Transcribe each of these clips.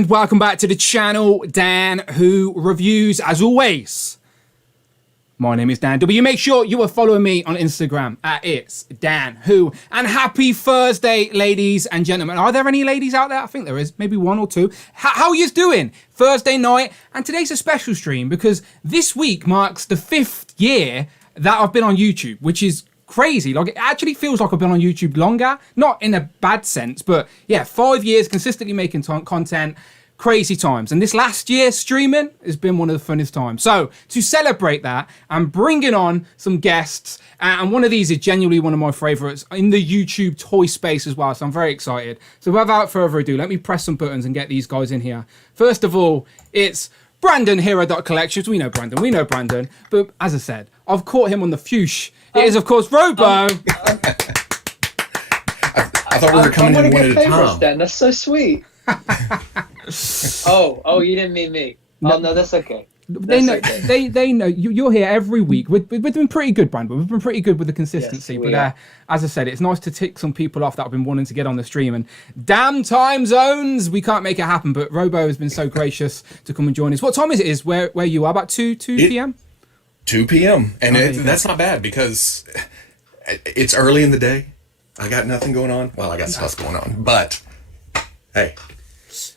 And welcome back to the channel, Dan Who Reviews. As always, my name is Dan W. Make sure you are following me on Instagram at It's Dan Who. And happy Thursday, ladies and gentlemen. Are there any ladies out there? I think there is, maybe one or two. How are you doing? Thursday night, and today's a special stream because this week marks the 5th year that I've been on YouTube, which is crazy. Like, it actually feels like I've been on YouTube longer, not in a bad sense, but yeah, 5 years consistently making content. Crazy times. And this last year streaming has been one of the funnest times. So to celebrate that, I'm bringing on some guests, and one of these is genuinely one of my favorites in the YouTube toy space as well. So I'm very excited. So without further ado, let me press some buttons and get these guys in here. First of all, it's Brandon Hero.collections. We know Brandon. But as I said, I've caught him on the FWOOSH. It is, of course, Robo. I thought we were coming in one at a time. Dan. That's so sweet. Oh, you didn't mean me. Oh, no, that's okay. They know you're here every week. We've been pretty good, Brandon. We've been pretty good with the consistency. Yes, but as I said, it's nice to tick some people off that have been wanting to get on the stream. And damn time zones, we can't make it happen. But Robo has been so gracious to come and join us. What time is it? Where you are? About 2 p.m. 2 p.m. And that's not bad because it's early in the day. I got nothing going on. Well, I got stuff going on, but hey.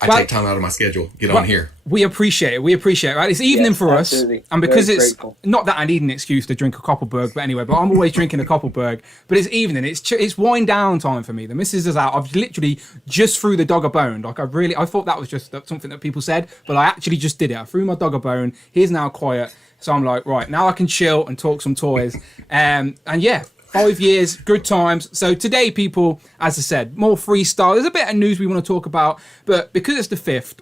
I take time out of my schedule. Get on here. We appreciate it. Right? It's evening for absolutely. us. And because Very it's grateful. not that I need an excuse to drink a Koppelberg, but anyway, but I'm always drinking a Koppelberg. But it's evening. It's wind down time for me. The missus is out. I've literally just threw the dog a bone. Like I thought that was just something that people said, but I actually just did it. I threw my dog a bone. He's now quiet. So I'm like, right, now I can chill and talk some toys. And yeah. 5 years, good times. So today, people, as I said, more freestyle. There's a bit of news we want to talk about, but because it's the 5th,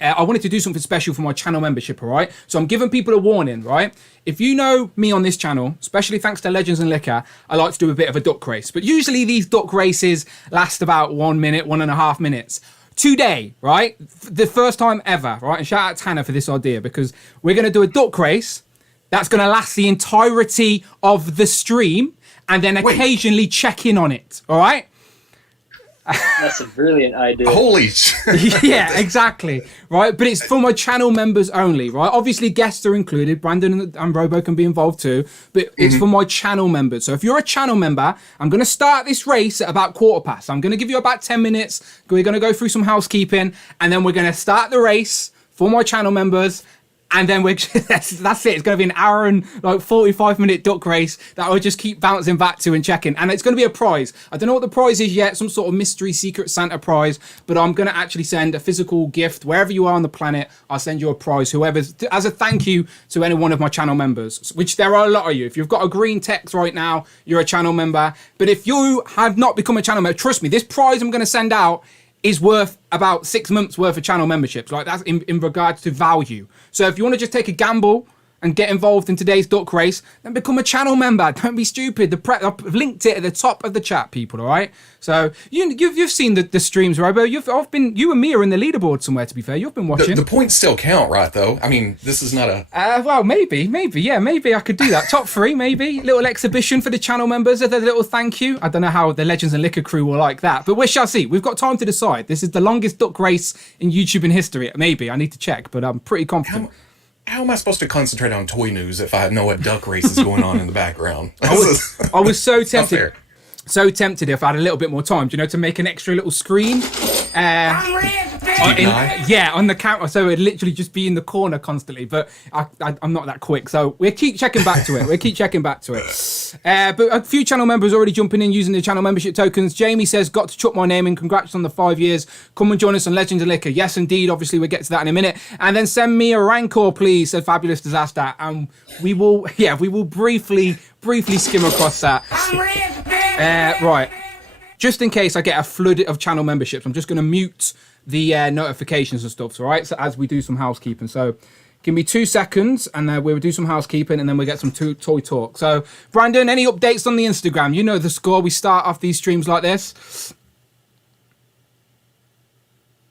I wanted to do something special for my channel membership, all right? So I'm giving people a warning, right? If you know me on this channel, especially thanks to Legends and Liquor, I like to do a bit of a duck race. But usually these duck races last about 1 minute, 1.5 minutes. Today, right? The first time ever, right? And shout out Tanner for this idea because we're going to do a duck race that's going to last the entirety of the stream and then occasionally check in on it. All right? That's a brilliant idea. Holy yeah, exactly. Right? But it's for my channel members only, right? Obviously, guests are included. Brandon and Robo can be involved too. But it's for my channel members. So if you're a channel member, I'm going to start this race at about 15:15. I'm going to give you about 10 minutes. We're going to go through some housekeeping. And then we're going to start the race for my channel members. And then that's it. It's going to be an hour and 45-minute duck race that I'll just keep bouncing back to and checking. And it's going to be a prize. I don't know what the prize is yet, some sort of mystery secret Santa prize, but I'm going to actually send a physical gift wherever you are on the planet. I'll send you a prize, whoever's, as a thank you to any one of my channel members, which there are a lot of you. If you've got a green text right now, you're a channel member. But if you have not become a channel member, trust me, this prize I'm going to send out is worth about 6 months worth of channel memberships. Like, that's in regards to value. So if you want to just take a gamble and get involved in today's duck race, then become a channel member. Don't be stupid. I've linked it at the top of the chat, people. All right. So you've seen the streams, Robo. You and me are in the leaderboard somewhere. To be fair, you've been watching. The points still count, right? Though. I mean, this is not a. Well, maybe, yeah, maybe I could do that. Top 3, maybe little exhibition for the channel members as a little thank you. I don't know how the Legends and Liquor crew will like that, but we shall see. We've got time to decide. This is the longest duck race in YouTube in history. Maybe I need to check, but I'm pretty confident. How am I supposed to concentrate on toy news if I know what duck race is going on in the background? I was so tempted. So tempted if I had a little bit more time, to make an extra little screen. On the camera, so it'd literally just be in the corner constantly. But I'm not that quick, so we'll keep checking back to it. But a few channel members already jumping in using the channel membership tokens. Jamie says, got to chuck my name in. Congrats on the 5 years. Come and join us on Legends of Liquor. Yes, indeed. Obviously, we'll get to that in a minute. And then send me a Rancor, please, said Fabulous Disaster. And we will briefly skim across that. Right. Just in case I get a flood of channel memberships, I'm just going to mute the notifications and stuff, all right? So as we do some housekeeping. So give me 2 seconds, and we'll do some housekeeping, and then we'll get some toy talk. So, Brandon, any updates on the Instagram? You know the score. We start off these streams like this.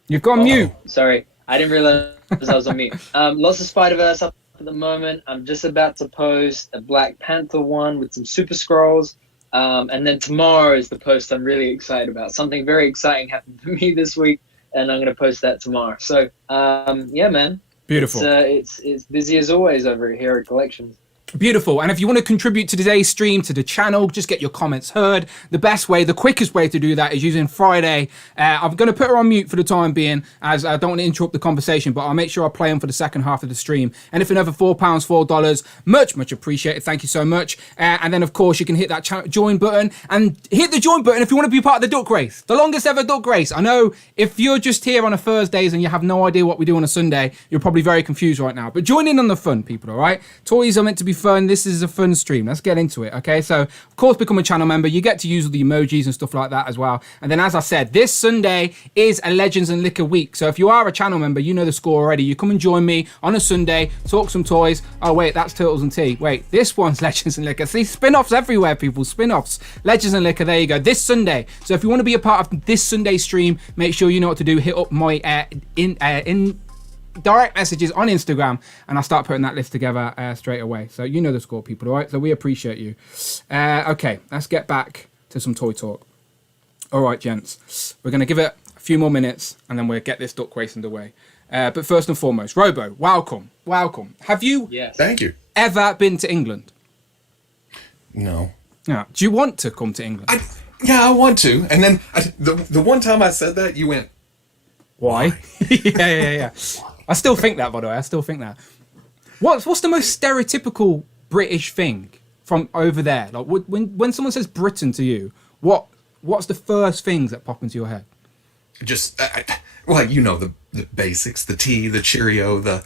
You've gone mute. Sorry, I didn't realize I was on mute. Lots of Spider-Verse up at the moment. I'm just about to post a Black Panther one with some Super Scrolls. And then tomorrow is the post I'm really excited about. Something very exciting happened for me this week. and I'm going to post that tomorrow. So, yeah, man. Beautiful. It's busy as always over here at Collections. Beautiful. And if you want to contribute to today's stream, to the channel, just get your comments heard. The best way, the quickest way to do that is using Friday. I'm going to put her on mute for the time being, as I don't want to interrupt the conversation, but I'll make sure I play them for the second half of the stream. Anything over £4, $4, much appreciated. Thank you so much. And then, of course, you can hit that join button, and hit the join button if you want to be part of the duck race, the longest ever duck race. I know if you're just here on a Thursdays and you have no idea what we do on a Sunday, you're probably very confused right now. But join in on the fun, people, all right? Toys are meant to be fun. This is a fun stream. Let's get into it. Okay, so of course, become a channel member. You get to use all the emojis and stuff like that as well. And then, as I said, this Sunday is a Legends and Liquor week. So if you are a channel member, you know the score already. You come and join me on a Sunday, talk some toys. Oh wait, that's Turtles and Tea. Wait, this one's Legends and Liquor. See, spin-offs everywhere, people. Spin-offs. Legends and Liquor. There you go. This Sunday. So if you want to be a part of this Sunday stream, make sure you know what to do. Hit up my direct messages on Instagram, and I'll start putting that list together straight away. So you know the score, people, all right? So we appreciate you. Okay, let's get back to some toy talk. All right, gents. We're going to give it a few more minutes, and then we'll get this duck race underway. But first and foremost, Robo, welcome. Have you Thank you. ever been to England? No. Yeah. Do you want to come to England? I want to. And then the one time I said that, you went, Why? Yeah. I still think that, by the way. I still think that. What's the most stereotypical British thing from over there? Like when someone says Britain to you, what's the first things that pop into your head? Just you know, the basics, the tea, the Cheerio, the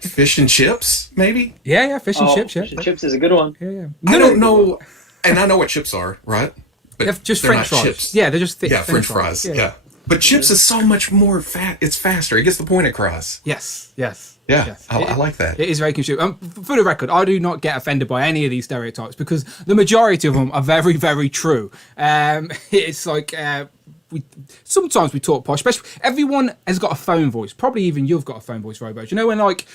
fish and chips, maybe. Yeah, fish and chips. Yeah, fish and chips is a good one. Yeah. I don't know, and I know what chips are, right? But they're just they're French not fries. chips. Yeah, they're just thick. Yeah, French fries. Yeah. But chips is so much more fat. It's faster. It gets the point across. Yes. Yeah, Yes. I like that. It is very confusing. For the record, I do not get offended by any of these stereotypes because the majority of them are very, very true. It's like sometimes we talk posh, especially everyone has got a phone voice. Probably even you've got a phone voice, Robo. You know when like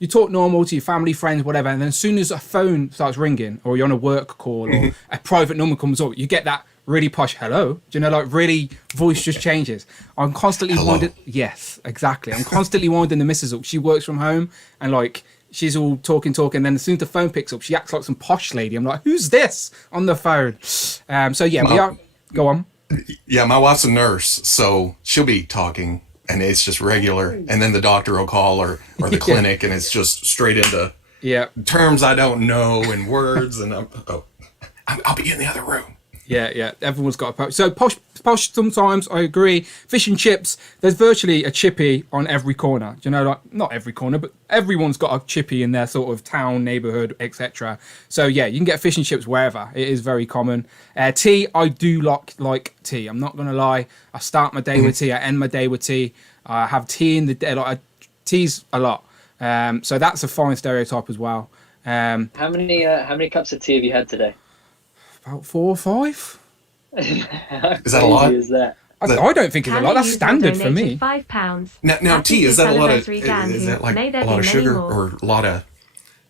you talk normal to your family, friends, whatever, and then as soon as a phone starts ringing or you're on a work call or a private number comes up, you get that really posh hello. Do you know, like really voice just changes. I'm constantly winding. Yes, exactly. I'm constantly winding the missus up. She works from home and like she's all talking, and then as soon as the phone picks up, she acts like some posh lady. I'm like, who's this on the phone? So yeah, we are. Go on. Yeah, my wife's a nurse, so she'll be talking, and it's just regular, and then the doctor will call or the clinic, and it's just straight into terms I don't know and words, and I'll be in the other room. Yeah. Everyone's got a posh. So posh sometimes, I agree. Fish and chips, there's virtually a chippy on every corner. Do you know, like, not every corner, but everyone's got a chippy in their sort of town, neighborhood, etc. So yeah, you can get fish and chips wherever. It is very common. Tea, I do like tea. I'm not going to lie. I start my day with tea. I end my day with tea. I have tea in the day. Tea's a lot. So that's a fine stereotype as well. How many cups of tea have you had today? About 4 or 5. Is that a lot? Is that? I don't think it's a lot. That's standard for me. £5. Now tea, is that a lot of? Is that like a lot of sugar or a lot of?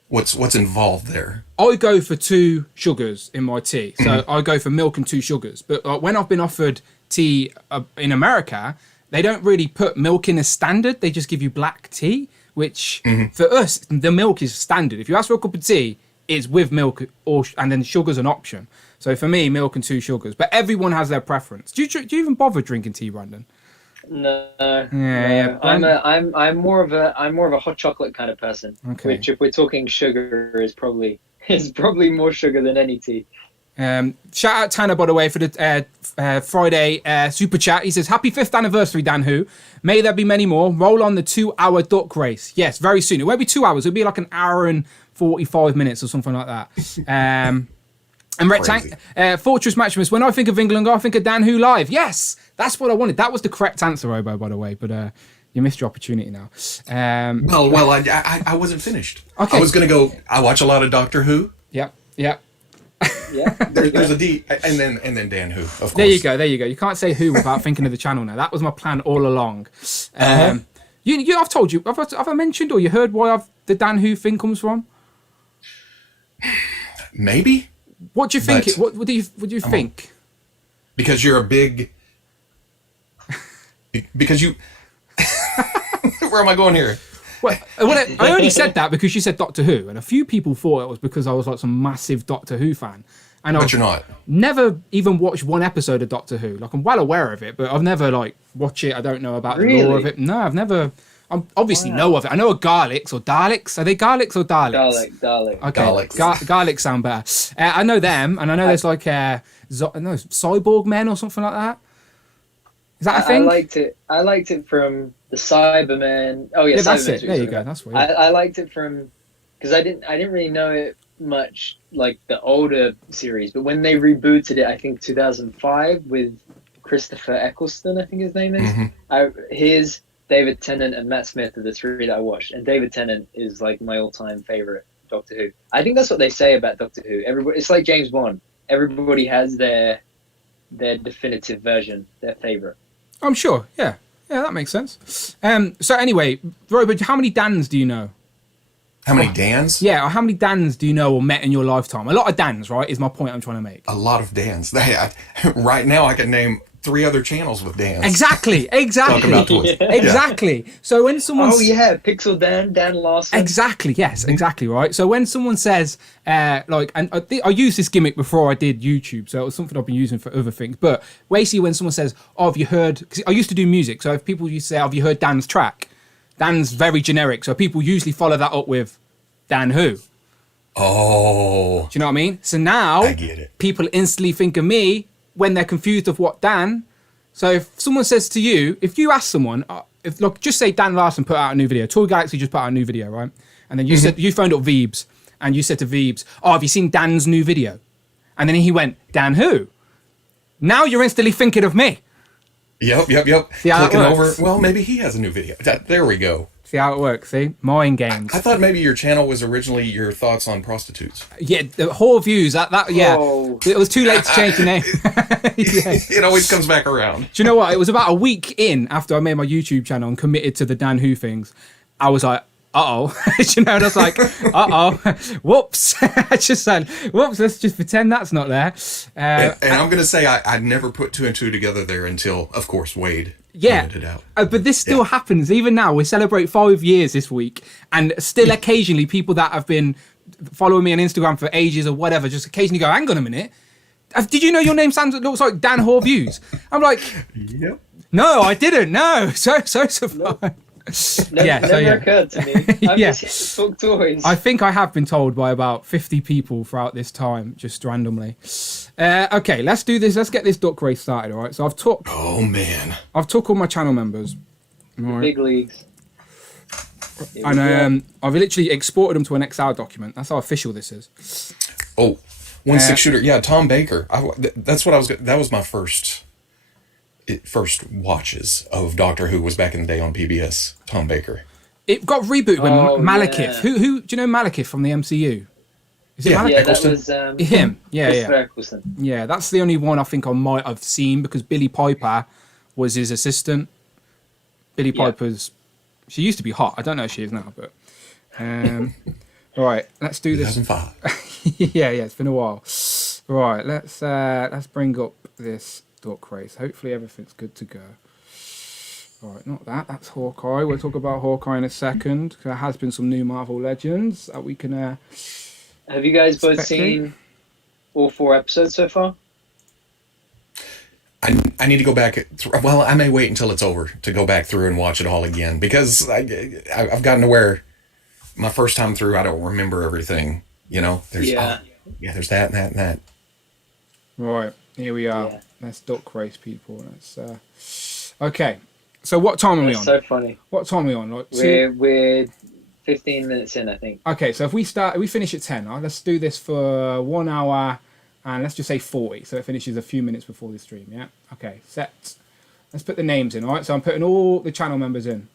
What's involved there? I go for 2 sugars in my tea. So I go for milk and 2 sugars. But when I've been offered tea in America, they don't really put milk in as standard. They just give you black tea, which for us, the milk is standard. If you ask for a cup of tea, it's with milk and then sugar's an option. So for me, milk and 2 sugars. But everyone has their preference. Do you even bother drinking tea, Brandon? No. Yeah. I'm more of a hot chocolate kind of person. Okay. Which, if we're talking sugar, is probably more sugar than any tea. Shout out Tanner, by the way, for the Friday super chat. He says, happy 5th anniversary, Dan Who. May there be many more. Roll on the 2-hour duck race. Yes, very soon. It won't be 2 hours. It'll be like an hour and 45 minutes or something like that. And Fortress Maximus, when I think of England, I think of Dan Who live. Yes, that's what I wanted. That was the correct answer, Robo, by the way. But you missed your opportunity now. Well, I wasn't finished. Okay. I was going to go, I watch a lot of Doctor Who. Yeah. Yeah. There's a D, and then Dan Who, of course. There you go. You can't say Who without thinking of the channel now. That was my plan all along. I've told you, have I mentioned or you heard why the Dan Who thing comes from? Maybe. What do you think? What do you think? Because you're a big Because you. Where am I going here? Well, I only said that because you said Doctor Who, and a few people thought it was because I was like some massive Doctor Who fan. And But you're not. Never even watched one episode of Doctor Who. Like, I'm well aware of it, but I've never like watched it. I don't know about the lore of it. No, I've never. I obviously know of it. I know of Garlics or Daleks. Are they Garlics or Daleks? Dalek. Okay, Daleks. Garlics sound better. I know them, and I know there's like cyborg men or something like that. Is that a thing? I liked it from the Cybermen. Oh yeah, that's Cybermen it. There you go. That's weird. I liked it from because I didn't really know it much like the older series, but when they rebooted it, I think 2005 with Christopher Eccleston, I think his name is. David Tennant and Matt Smith are the three that I watched, and David Tennant is like my all-time favorite Doctor Who. I think that's what they say about Doctor Who. Everybody, it's like James Bond. Everybody has their definitive version, their favorite. I'm sure. Yeah, that makes sense. So anyway, Robert, how many Dans do you know? How many Dans? Yeah, or how many Dans do you know or met in your lifetime? A lot of Dans, right? Is my point I'm trying to make. A lot of Dans. Right now, I can name 3 other channels with Dans. Exactly. Talking about toys. Exactly. So when someone... Oh, yeah, Pixel Dan Larson. Exactly, yes, exactly, right? So when someone says, and I used this gimmick before I did YouTube, so it was something I've been using for other things, but basically when someone says, oh, have you heard... Because I used to do music, so if people used to say, have you heard Dan's track? Dan's very generic, so people usually follow that up with Dan Who. Oh. Do you know what I mean? So now, I get it. People instantly think of me when they're confused of what Dan. So if someone says to you, if you ask someone, just say Dan Larson put out a new video, Toy Galaxy just put out a new video, right? And then you said you phoned up Veebs and you said to Veebs, oh, have you seen Dan's new video? And then he went, Dan Who? Now you're instantly thinking of me. Yep. See how Clicking that over. works? Well, maybe he has a new video. There we go. See how it works, see? Mind games. I thought maybe your channel was originally your thoughts on prostitutes. Yeah, the whole views, yeah. Oh. It was too late to change the name. Yeah. It always comes back around. Do you know what? It was about a week in after I made my YouTube channel and committed to the Dan Who things. I was like, uh-oh. And I was like, uh-oh. Whoops. I just said, whoops, let's just pretend that's not there. And I'm going to say I never put 2 and 2 together there until, of course, Wade. Yeah, but this still happens. Even now, we celebrate 5 years this week, and still occasionally people that have been following me on Instagram for ages or whatever just occasionally go, hang on a minute, did you know your name looks like Dan Who Views? I'm like, yep. No, I didn't. No, so surprised. Never occurred to me. I'm Yeah. just here to talk toys. I think I have been told by about 50 people throughout this time, just randomly. Okay, let's do this. Let's get this duck race started, all right? So I've took Oh, man. all my channel members. All right. Big leagues. And I've literally exported them to an Excel document. That's how official this is. Oh, 1/6 shooter. Yeah, Tom Baker. That's what I was. That was my first watches of Doctor Who was back in the day on PBS. Tom Baker. It got rebooted when Malekith. Yeah. Who do you know Malekith from the MCU? Is it Malekith? Yeah, that was Him. Yeah. Eccleston. Yeah, that's the only one I think I might have seen because Billie Piper was his assistant. Billie Piper's... She used to be hot. I don't know if she is now, but... all right, let's do this. 2005. yeah, it's been a while. Right, let's bring up this duck race. Hopefully everything's good to go. All right, not that. That's Hawkeye. We'll talk about Hawkeye in a second. There has been some new Marvel Legends that we can... Have you guys both seen all 4 episodes so far? I need to go back. Well, I may wait until it's over to go back through and watch it all again because I've gotten to where my first time through, I don't remember everything. You know, there's there's that and that and that. Right, here we are. Yeah. Let's duck race, people. Okay. So what time are we on? So funny. What time are we on? Like we're 15 minutes in, I think. Okay, so if we finish at 10, right? Let's do this for 1 hour. And let's just say 40, so it finishes a few minutes before the stream, yeah? Okay, set. Let's put the names in, all right? So I'm putting all the channel members in.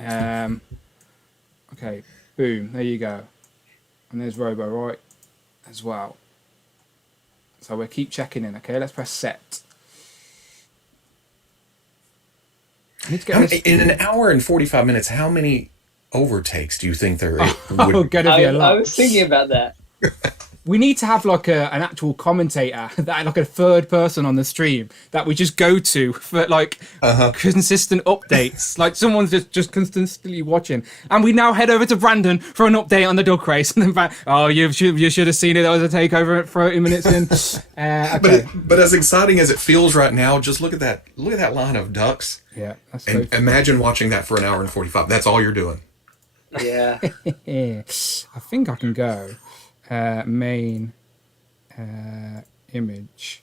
Okay, boom, there you go. And there's Robo, right, as well. So we'll keep checking in, okay? Let's press set. I need to get this. In an hour and 45 minutes, how many overtakes do you think there would... Oh, gonna be a lot. I was thinking about that. We need to have like an actual commentator, that like a third person on the stream that we just go to for like consistent updates. Like someone's just consistently watching. And we now head over to Brandon for an update on the duck race. And then you should have seen it. There was a takeover at 30 minutes in. Okay. But as exciting as it feels right now, just look at that line of ducks. Yeah. That's and imagine watching that for an hour and 45. That's all you're doing. Yeah. I think I can go. Main image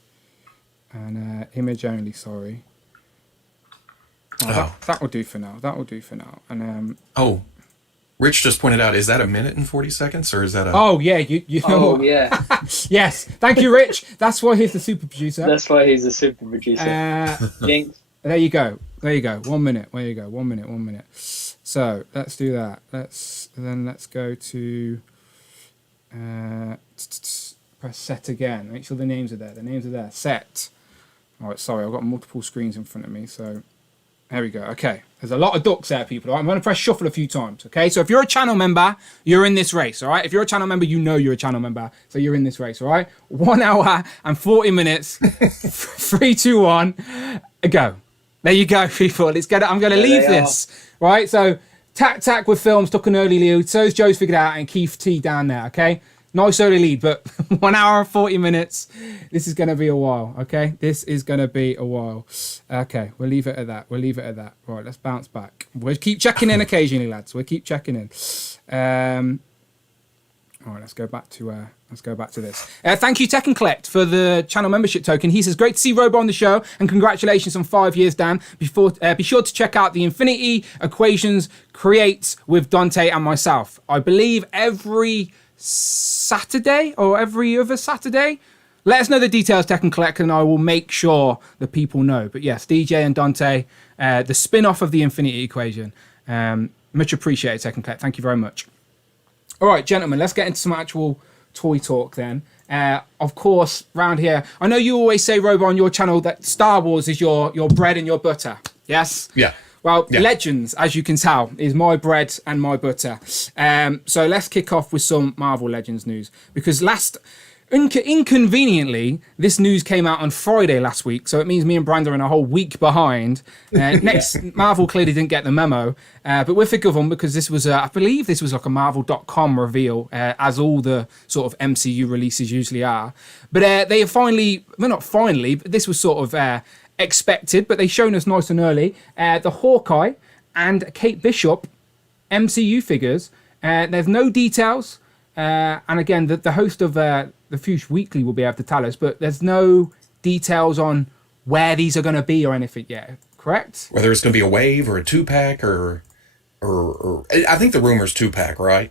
and image only, sorry. That will do for now. And Rich just pointed out, is that a minute and 40 seconds or is that a... Oh yeah, you know what? Yeah. Yes, thank you, Rich. That's why he's the super producer. That's why he's the super producer. Jinx. There you go. 1 minute. There you go. 1 minute. So let's do that. Let's go to press set again. Make sure the names are there. Set. All right, sorry, I've got multiple screens in front of me. So there we go. Okay, there's a lot of ducks there, people. All right? I'm going to press shuffle a few times. Okay, so if you're a channel member, you're in this race. All right, if you're a channel member, you know you're a channel member, so you're in this race. All right, 1 hour and 40 minutes. 3, 2, 1, go. There you go, people. I'm going to leave this. Right, so tack with films took an early lead. So's Joe's figured out, and Keith T down there. Okay. Nice early lead, but 1 hour and 40 minutes. This is going to be a while, okay? This is going to be a while. Okay, we'll leave it at that. Right, let's bounce back. We'll keep checking in occasionally, lads. We'll keep checking in. All right, let's go back to this. Thank you, Tech and Collect, for the channel membership token. He says, great to see Robo on the show, and congratulations on 5 years, Dan. Be sure to check out the Infinity Equations creates with Dante and myself. I believe every Saturday or every other Saturday. Let us know the details, Tech and Collect, and I will make sure the people know. But yes, DJ and Dante, the spin-off of the Infinity Equation. Much appreciated, Tech and Collect. Thank you very much. All right, gentlemen, let's get into some actual toy talk then. Of course, round here, I know you always say, Robo, on your channel that Star Wars is your bread and your butter. Yes? Yeah. Well, yeah. Legends, as you can tell, is my bread and my butter. So let's kick off with some Marvel Legends news. Because inconveniently, this news came out on Friday last week. So it means me and Brandon are a whole week behind. Marvel clearly didn't get the memo. But we're forgive them because this was, I believe this was like a Marvel.com reveal, as all the sort of MCU releases usually are. But they finally, well, not finally, but this was sort of... expected, but they've shown us nice and early the Hawkeye and Kate Bishop MCU figures. There's no details, and again the host of the FWOOSH Weekly will be able to tell us, but there's no details on where these are going to be or anything yet, correct? Whether it's going to be a wave or a 2-pack or I think the rumor's 2-pack, right?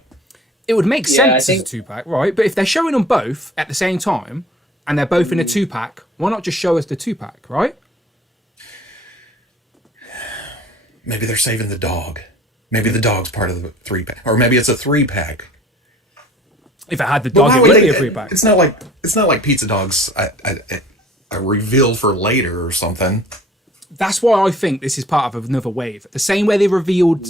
It would make sense as a 2-pack, right? But if they're showing them both at the same time and they're both in a 2-pack, why not just show us the 2-pack, right? Maybe they're saving the dog. Maybe the dog's part of the 3-pack, or maybe it's a 3-pack. If it had the dog, it would be a 3-pack. It's not like Pizza Dog's a reveal for later or something. That's why I think this is part of another wave. The same way they revealed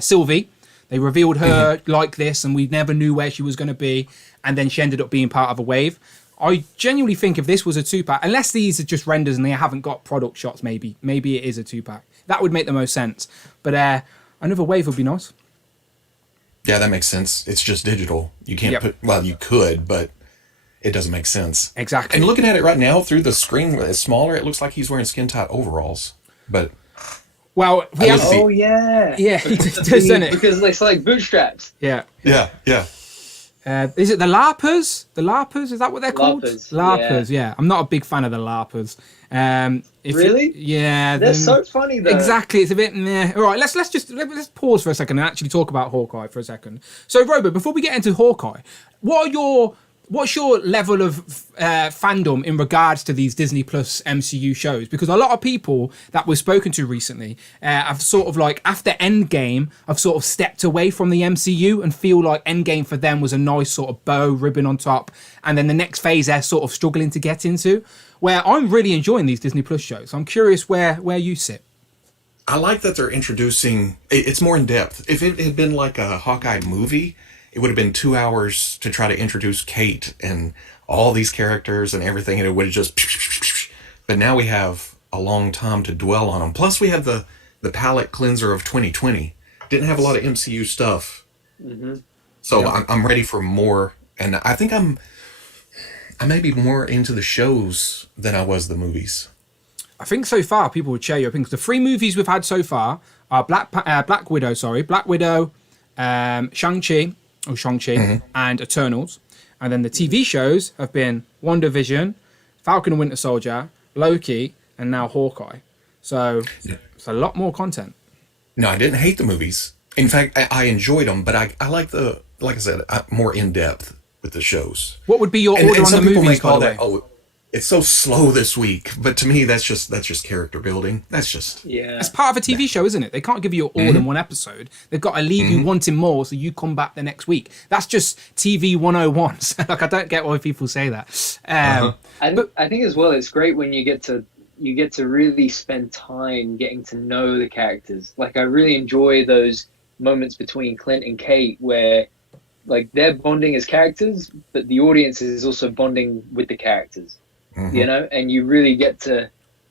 Sylvie, they revealed her like this, and we never knew where she was going to be, and then she ended up being part of a wave. I genuinely think if this was a 2-pack, unless these are just renders and they haven't got product shots, maybe it is a 2-pack. That would make the most sense. But another wave would be nice. Yeah, that makes sense. It's just digital. You can't well, you could, but it doesn't make sense. Exactly. And looking at it right now through the screen, it's smaller. It looks like he's wearing skin-tight overalls. But well, yeah, he does, doesn't it? Because it's like bootstraps. Yeah. Is it the LARPers? The LARPers, is that what they're called? LARPers, yeah. I'm not a big fan of the LARPers. Really? They're so funny though. Exactly, it's a bit meh. All right, let's pause for a second and actually talk about Hawkeye for a second. So, Robo, before we get into Hawkeye, what's your level of fandom in regards to these Disney Plus MCU shows? Because a lot of people that we've spoken to recently have sort of like, after Endgame, have sort of stepped away from the MCU and feel like Endgame for them was a nice sort of bow ribbon on top. And then the next phase they're sort of struggling to get into, where I'm really enjoying these Disney Plus shows. I'm curious where you sit. I like that they're introducing, it's more in depth. If it had been like a Hawkeye movie, it would have been 2 hours to try to introduce Kate and all these characters and everything, and it would have just. But now we have a long time to dwell on them. Plus, we have the palate cleanser of 2020. Didn't have a lot of MCU stuff, so I'm ready for more. And I think I may be more into the shows than I was the movies. I think so far people would share your opinions. The 3 movies we've had so far are Black Widow, Shang-Chi, and Eternals. And then the TV shows have been WandaVision, Falcon and Winter Soldier, Loki, and now Hawkeye. So it's a lot more content. No, I didn't hate the movies. In fact, I enjoyed them, but I like like I said, more in depth with the shows. What would be your order on the movies, by the way? Oh, it's so slow this week, but to me, that's just character building. That's just it's part of a TV show, isn't it? They can't give you all in one episode. They've got to leave you wanting more, so you come back the next week. That's just TV 101. So, like, I don't get why people say that. I think as well, it's great when you get to really spend time getting to know the characters. Like, I really enjoy those moments between Clint and Kate where, like, they're bonding as characters, but the audience is also bonding with the characters, you know? And you really get to,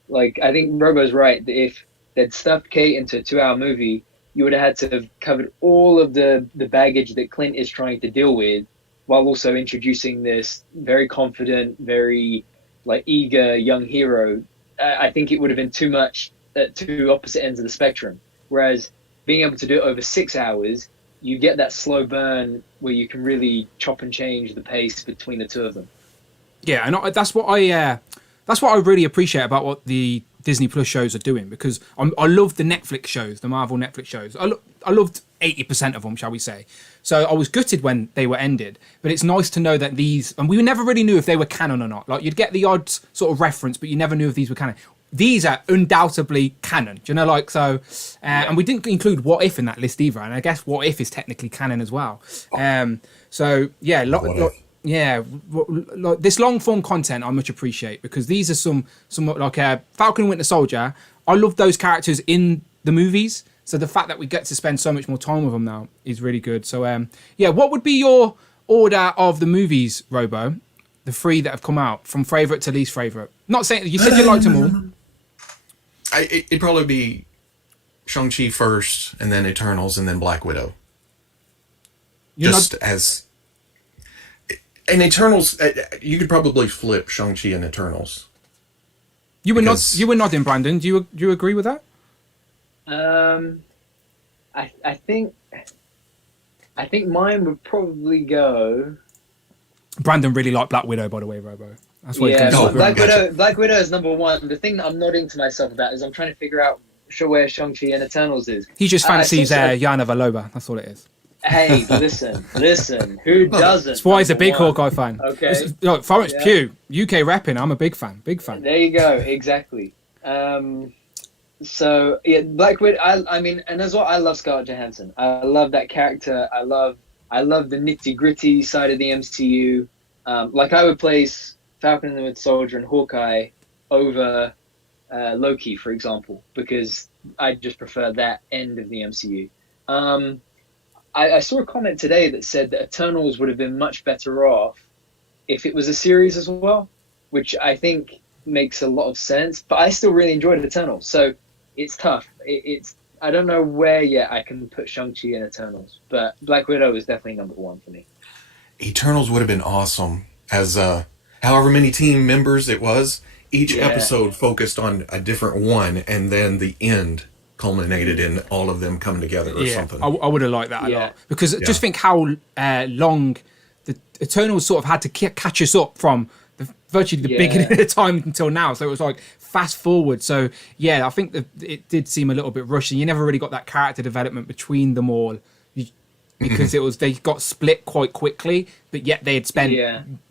like, I think Robo's right. That if they'd stuffed Kate into a 2-hour movie, you would have had to have covered all of the baggage that Clint is trying to deal with, while also introducing this very confident, very, like, eager young hero. I think it would have been too much at 2 opposite ends of the spectrum. Whereas being able to do it over 6 hours, you get that slow burn where you can really chop and change the pace between the 2 of them. Yeah, and that's what I really appreciate about what the Disney Plus shows are doing, because I love the Netflix shows, the Marvel Netflix shows. I loved 80% of them, shall we say. So I was gutted when they were ended, but it's nice to know that these, and we never really knew if they were canon or not. Like, you'd get the odd sort of reference, but you never knew if these were canon. These are undoubtedly canon, do you know, like, so, and we didn't include What If in that list either, and I guess What If is technically canon as well. So, yeah, like this long form content I much appreciate, because these are some like Falcon and Winter Soldier. I love those characters in the movies, so the fact that we get to spend so much more time with them now is really good. So, what would be your order of the movies, Robo? The 3 that have come out, from favourite to least favourite. Not saying you said you liked them all. It'd probably be Shang-Chi first, and then Eternals, and then Black Widow. And Eternals, you could probably flip Shang-Chi and Eternals. You were nodding, Brandon. Do you agree with that? I think mine would probably go. Brandon really liked Black Widow, by the way, Robo. That's why. Black Widow is number 1. The thing that I'm nodding to myself about is I'm trying to figure out where Shang-Chi and Eternals is. He just fancies Yana Valova. That's all it is. Hey, listen. Who doesn't? That's why he's a big Hawkeye fan. Okay. Florence Pugh, UK repping. I'm a big fan. There you go. Exactly. So yeah, Black Widow. I mean, and as well, I love Scarlett Johansson. I love that character. I love the nitty gritty side of the MCU. Like, I would place Falcon and the Winter Soldier and Hawkeye over Loki, for example, because I just prefer that end of the MCU. I saw a comment today that said that Eternals would have been much better off if it was a series as well, which I think makes a lot of sense. But I still really enjoyed Eternals, so it's tough. I don't know where yet I can put Shang-Chi and Eternals, but Black Widow is definitely number 1 for me. Eternals would have been awesome as however many team members it was. Each episode focused on a different one, and then the end culminated in all of them coming together or something. I would have liked that a lot, because just think how long the Eternals sort of had to catch us up from virtually the beginning of the time until now. So it was like fast forward. So yeah, I think that it did seem a little bit rushed, and you never really got that character development between them all, because they got split quite quickly, but yet they had spent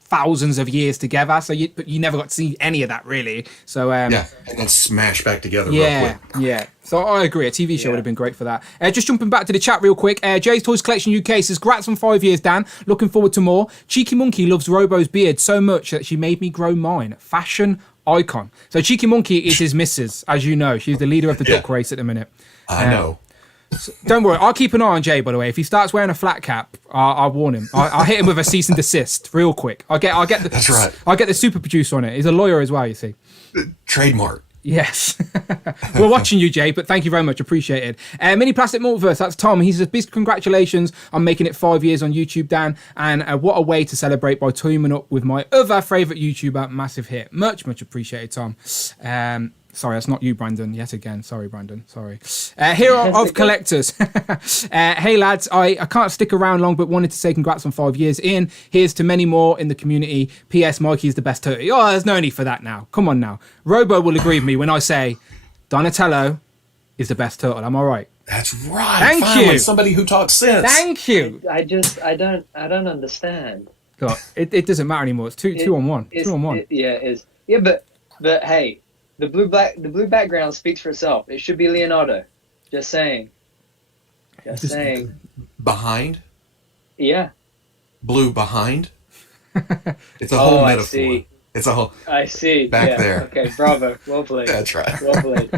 thousands of years together. So you never got to see any of that really. So and then smash back together. Real quick. Yeah. So I agree. A TV show would have been great for that. Just jumping back to the chat real quick. Jay's Toys Collection UK says, "Congrats on 5 years, Dan. Looking forward to more. Cheeky Monkey loves Robo's beard so much that she made me grow mine. Fashion icon." So Cheeky Monkey is his missus, as you know. She's the leader of the duck race at the minute. I know. Don't worry, I'll keep an eye on Jay. By the way, if he starts wearing a flat cap, I'll warn him. I'll hit him with a cease and desist real quick. I'll get the. That's right. I'll get the super producer on it. He's a lawyer as well, you see. Trademark. Yes. We're watching you, Jay, but thank you very much. Appreciated. Mini Plastic Multiverse, that's Tom. He says, big congratulations on making it 5 years on YouTube, Dan. And what a way to celebrate by teaming up with my other favourite YouTuber, Massive Hit. Much appreciated, Tom. Sorry, that's not you, Brandon. Yet again. Sorry, Brandon. Sorry. Hero of Collectors. Hey, lads. I can't stick around long, but wanted to say congrats on 5 years in. Here's to many more in the community. P.S. Mikey is the best turtle. Oh, there's no need for that now. Come on now. Robo will agree with me when I say Donatello is the best turtle. I'm all right. That's right. Thank Finally, you. somebody who talks sense. Thank you. I don't understand. God, it doesn't matter anymore. It's two on one. 2 on 1. It is. Yeah, but hey. The blue background speaks for itself. It should be Leonardo. Just saying. Just saying. Behind? Yeah. Blue behind? It's a whole metaphor. I see. It's a whole. I see. Back there. Okay, bravo. Well played. That's right. Well played.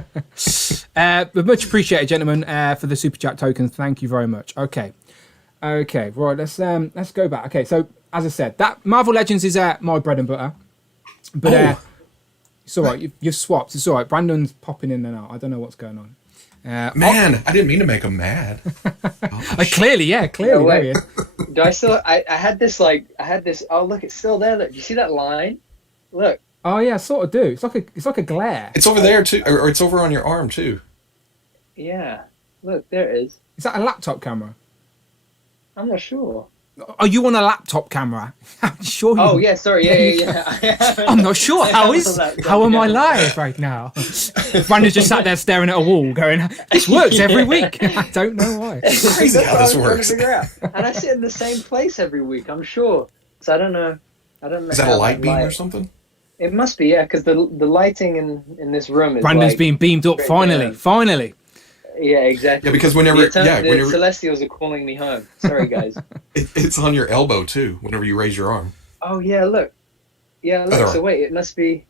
But much appreciated, gentlemen, for the super chat tokens. Thank you very much. Okay, right. Let's go back. Okay, so as I said, that Marvel Legends is my bread and butter. But it's all right. You've swapped. It's all right. Brandon's popping in and out. I don't know what's going on. Man, I didn't mean to make him mad. Clearly. There he is. Do I still? I had this. Oh, look, it's still there. Look, do you see that line? Look. Oh yeah, I sort of do. It's like a glare. It's over there too, or it's over on your arm too. Yeah. Look, there it is. Is that a laptop camera? I'm not sure. Are you on a laptop camera? I'm sure. Oh yeah, sorry, yeah. I'm not sure. How am I live right now? Brandon's just sat there staring at a wall, going, "This works every week." I don't know why. It's crazy how this works. And I sit in the same place every week. I'm sure. So I don't know. Is that a light beam or something? It must be, yeah, because the lighting in this room is. Brandon's being beamed up finally. Yeah, exactly. Yeah, because whenever the Celestials are calling me home. Sorry, guys. It's on your elbow too. Whenever you raise your arm. Oh yeah, look. Yeah, look. So wait, it must be.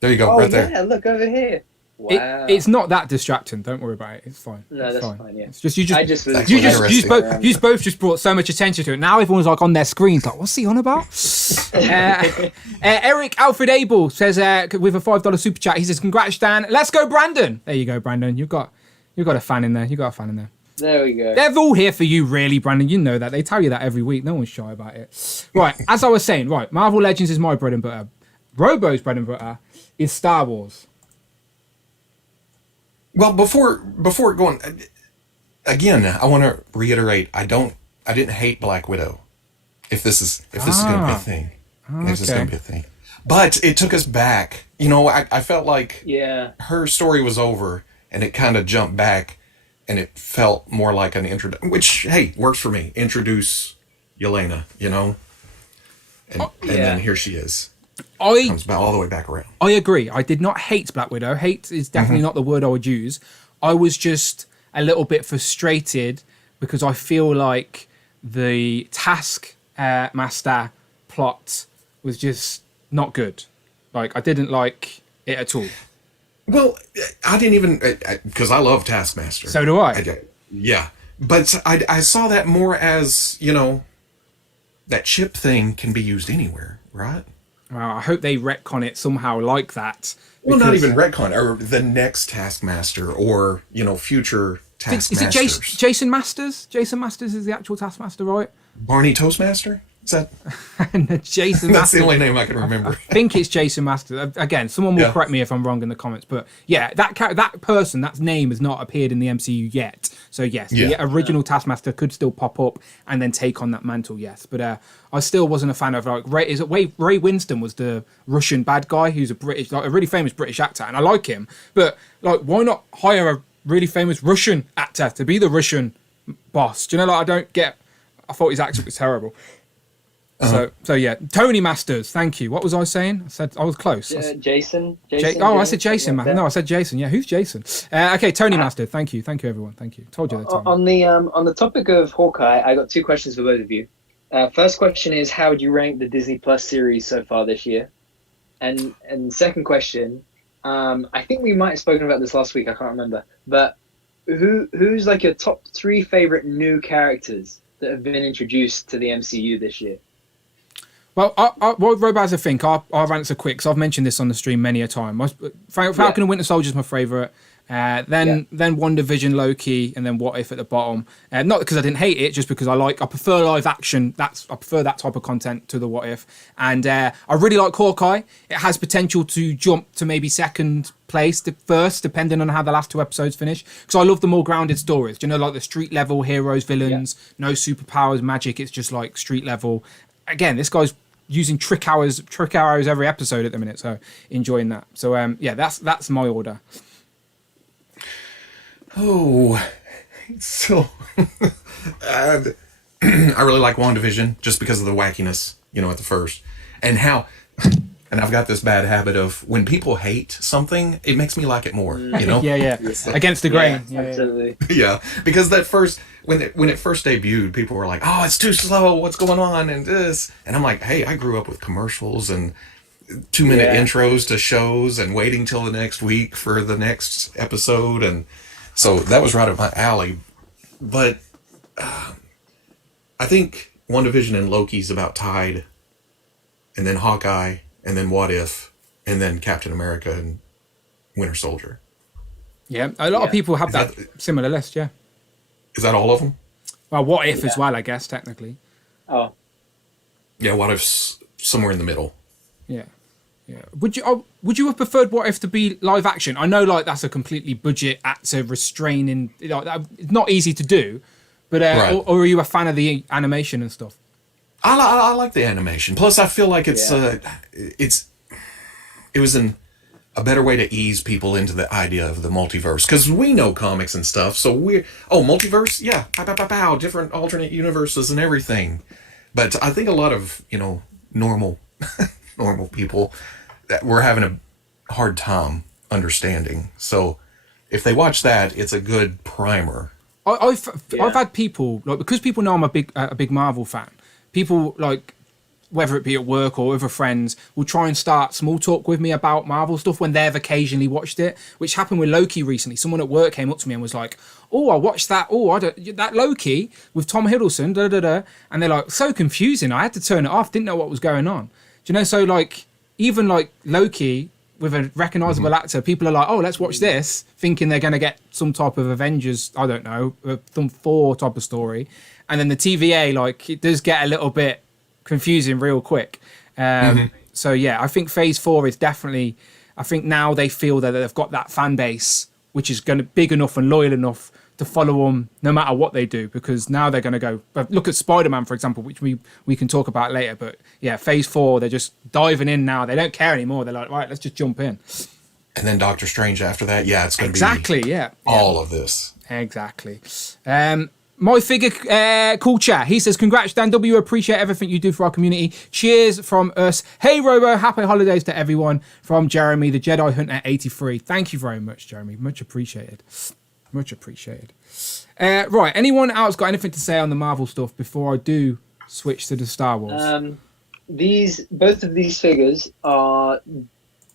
There you go, right there. Yeah, look over here. Wow. It's not that distracting. Don't worry about it. It's fine. No, that's fine. Yeah. It's just you both just brought so much attention to it. Now everyone's like on their screens, like, what's he on about? Eric Alfred Abel says with a $5 super chat, he says, "Congrats, Dan. Let's go, Brandon." There you go, Brandon. You've got a fan in there. There we go. They're all here for you, really, Brandon. You know that. They tell you that every week. No one's shy about it. Right. As I was saying, right. Marvel Legends is my bread and butter. Robo's bread and butter is Star Wars. Well, before going again, I want to reiterate: I didn't hate Black Widow. If this is going to be a thing, this is going to be a thing. But it took us back. You know, I felt like her story was over, and it kind of jumped back, and it felt more like an introduction. Which, hey, works for me. Introduce Yelena, you know, and then here she is. Comes back all the way back around. I agree. I did not hate Black Widow. Hate is definitely not the word I would use. I was just a little bit frustrated because I feel like the Taskmaster plot was just not good. Like, I didn't like it at all. Well, I didn't even, because I love Taskmaster. So do I. Yeah. But I saw that more as, you know, that chip thing can be used anywhere, right? Well, I hope they retcon it somehow like that. Well, not even retcon, or the next Taskmaster, or, you know, future Taskmasters. Is it Jason Masters? Jason Masters is the actual Taskmaster, right? Barney Toastmaster? Is that? Jason That's Masters. the only name I can remember. I think it's Jason Masters. Again, someone will correct me if I'm wrong in the comments, but yeah, that person, that name has not appeared in the MCU yet. So yes, the original Taskmaster could still pop up and then take on that mantle. Yes, but I still wasn't a fan of Ray Winston was the Russian bad guy who's a really famous British actor, and I like him. But like, why not hire a really famous Russian actor to be the Russian boss? Do you know? Like, I don't get. I thought his accent was terrible. So yeah, Tony Masters. Thank you. What was I saying? I said I was close. Jason. I said Jason. No, I said Jason. Yeah, who's Jason? Okay, Tony Masters. Thank you, everyone. Thank you. Told you that. On the topic of Hawkeye, I got two questions for both of you. First question is, how would you rank the Disney Plus series so far this year? And second question, I think we might have spoken about this last week. I can't remember, but who's like your top 3 favorite new characters that have been introduced to the MCU this year? Well, what Robaz I think, I'll answer quick, because I've mentioned this on the stream many a time. Falcon and Winter Soldier is my favourite. Then WandaVision, Loki, and then What If at the bottom. Not because I didn't hate it, just because I prefer live action. I prefer that type of content to the What If. And I really like Hawkeye. It has potential to jump to maybe second place to first, depending on how the last 2 episodes finish. Because I love the more grounded stories. Do you know, like the street level heroes, villains, no superpowers, magic. It's just like street level. Again, this guy's using trick arrows every episode at the minute, so enjoying that. So that's my order. Oh, so I really like WandaVision just because of the wackiness, at the first, and I've got this bad habit of when people hate something, it makes me like it more, Yeah. Against the grain. Absolutely. Yeah, because that first when it first debuted, people were like, "Oh, it's too slow. What's going on?" and this, and I'm like, "Hey, I grew up with commercials and 2-minute intros to shows and waiting till the next week for the next episode, and so that was right up my alley." But I think WandaVision and Loki's about tied, and then Hawkeye, and then What If, and then Captain America and Winter Soldier. Yeah, a lot of people have that similar list, yeah. Is that all of them? Well, What If as well, I guess, technically. Oh. Yeah, What If's somewhere in the middle. Yeah. Would you have preferred What If to be live action? I know, like, that's a completely budget actor restraining. It's not easy to do, but right. or are you a fan of the animation and stuff? I like the animation. Plus, I feel like it was a better way to ease people into the idea of the multiverse, because we know comics and stuff. So multiverse, yeah, pow, different alternate universes and everything. But I think a lot of normal people that we're having a hard time understanding. So if they watch that, it's a good primer. I've had people, like, because people know I'm a big Marvel fan. People, like, whether it be at work or other friends, will try and start small talk with me about Marvel stuff when they've occasionally watched it, which happened with Loki recently. Someone at work came up to me and was like, "Oh, I watched that. Oh, that Loki with Tom Hiddleston, da da da," and they're like, "So confusing. I had to turn it off. Didn't know what was going on." Do you know? So, like, even like Loki with a recognizable actor, people are like, "Oh, let's watch this," thinking they're going to get some type of Avengers, I don't know, some Thor type of story, and then the TVA, like, it does get a little bit confusing real quick. So yeah, I think Phase 4 is definitely, I think now they feel that they've got that fan base which is going to big enough and loyal enough to follow them no matter what they do, because now they're going to go, look at Spider-Man, for example, which we can talk about later. But yeah, Phase 4, they're just diving in now. They don't care anymore. They're like, right, let's just jump in. And then Doctor Strange after that. Yeah, it's going to be all of this. Exactly. My figure, cool chat. He says, "Congrats, Dan W. Appreciate everything you do for our community. Cheers from us. Hey, Robo. Happy holidays to everyone." From Jeremy, the Jedi Hunter 83. Thank you very much, Jeremy. Much appreciated. Much appreciated. Right. Anyone else got anything to say on the Marvel stuff before I do switch to the Star Wars? Both of these figures are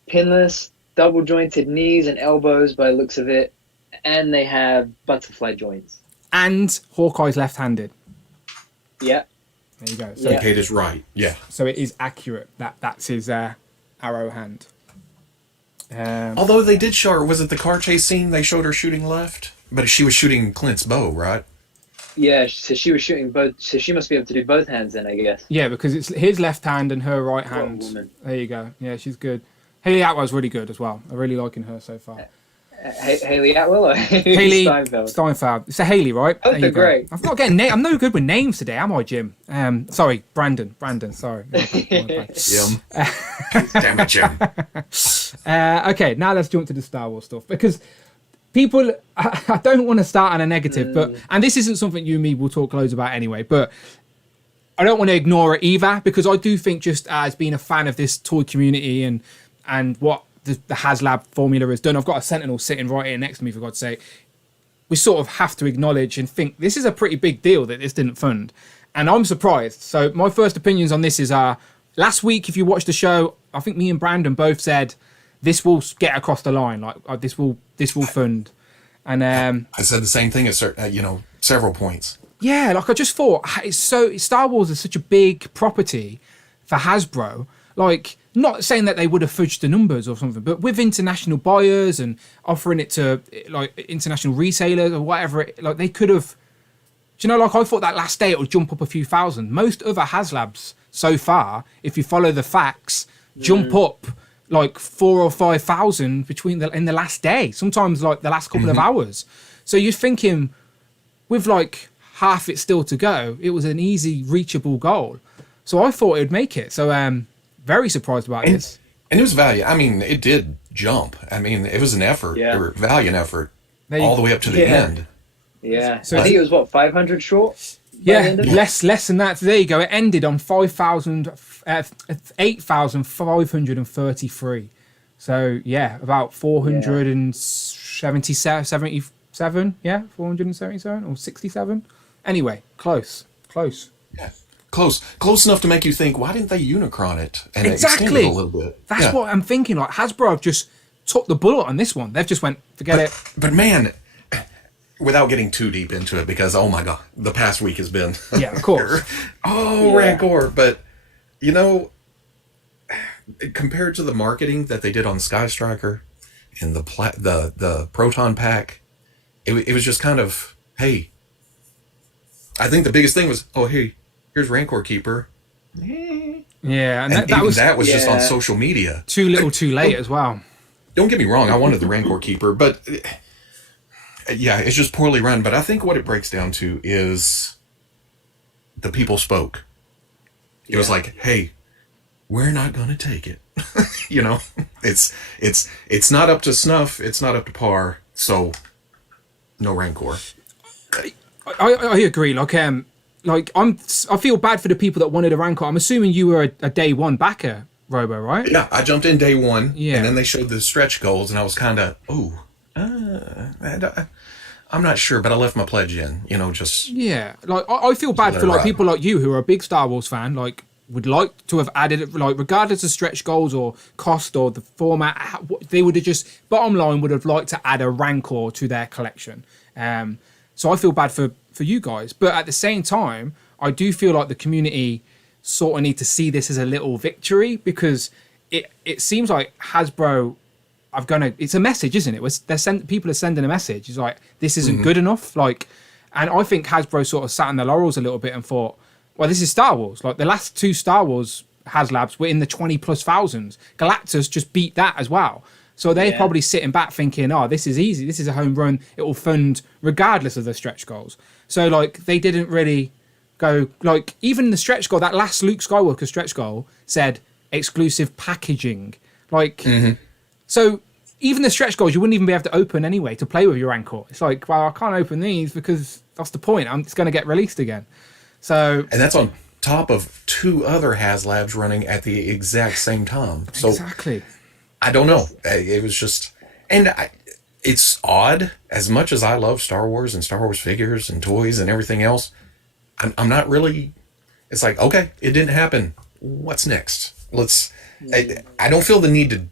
pinless, double jointed knees and elbows by the looks of it, and they have butterfly joints. And Hawkeye's left-handed. Yeah. There you go. So Kate is right. Yeah. So it is accurate. That's his arrow hand. Although they did show her, was it the car chase scene? They showed her shooting left, but she was shooting Clint's bow, right? Yeah. So she was shooting both. So she must be able to do both hands then, I guess. Yeah, because it's his left hand and her right hand. Woman. There you go. Yeah, she's good. Haley Atwell's really good as well. I'm really liking her so far. Haley Atwell or Haley Steinfeld. It's a Haley, right? Oh, they're great. I'm not getting I'm no good with names today, am I, Jim? Sorry, Brandon, sorry. Jim. Damn it, Jim. Okay, now let's jump to the Star Wars stuff, because people, I don't want to start on a negative, and this isn't something you and me will talk loads about anyway, but I don't want to ignore it either, because I do think, just as being a fan of this toy community and what the Haslab formula has done, I've got a Sentinel sitting right here next to me, for God's sake. We sort of have to acknowledge and think this is a pretty big deal that this didn't fund. And I'm surprised. So my first opinions on this is, last week, if you watched the show, I think me and Brandon both said this will get across the line. Like, this will fund. And I said the same thing at several points. yeah, like I just thought Star Wars is such a big property for Hasbro. Like, not saying that they would have fudged the numbers or something, but with international buyers and offering it to like international resellers or whatever, like they could have. Do you know? Like I thought that last day it would jump up a few thousand. Most other Haslabs so far, if you follow the facts, jump up like 4,000 or 5,000 in the last day. Sometimes like the last couple of hours. So you're thinking, with like half it still to go, it was an easy reachable goal. So I thought it would make it. So very surprised about this. And it was value. I mean, it did jump. I mean, it was an effort, or valiant effort, all the way up to the end. Yeah. So I think it was what, 500 short? Yeah, less than that. So there you go. It ended on 8,533. So yeah, about 477. Yeah, 477 or 67. Anyway, close. Yeah. Close enough to make you think, why didn't they Unicron it and exactly extend it a little bit? That's what I'm thinking. Like Hasbro have just took the bullet on this one. They've just went, forget it. But man, without getting too deep into it, because oh my god, the past week has been of course. Rancor. But you know, compared to the marketing that they did on Sky Striker and the Proton Pack, it was just kind of, hey. I think the biggest thing was, oh hey, here's Rancor Keeper. Yeah, and that was just on social media. Too little, too late as well. Don't get me wrong, I wanted the Rancor Keeper, but yeah, it's just poorly run. But I think what it breaks down to is the people spoke. It was like, hey, we're not going to take it. You know, it's not up to snuff. It's not up to par. So no Rancor. I agree. I feel bad for the people that wanted a Rancor. I'm assuming you were a day one backer, Robo, right? Yeah, I jumped in day one, and then they showed the stretch goals, and I was kind of, I'm not sure, but I left my pledge in, just... Yeah, like, I feel bad for, like, people like you who are a big Star Wars fan, like, would like to have added, like, regardless of stretch goals or cost or the format, they would have just, bottom line, would have liked to add a Rancor to their collection. So I feel bad for you guys. But at the same time, I do feel like the community sort of need to see this as a little victory, because it seems like Hasbro... it's a message, isn't it? People are sending a message. It's like, this isn't good enough. Like, and I think Hasbro sort of sat on their laurels a little bit and thought, well, this is Star Wars. Like, the last two Star Wars Haslabs were in the 20 plus thousands. Galactus just beat that as well. So they're probably sitting back thinking, oh, this is easy. This is a home run. It will fund regardless of the stretch goals. So, like, they didn't really go, like, even the stretch goal, that last Luke Skywalker stretch goal said exclusive packaging. Like, so even the stretch goals, you wouldn't even be able to open anyway to play with your Rancor. It's like, well, I can't open these because that's the point. It's going to get released again. So, and that's on top of two other Haslabs running at the exact same time. So exactly. I don't know. It was just, it's odd. As much as I love Star Wars and Star Wars figures and toys and everything else, I'm not really. It's like, okay, it didn't happen. What's next? I don't feel the need to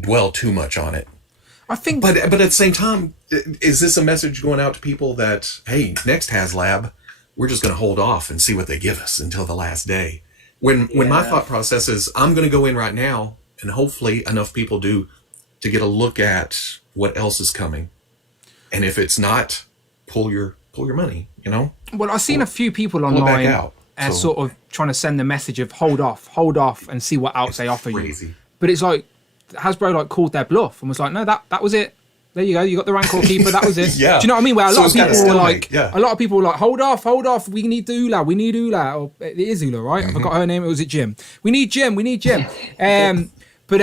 dwell too much on it. I think, but at the same time, is this a message going out to people that, hey, next Haslab, we're just going to hold off and see what they give us until the last day? When my thought process is, I'm going to go in right now, and hopefully enough people do to get a look at what else is coming. And if it's not, pull your money, Well, I've seen a few people online sort of trying to send the message of hold off and see what else they offer you. But it's like Hasbro called their bluff and was like, no, that was it. There you go. You got the Rancor Keeper. That was it. Yeah. Do you know what I mean? Where a lot of people were like, hold off. We need Ula. Or it is Ula, right? I forgot her name. It was Jim. We need Jim. But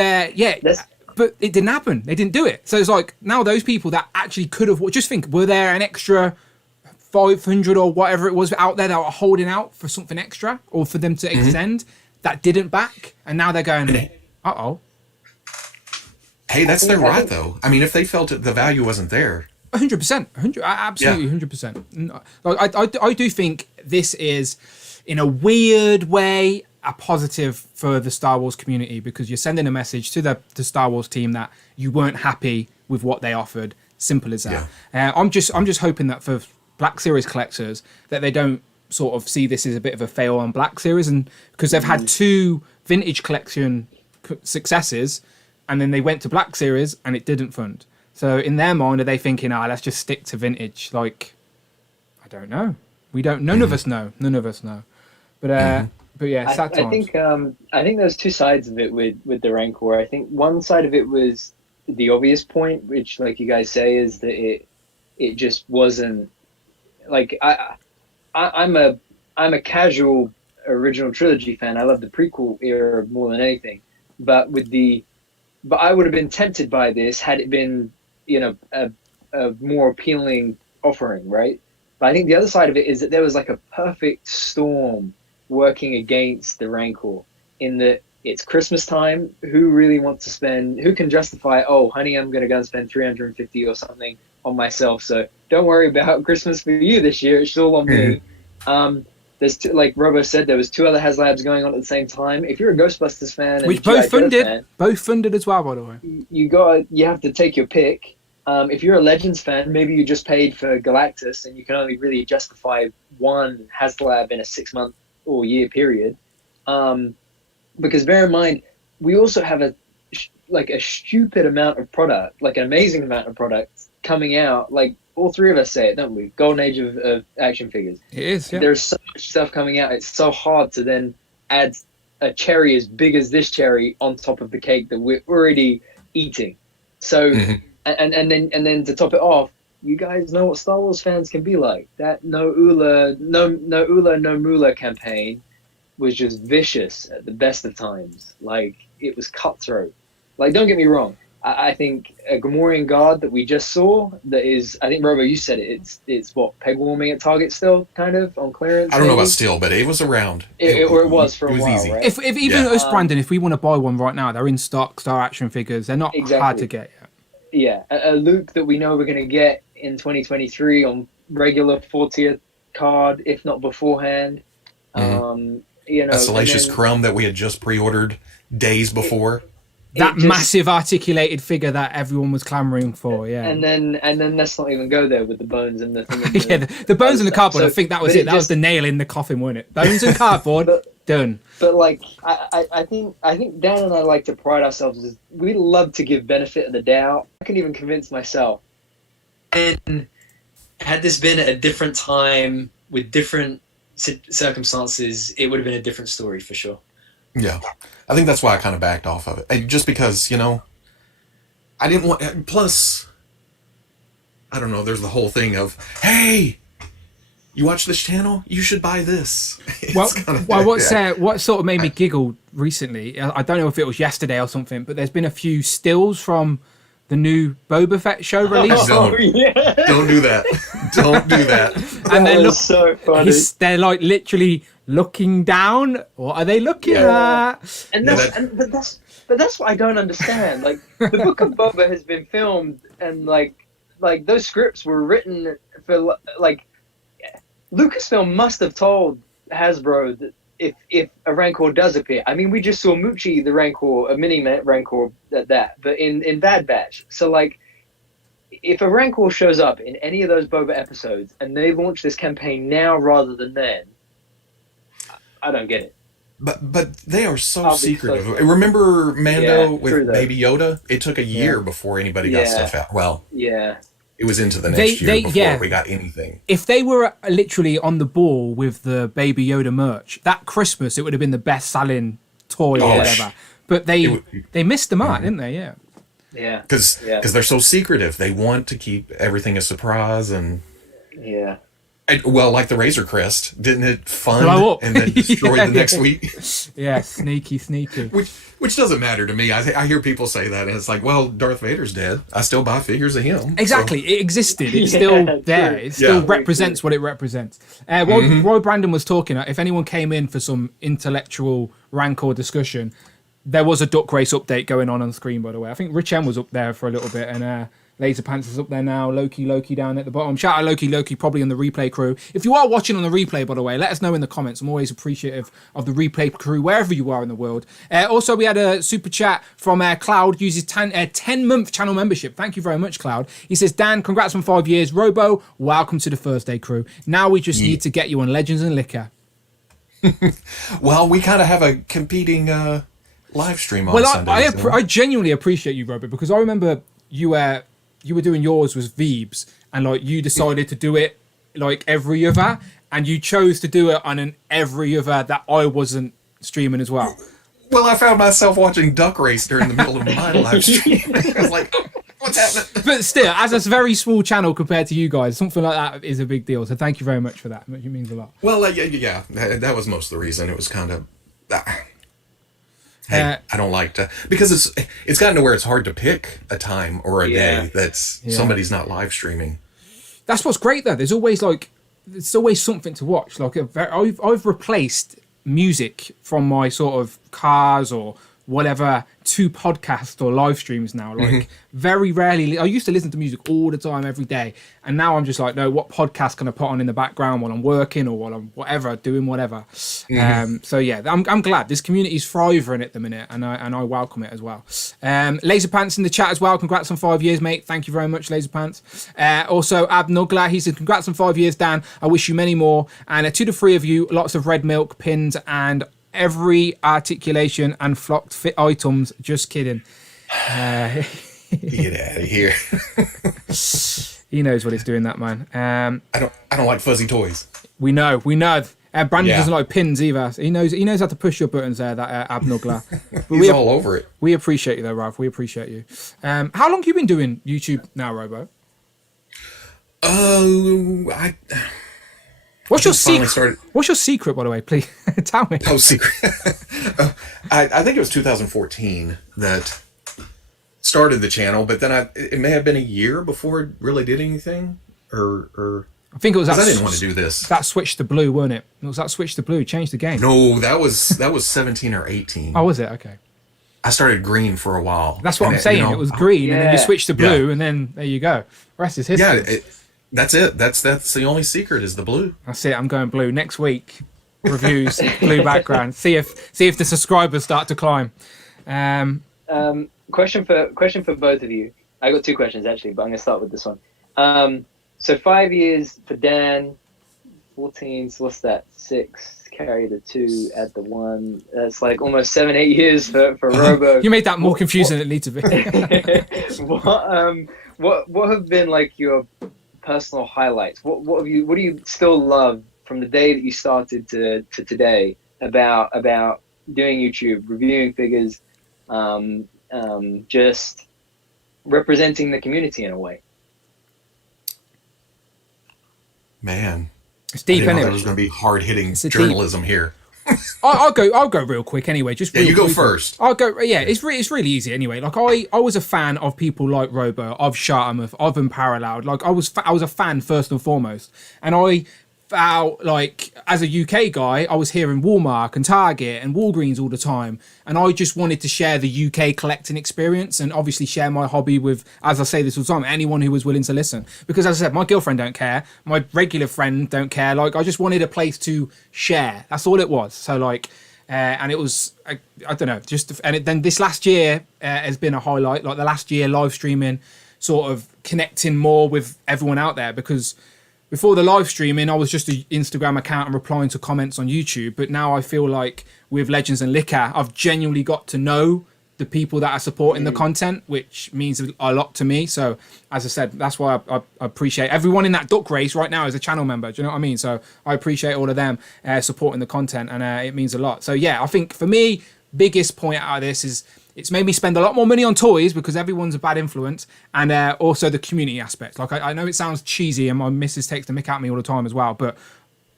it didn't happen. They didn't do it. So it's like, now those people that actually could have, just think, were there an extra 500 or whatever it was out there that were holding out for something extra or for them to extend that didn't back, and now they're going, uh-oh. Hey, that's their right, though. I mean, if they felt the value wasn't there. 100%. Absolutely, 100%. I do think this is, in a weird way, a positive for the Star Wars community, because you're sending a message to the Star Wars team that you weren't happy with what they offered. Simple as that. I'm just hoping that for Black Series collectors that they don't sort of see this as a bit of a fail on Black Series, and because they've had 2 vintage collection successes, and then they went to Black Series and it didn't fund. So in their mind, are they thinking, let's just stick to vintage? Like, I don't know. We don't. None of us know. None of us know. But yeah, sad times. I think there's 2 sides of it with the Rancor. I think one side of it was the obvious point, which, like you guys say, is that it just wasn't like I'm a casual original trilogy fan. I love the prequel era more than anything. But I would have been tempted by this had it been, a more appealing offering, right? But I think the other side of it is that there was like a perfect storm working against the Rancor, in that it's Christmas time. Who can justify, oh, honey, I'm going to go and spend $350 or something on myself. So don't worry about Christmas for you this year. It's all on me. There's 2, like Robo said, there was 2 other Haslabs going on at the same time. If you're a Ghostbusters fan, which both funded as well, by the way, you have to take your pick. If you're a Legends fan, maybe you just paid for Galactus and you can only really justify one Haslab in a 6-month or year period. Because bear in mind, we also have a stupid amount of product, like an amazing amount of product coming out. Like all 3 of us say it, don't we? Golden age of action figures. It is, yeah. There's so much stuff coming out. It's so hard to then add a cherry as big as this cherry on top of the cake that we're already eating. So, and then to top it off, you guys know what Star Wars fans can be like. That no Ula, no Mula campaign was just vicious at the best of times. Like, it was cutthroat. Like, don't get me wrong. I think a Gamorrean guard that we just saw, that is, I think, Robo, you said it, it's what, peg warming at Target still, kind of, on clearance? I don't know about still, but it was around. It was for a while, easy. right? If even us, Brandon, if we want to buy one right now, they're in stock, Star Action figures. They're not hard to get yet. Yeah, a Luke that we know we're going to get in 2023 on regular 40th card, if not beforehand. A Salacious Crumb that we had just pre-ordered days before. That massive articulated figure that everyone was clamoring for, yeah. And then let's not even go there with the bones and the thing. Yeah, the bones and the cardboard. So, I think that was it. That was the nail in the coffin, wasn't it? Bones and cardboard, done. But like, I think Dan and I like to pride ourselves as we love to give benefit of the doubt. I can even convince myself. And had this been at a different time with different circumstances, it would have been a different story for sure. Yeah, I think that's why I kind of backed off of it. Just because, I didn't want... Plus, I don't know, there's the whole thing of, hey, you watch this channel? You should buy this. What sort of made me giggle recently, I don't know if it was yesterday or something, but there's been a few stills from the new Boba Fett show release. Don't do that. Don't do that. And that was so funny. They're like literally looking down. What are they looking at? But that's what I don't understand. Like, the Book of Boba has been filmed, and like those scripts were written for like Lucasfilm must have told Hasbro that if a Rancor does appear, I mean, we just saw Moochie the Rancor, a mini Rancor at that, but in Bad Batch. So like, if a Rancor shows up in any of those Boba episodes and they launch this campaign now rather than then, I don't get it. But they are so secretive. Remember Mando with Baby Yoda? It took a year before anybody got stuff out. Well, it was into the next year before we got anything. If they were literally on the ball with the Baby Yoda merch, that Christmas, it would have been the best-selling toy or whatever. But they missed the mark, didn't they? Yeah. Yeah. Because they're so secretive. They want to keep everything a surprise. And well, like the Razor Crest, didn't it fund and then destroy the next week? Yeah, sneaky. Which doesn't matter to me. I hear people say that, and it's like, well, Darth Vader's dead. I still buy figures of him. Exactly. So. It existed. It's still there. It still represents what it represents. While Brandon was talking, if anyone came in for some intellectual Rancor discussion, there was a Duck Race update going on screen, by the way. I think Rich M was up there for a little bit, and Laser Pants is up there now. Loki down at the bottom. Shout out Loki, probably on the replay crew. If you are watching on the replay, by the way, let us know in the comments. I'm always appreciative of the replay crew, wherever you are in the world. Also, we had a super chat from Cloud, uses 10-month channel membership. Thank you very much, Cloud. He says, Dan, congrats on 5 years. Robo, welcome to the First Day crew. Now we just need to get you on Legends and Liquor. Well, we kind of have a competing live stream on Sundays. I genuinely appreciate you, Robert, because I remember you were doing yours was Veebs, and like you decided to do it like every other, and you chose to do it on an every other that I wasn't streaming as well. Well, I found myself watching Duck Race during the middle of my live stream. I was like, oh, what's happening? But still, as a very small channel compared to you guys, something like that is a big deal. So thank you very much for that. It means a lot. Well, yeah, that was most of the reason. It was kind of... Hey, I don't like to, because it's gotten to where it's hard to pick a time or a day that's somebody's not live streaming. That's what's great though. There's always something to watch. Like I've replaced music from my sort of cars or whatever to podcasts or live streams now. Like very rarely. I used to listen to music all the time, every day, and now I'm just like, no, what podcast can I put on in the background while I'm working or while I'm doing whatever. So yeah, I'm glad this community is thriving at the minute, and I welcome it as well. Laser Pants in the chat as well. Congrats on 5 years, mate. Thank you very much, Laser Pants. Also, Ab Nugla, he said, congrats on 5 years, Dan. I wish you many more. And to the three of you, lots of red milk, pins, and every articulation and flocked fit items. Just kidding. Get out of here. He knows what he's doing, that man. I don't like fuzzy toys. We know. Brandon doesn't like pins either. He knows how to push your buttons there, that Abnugler. He's all over it. We appreciate you though, Ralph. We appreciate you. How long have you been doing YouTube now, Robo? What's your secret? What's your secret, by the way? Please tell me. Oh, secret. I think it was 2014 that started the channel, but then it may have been a year before it really did anything, or I think it was. I didn't want to do this. That switch to blue, wasn't it? It was that switch to blue changed the game. No, that was 17 or 18. Oh, was it? Okay. I started green for a while. That's what I'm saying. It was green, and then you switched to blue, and then there you go. The rest is history. Yeah. That's it. That's the only secret is the blue. That's it. I'm going blue next week. Reviews, blue background. See if the subscribers start to climb. Question for both of you. I got two questions actually, but I'm gonna start with this one. So 5 years for Dan, 14. So what's that? 6. Carry the 2, add the 1. That's like almost 7-8 years for Robo. You made that more confusing than it needs to be. What have been like your personal highlights? What do you still love from the day that you started to today about doing YouTube, reviewing figures, just representing the community in a way? Man, it's deep. Anyway, it was going to be hard-hitting journalism here. I'll go real quick anyway. Just real you go quick. first. I'll go. Yeah, it's really easy anyway. Like I was a fan of people like Robo, of Shartamuth, of Unparalleled. Like I was a fan first and foremost, and I felt like as a UK guy, I was hearing Walmart and Target and Walgreens all the time, and I just wanted to share the UK collecting experience and obviously share my hobby with, as I say this all the time, anyone who was willing to listen. Because as I said, my girlfriend don't care, my regular friend don't care. Like I just wanted a place to share. That's all it was. So like, and it was I don't know, then this last year has been a highlight. Like the last year, live streaming, sort of connecting more with everyone out there, because before the live streaming, I was just an Instagram account and replying to comments on YouTube. But now I feel like with Legends and Liquor, I've genuinely got to know the people that are supporting the content, which means a lot to me. So, as I said, that's why I appreciate everyone in that duck race right now is a channel member. Do you know what I mean? So I appreciate all of them supporting the content, and it means a lot. So yeah, I think for me, biggest point out of this is it's made me spend a lot more money on toys because everyone's a bad influence, and also the community aspect. Like I know it sounds cheesy, and my missus takes the mick at me all the time as well. But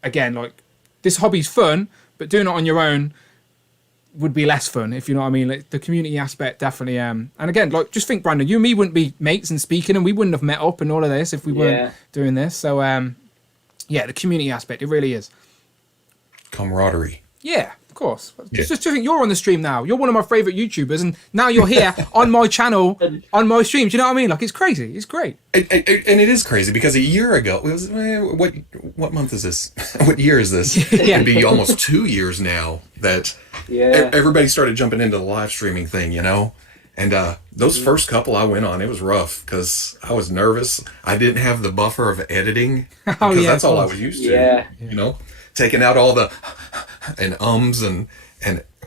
again, like this hobby's fun, but doing it on your own would be less fun, if you know what I mean. Like, the community aspect definitely. And again, like just think, Brandon, you and me wouldn't be mates and speaking, and we wouldn't have met up and all of this if we weren't doing this. So yeah, the community aspect, it really is. Camaraderie. Yeah, Of course. Just to think you're on the stream now. You're one of my favorite YouTubers, and now you're here on my channel, on my stream. Do you know what I mean? Like, it's crazy. It's great. And it is crazy because a year ago, it was, what month is this? What year is this? It'd be almost 2 years now that everybody started jumping into the live streaming thing, you know? And those first couple I went on, it was rough because I was nervous. I didn't have the buffer of editing because that's all I was used to. Yeah. You know, taking out all the and ums and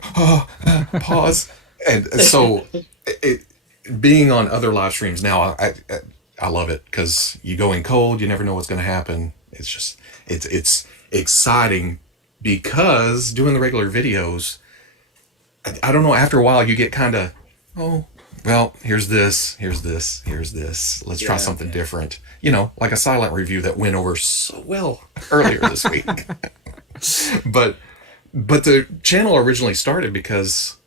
pause. And so being on other live streams now, I love it because you go in cold. You never know what's going to happen. It's just it's exciting because doing the regular videos, I don't know. After a while, you get kind of, oh, well, here's this. Let's try something different. You know, like a silent review that went over so well earlier this week. But the channel originally started because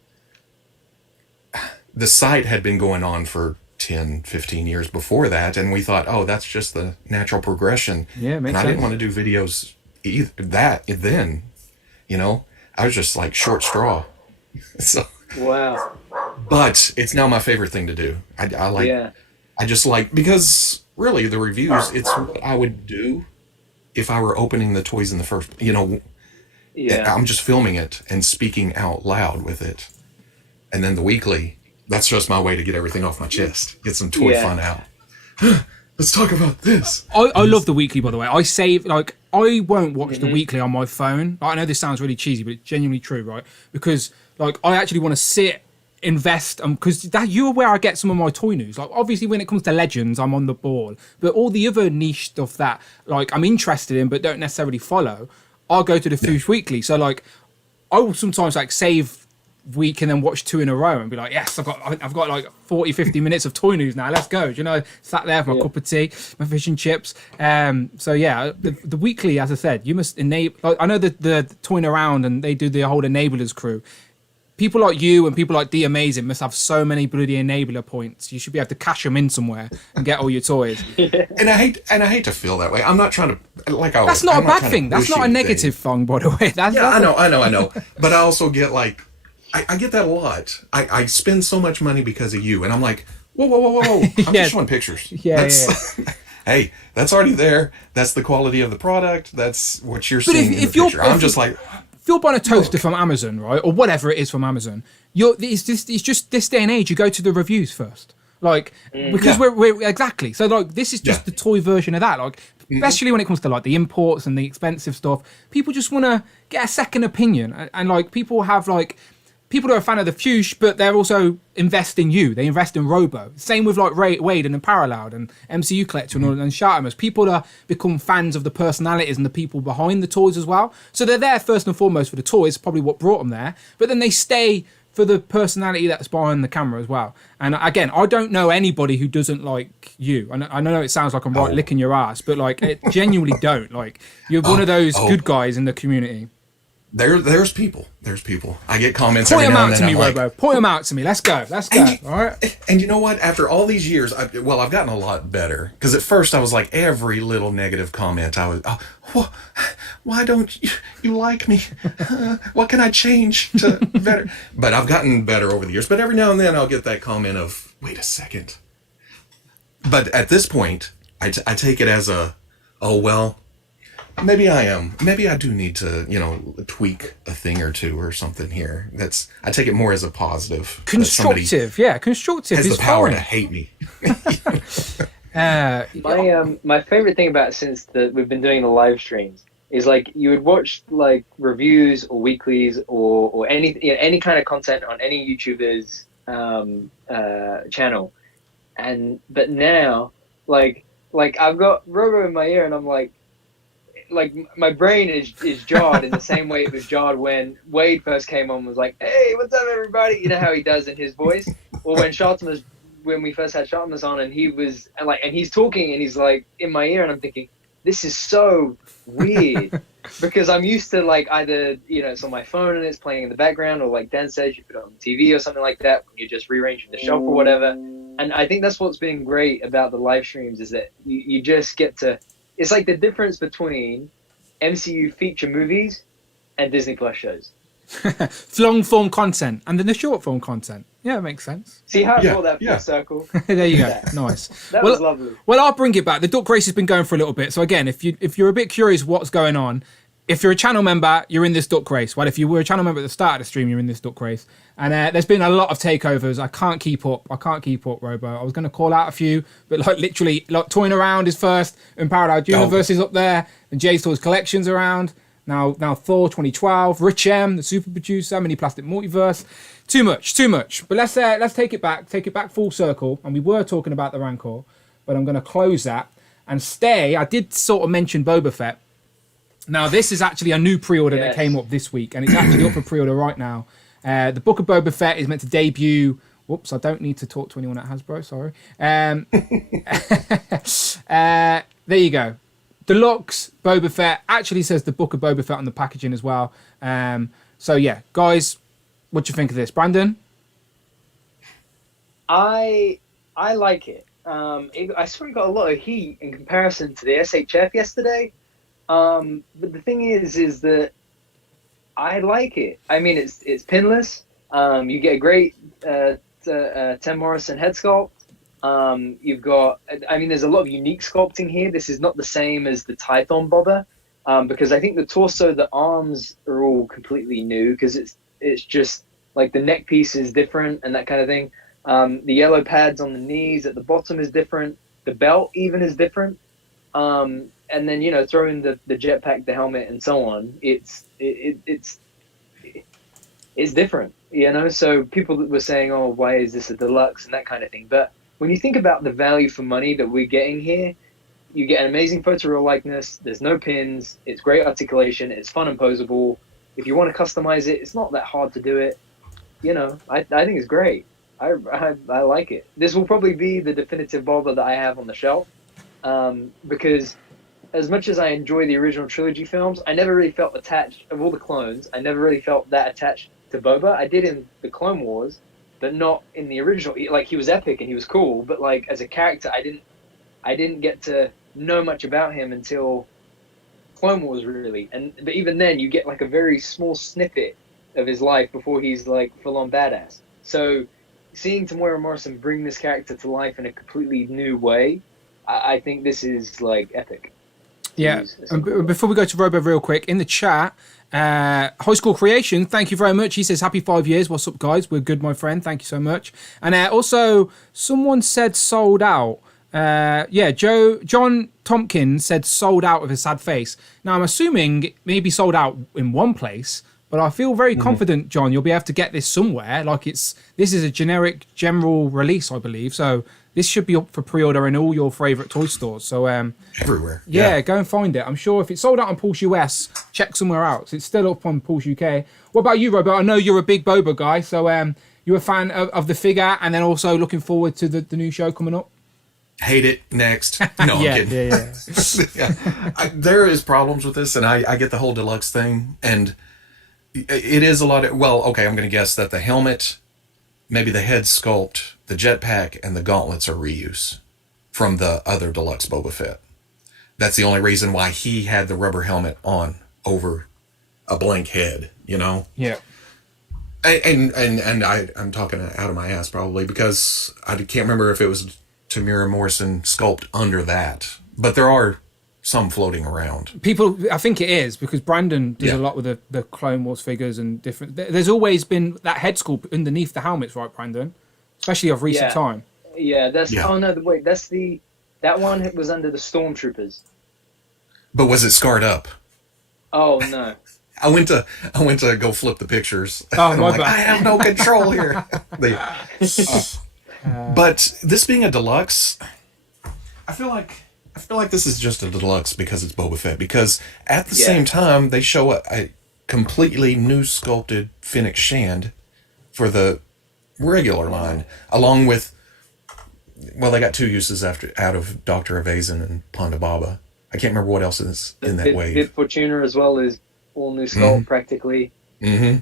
the site had been going on for 10, 15 years before that. And we thought, oh, that's just the natural progression. Yeah, makes sense. I didn't want to do videos then, you know. I was just like short straw. So wow. But it's now my favorite thing to do. I just like, because really the reviews, it's what I would do if I were opening the toys in the first, you know. Yeah. I'm just filming it and speaking out loud with it. And then the weekly, that's just my way to get everything off my chest. Get some toy fun out. Let's talk about this. I love the weekly, by the way. I save, like, I won't watch the weekly on my phone. Like, I know this sounds really cheesy, but it's genuinely true, right? Because, like, I actually want to sit, invest, because you're where I get some of my toy news. Like, obviously, when it comes to Legends, I'm on the ball. But all the other niche stuff that, like, I'm interested in but don't necessarily follow, I'll go to the FWOOSH Weekly. So, like, I will sometimes, like, save week and then watch 2 in a row and be like, yes, I've got like 40, 50 minutes of toy news now. Let's go. You know, sat there for my cup of tea, my fish and chips. So yeah, the weekly, as I said, you must enable. Like, I know the Toying Around and they do the whole enablers crew. People like you and people like D Amazing must have so many bloody enabler points. You should be able to cash them in somewhere and get all your toys. And I hate to feel that way. I'm not trying to That's not a bad thing. That's not a negative thing, by the way. I know. But I also get like, I get that a lot. I spend so much money because of you, and I'm like, whoa. I'm just showing pictures. Hey, that's already there. That's the quality of the product. That's what you're seeing in the picture. I'm just like, if you're buying a toaster from Amazon, right, or whatever it is from Amazon, it's just this day and age. You go to the reviews first, like because we're exactly. So like this is just the toy version of that. Like especially when it comes to like the imports and the expensive stuff, people just want to get a second opinion, and like people have like. People are a fan of the FWOOSH, but they're also invest in you. They invest in Robo. Same with like Wade and Paraloud and MCU Collector and Shartimus. People are become fans of the personalities and the people behind the toys as well. So they're there first and foremost for the toys, probably what brought them there. But then they stay for the personality that's behind the camera as well. And again, I don't know anybody who doesn't like you. And I know it sounds like I'm licking your ass, but like it genuinely don't. Like you're one of those good guys in the community. There's people. I get comments Point every now and then. Point them out to me, Robo. Point them out to me. Let's go. All right. And you know what? After all these years, I've gotten a lot better. Because at first I was like, every little negative comment, I was, why don't you like me? What can I change to better? But I've gotten better over the years. But every now and then I'll get that comment of, wait a second. But at this point, I take it as maybe I am. Maybe I do need to, tweak a thing or two or something here. I take it more as a positive. Constructive, constructive. Has the power to hate me. My favorite thing about it since we've been doing the live streams is like you would watch like reviews or weeklies or any kind of content on any YouTuber's channel, but now like I've got Robo in my ear and I'm like my brain is jarred in the same way it was jarred when Wade first came on and was like, hey, what's up everybody? You know how he does in his voice? Or when we first had Shartimus on and he was and he's talking and he's like in my ear and I'm thinking, this is so weird. Because I'm used to like either, it's on my phone and it's playing in the background or like Dan says, you put it on TV or something like that when you're just rearranging the shelf or whatever. And I think that's what's been great about the live streams is that you just get to, it's like the difference between MCU feature movies and Disney Plus shows. Long form content and then the short form content. Yeah, it makes sense. See how I brought that full circle? There you go. Nice. That was lovely. Well, I'll bring it back. The duck race has been going for a little bit. So again, if you're a bit curious what's going on, if you're a channel member, you're in this duck race. Well, if you were a channel member at the start of the stream, you're in this duck race. And there's been a lot of takeovers. I can't keep up, Robo. I was going to call out a few, but like literally, like Toying Around is first, and Paradise Universe is up there, and Jay's Toys Collection's around. Now Thor 2012, Rich M, the super producer, Mini Plastic Multiverse. Too much. But let's take it back full circle. And we were talking about the Rancor, but I'm going to close that and stay. I did sort of mention Boba Fett. Now this is actually a new pre-order that came up this week, and it's actually up for pre-order right now. The Book of Boba Fett is meant to debut. Whoops, I don't need to talk to anyone at Hasbro. Sorry. There you go. Deluxe Boba Fett actually says the Book of Boba Fett on the packaging as well. So yeah, guys, what do you think of this, Brandon? I like it. I swear it got a lot of heat in comparison to the SHF yesterday. But the thing is that I like it. I mean, it's pinless. You get a great Tim Morrison head sculpt. You've got, I mean, there's a lot of unique sculpting here. This is not the same as the Tython Boba, because I think the torso, the arms are all completely new, because it's just like the neck piece is different and that kind of thing. The yellow pads on the knees at the bottom is different. The belt even is different. And then, throw in the jetpack, the helmet, and so on. It's different, So people were saying, "Oh, why is this a deluxe?" and that kind of thing. But when you think about the value for money that we're getting here, you get an amazing photoreal likeness. There's no pins. It's great articulation. It's fun and posable. If you want to customize it, it's not that hard to do it. I think it's great. I like it. This will probably be the definitive Boba that I have on the shelf, because as much as I enjoy the original trilogy films, I never really felt attached, of all the clones, I never really felt that attached to Boba. I did in the Clone Wars, but not in the original. Like, he was epic and he was cool, but like as a character, I didn't get to know much about him until Clone Wars, really. But even then, you get like a very small snippet of his life before he's like full-on badass. So seeing Temuera Morrison bring this character to life in a completely new way, I think this is like epic. Yeah, and before we go to Robo real quick, in the chat, High School Creation, thank you very much. He says, happy 5 years. What's up, guys? We're good, my friend. Thank you so much. And also, someone said sold out. John Tompkins said sold out with a sad face. Now, I'm assuming it may be sold out in one place, but I feel very confident, John, you'll be able to get this somewhere. Like, this is a general release, I believe. So this should be up for pre-order in all your favorite toy stores. So everywhere. Yeah, go and find it. I'm sure if it's sold out on Pulse US, check somewhere else. It's still up on Pulse UK. What about you, Robert? I know you're a big Boba guy, so you're a fan of the figure, and then also looking forward to the new show coming up. Hate it. Next. No, I'm kidding. Yeah. There is problems with this, and I get the whole deluxe thing, and it is a lot of, well, okay, I'm going to guess that the helmet, maybe the head sculpt, the jetpack, and the gauntlets are reuse from the other deluxe Boba Fett. That's the only reason why he had the rubber helmet on over a blank head, Yeah. And I'm talking out of my ass probably, because I can't remember if it was Temuera Morrison sculpt under that, but there are some floating around. People, I think it is, because Brandon does a lot with the Clone Wars figures and different. There's always been that head sculpt underneath the helmets, right, Brandon? Especially of recent time. Yeah, that's. Yeah. Oh no, wait, that one was under the Stormtroopers. But was it scarred up? Oh no. I went to go flip the pictures. Oh my bad. I have no control here. But this being a deluxe, I feel like this is just a deluxe because it's Boba Fett. Because at the same time, they show a completely new sculpted Fennec Shand for the regular line, along with, well, they got two uses out of Dr. Evazan and Ponda Baba. I can't remember what else is in that wave. Bib Fortuna as well is all new sculpt practically. Mm-hmm.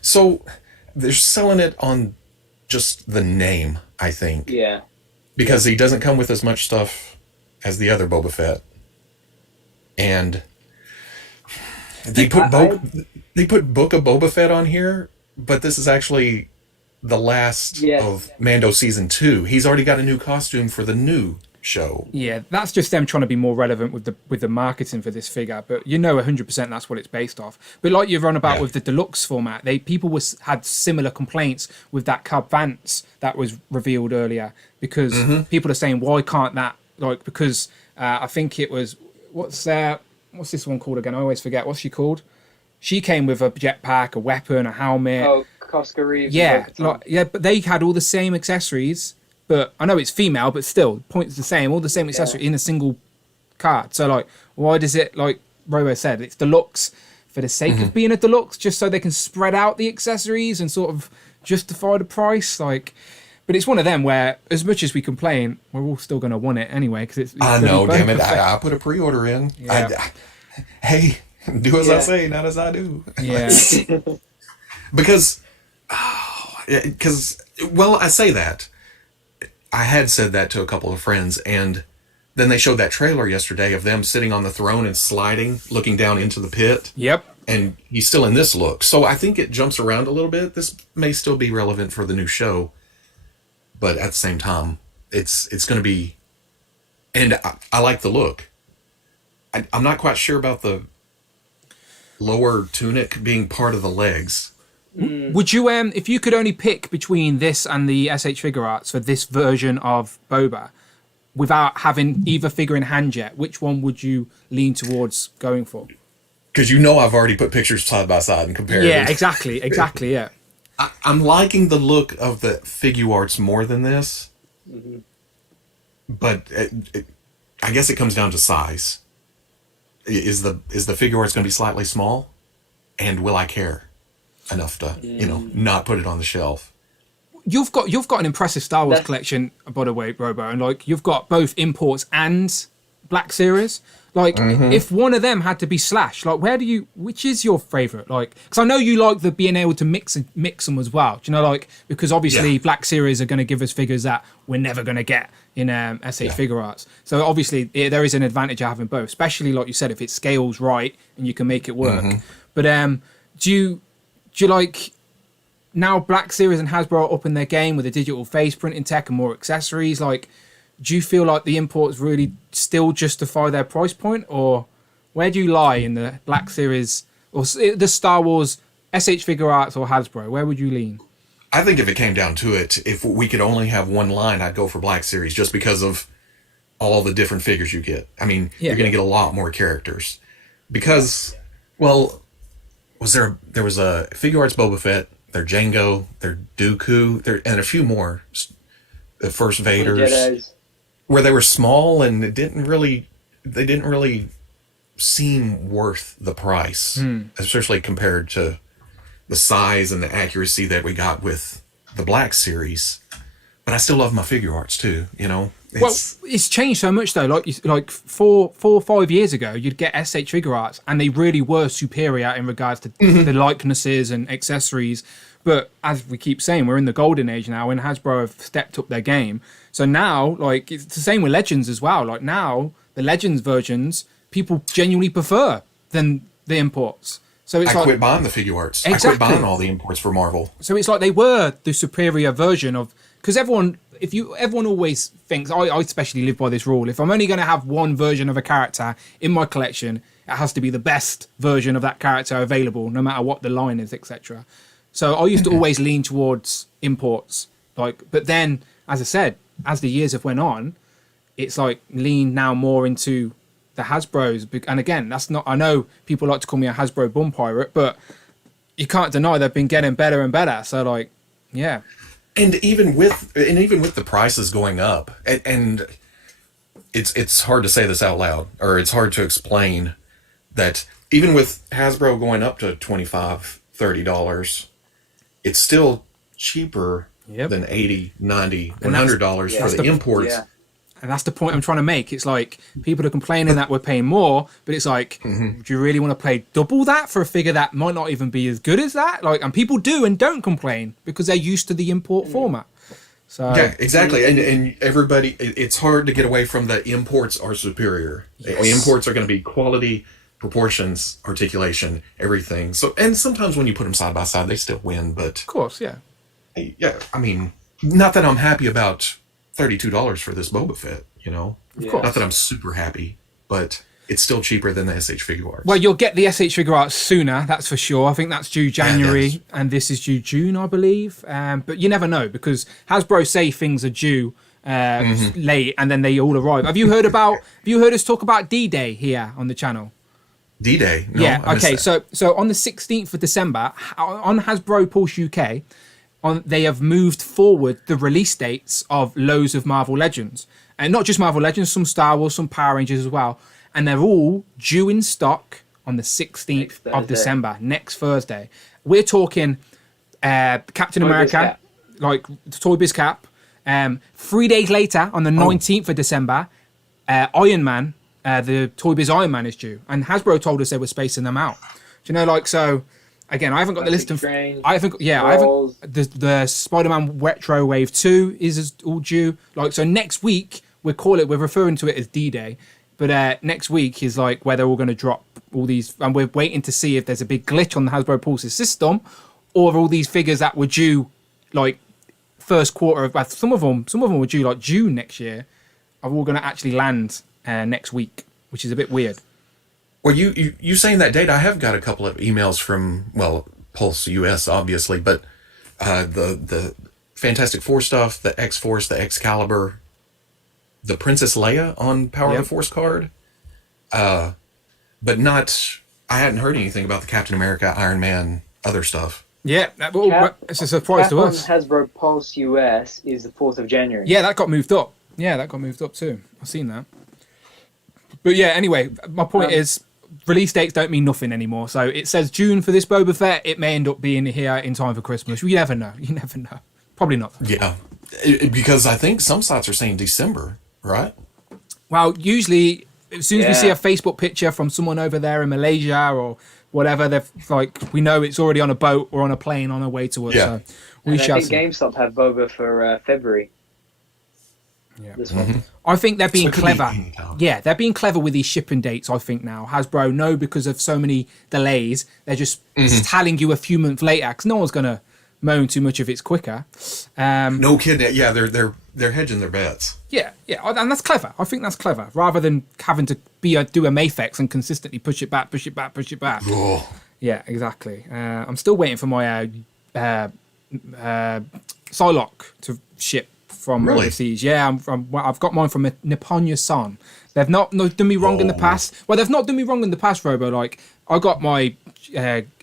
So they're selling it on just the name, I think. Yeah. Because he doesn't come with as much stuff as the other Boba Fett. And they put Boba... They put Book of Boba Fett on here, but this is actually the last of Mando season 2. He's already got a new costume for the new show. Yeah, that's just them trying to be more relevant with the marketing for this figure. But 100% that's what it's based off. But like you've run about with the deluxe format, people had similar complaints with that Cub Vance that was revealed earlier, because people are saying, why can't that, like, because I think it was what's this one called again? I always forget. What's she called? She came with a jetpack, a weapon, a helmet. Oh, Cosca Reeves. Yeah, but they had all the same accessories. But I know it's female, but still, the point's the same. All the same accessory in a single card. So, like, why does it, like Robo said, it's deluxe for the sake of being a deluxe, just so they can spread out the accessories and sort of justify the price? Like, but it's one of them where, as much as we complain, we're all still going to want it anyway. Because it's I know, damn it. I put a pre-order in. Yeah. Hey, do as I say, not as I do. Yeah. Because, I say that. I had said that to a couple of friends, and then they showed that trailer yesterday of them sitting on the throne and sliding, looking down into the pit. Yep. And he's still in this look. So I think it jumps around a little bit. This may still be relevant for the new show, but at the same time, it's going to be... And I like the look. I'm not quite sure about the lower tunic being part of the legs. Would you, if you could only pick between this and the SH Figure Arts for this version of Boba, without having either figure in hand yet, which one would you lean towards going for? Because I've already put pictures side by side and compared. Yeah, exactly, yeah. I'm liking the look of the figure arts more than this, but I guess it comes down to size. Is the figure arts going to be slightly small, and will I care enough to not put it on the shelf? You've got an impressive Star Wars collection, by the way, Robo, and like you've got both imports and Black Series. Like, if one of them had to be Slash, like, which is your favorite? Like, because I know you like the being able to mix them as well. Do you know, like, because obviously Black Series are going to give us figures that we're never going to get in SH Figure Arts. So obviously there is an advantage of having both, especially like you said, if it scales right and you can make it work. But do you like, now Black Series and Hasbro are up in their game with the digital face printing tech and more accessories, like, do you feel like the imports really still justify their price point, or where do you lie in the Black Series or the Star Wars SH Figure Arts or Hasbro? Where would you lean? I think if it came down to it, if we could only have one line, I'd go for Black Series, just because of all the different figures you get. I mean, you're going to get a lot more characters because, well, there was a Figure Arts Boba Fett, their Jango, their Dooku, and a few more. The first Vaders, where they were small and they didn't really seem worth the price, especially compared to the size and the accuracy that we got with the Black Series. But I still love my figure arts too, It's changed so much though. Like 4 or 5 years ago, you'd get SH Figure Arts and they really were superior in regards to the likenesses and accessories. But as we keep saying, we're in the golden age now, and Hasbro have stepped up their game. So now, like, it's the same with Legends as well. Like, now, the Legends versions, people genuinely prefer than the imports. So it's quit buying the figure arts. Exactly. I quit buying all the imports for Marvel. So it's like they were the superior version of... Because everyone always thinks... I especially live by this rule. If I'm only going to have one version of a character in my collection, it has to be the best version of that character available, no matter what the line is, etc. So I used to always lean towards imports, but then, as I said, as the years have went on, it's like lean now more into the Hasbros. And again, that's not, I know people like to call me a Hasbro bum pirate, but you can't deny they've been getting better and better. So like, yeah. And even with the prices going up, and it's hard to say this out loud, or it's hard to explain that even with Hasbro going up to $25, $30, it's still cheaper than $80, $90, $100 for the imports. Yeah. And that's the point I'm trying to make. It's like people are complaining that we're paying more, but it's like, do you really want to pay double that for a figure that might not even be as good as that? Like, and people do and don't complain because they're used to the import format. So yeah, exactly. And everybody, it's hard to get away from the imports are superior. Yes. Imports are going to be quality proportions, articulation, everything. So, and sometimes when you put them side by side, they still win. But Of course, yeah. yeah, I mean, not that I'm happy about $32 for this Boba Fett. You know, Of course. not that I'm super happy, but it's still cheaper than the SH figure arts. Well, you'll get the SH figure art sooner, that's for sure. I think that's due January, and this is due June, I believe. But you never know, because Hasbro say things are due late, and then they all arrive. Have you heard us talk about D-Day here on the channel? D-Day? No, Yeah. I missed Okay. that. So on the 16th of December, on Hasbro Pulse UK, they have moved forward the release dates of loads of Marvel Legends, and not just Marvel Legends, some Star Wars, some Power Rangers as well. And they're all due in stock on the 16th of December, next Thursday. We're talking Captain America, like the Toy Biz Cap. 3 days later, on the 19th of December, Iron Man, the Toy Biz Iron Man is due. And Hasbro told us they were spacing them out. Do you know, like, so, again, I haven't got the list of... The Spider-Man Retro Wave 2 is all due. Like, so next week, we're referring to it as D-Day. But next week is like where they're all going to drop all these, and we're waiting to see if there's a big glitch on the Hasbro Pulse system, or all these figures that were due like first quarter of. Some of them were due like June next year, are all going to actually land next week, which is a bit weird. Well, you saying that date, I have got a couple of emails from Pulse US obviously, but the Fantastic Four stuff, the X-Force, the Excalibur. The Princess Leia on Power of the Force card, but not. I hadn't heard anything about the Captain America, Iron Man, other stuff. Yeah, it's a surprise to us. Hasbro Pulse US is the 4th of January. Yeah, that got moved up. Yeah, that got moved up too. I've seen that. But yeah, anyway, my point is release dates don't mean nothing anymore. So it says June for this Boba Fett. It may end up being here in time for Christmas. You never know. You never know. Probably not. Yeah, because I think some sites are saying December. Right. Well, usually, as soon as we see a Facebook picture from someone over there in Malaysia or whatever, they're like, we know it's already on a boat or on a plane on our way to us. Yeah. So we shall see. GameStop have Boba for February. Yeah. This one. I think they're being clever. Yeah, they're being clever with these shipping dates, I think now. Hasbro, no, because of so many delays, they're just telling you a few months later, because no one's going to moan too much if it's quicker. No kidding. Yeah, they're hedging their bets. Yeah, and that's clever. I think that's clever, rather than having to do a Mayfex and consistently push it back. Oh. Yeah, exactly. I'm still waiting for my Psylocke to ship from overseas. Yeah, I've got mine from Nipponya-san. They've not done me wrong in the past. Well, they've not done me wrong in the past, Robo. Like, I got my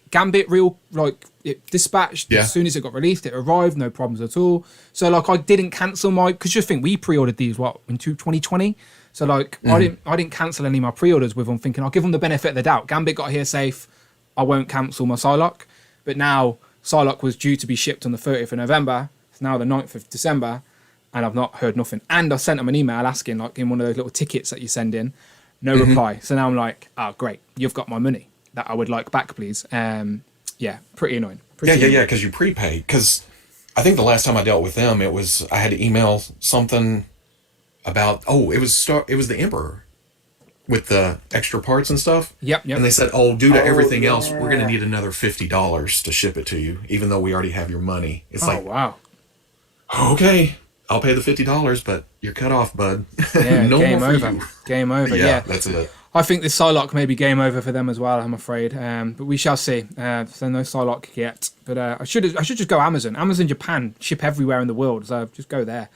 Gambit reel, like, it dispatched as soon as it got released. It arrived, no problems at all. So, like, I didn't cancel because just think we pre-ordered these in 2020. So, like, I didn't cancel any of my pre-orders with them, thinking I'll give them the benefit of the doubt. Gambit got here safe. I won't cancel my Psylocke. But now Psylocke was due to be shipped on the 30th of November. It's now the 9th of December, and I've not heard nothing. And I sent them an email asking, like, in one of those little tickets that you send in, no reply. So now I'm like, oh, great, you've got my money that I would like back, please. Yeah, pretty annoying. Yeah, because you prepaid. Because I think the last time I dealt with them, I had to email something about, it was the Emperor with the extra parts and stuff. Yep. And they said, due to everything else, we're going to need another $50 to ship it to you, even though we already have your money. It's wow. Okay, I'll pay the $50, but you're cut off, bud. Yeah, no game more for over. you. Game over. Yeah, that's it. I think this Psylocke may be game over for them as well, I'm afraid. But we shall see. So no Psylocke yet. But I should just go Amazon. Amazon Japan ship everywhere in the world, so just go there.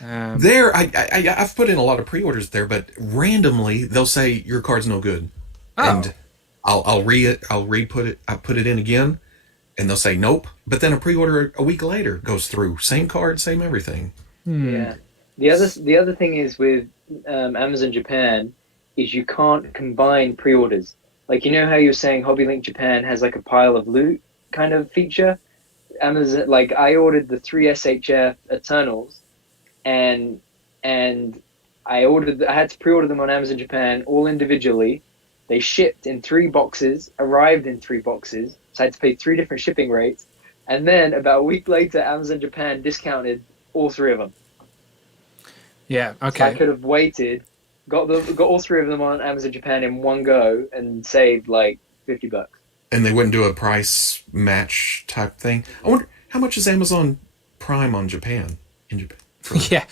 I've put in a lot of pre-orders there, but randomly they'll say your card's no good, and I'll put it in again, and they'll say nope. But then a pre-order a week later goes through, same card, same everything. Yeah. The other thing is with Amazon Japan is you can't combine pre-orders. Like, you know how you're saying HobbyLink Japan has like a pile of loot kind of feature? Amazon, like, I ordered the 3 SHF Eternals, and I had to pre-order them on Amazon Japan all individually. They shipped in 3 boxes, arrived in 3 boxes, so I had to pay 3 different shipping rates. And then about a week later, Amazon Japan discounted all 3 of them. Yeah, okay. So I could have waited got all three of them on Amazon Japan in one go and saved like $50. And they wouldn't do a price match type thing. I wonder how much is Amazon Prime on Japan? In Japan, Yeah.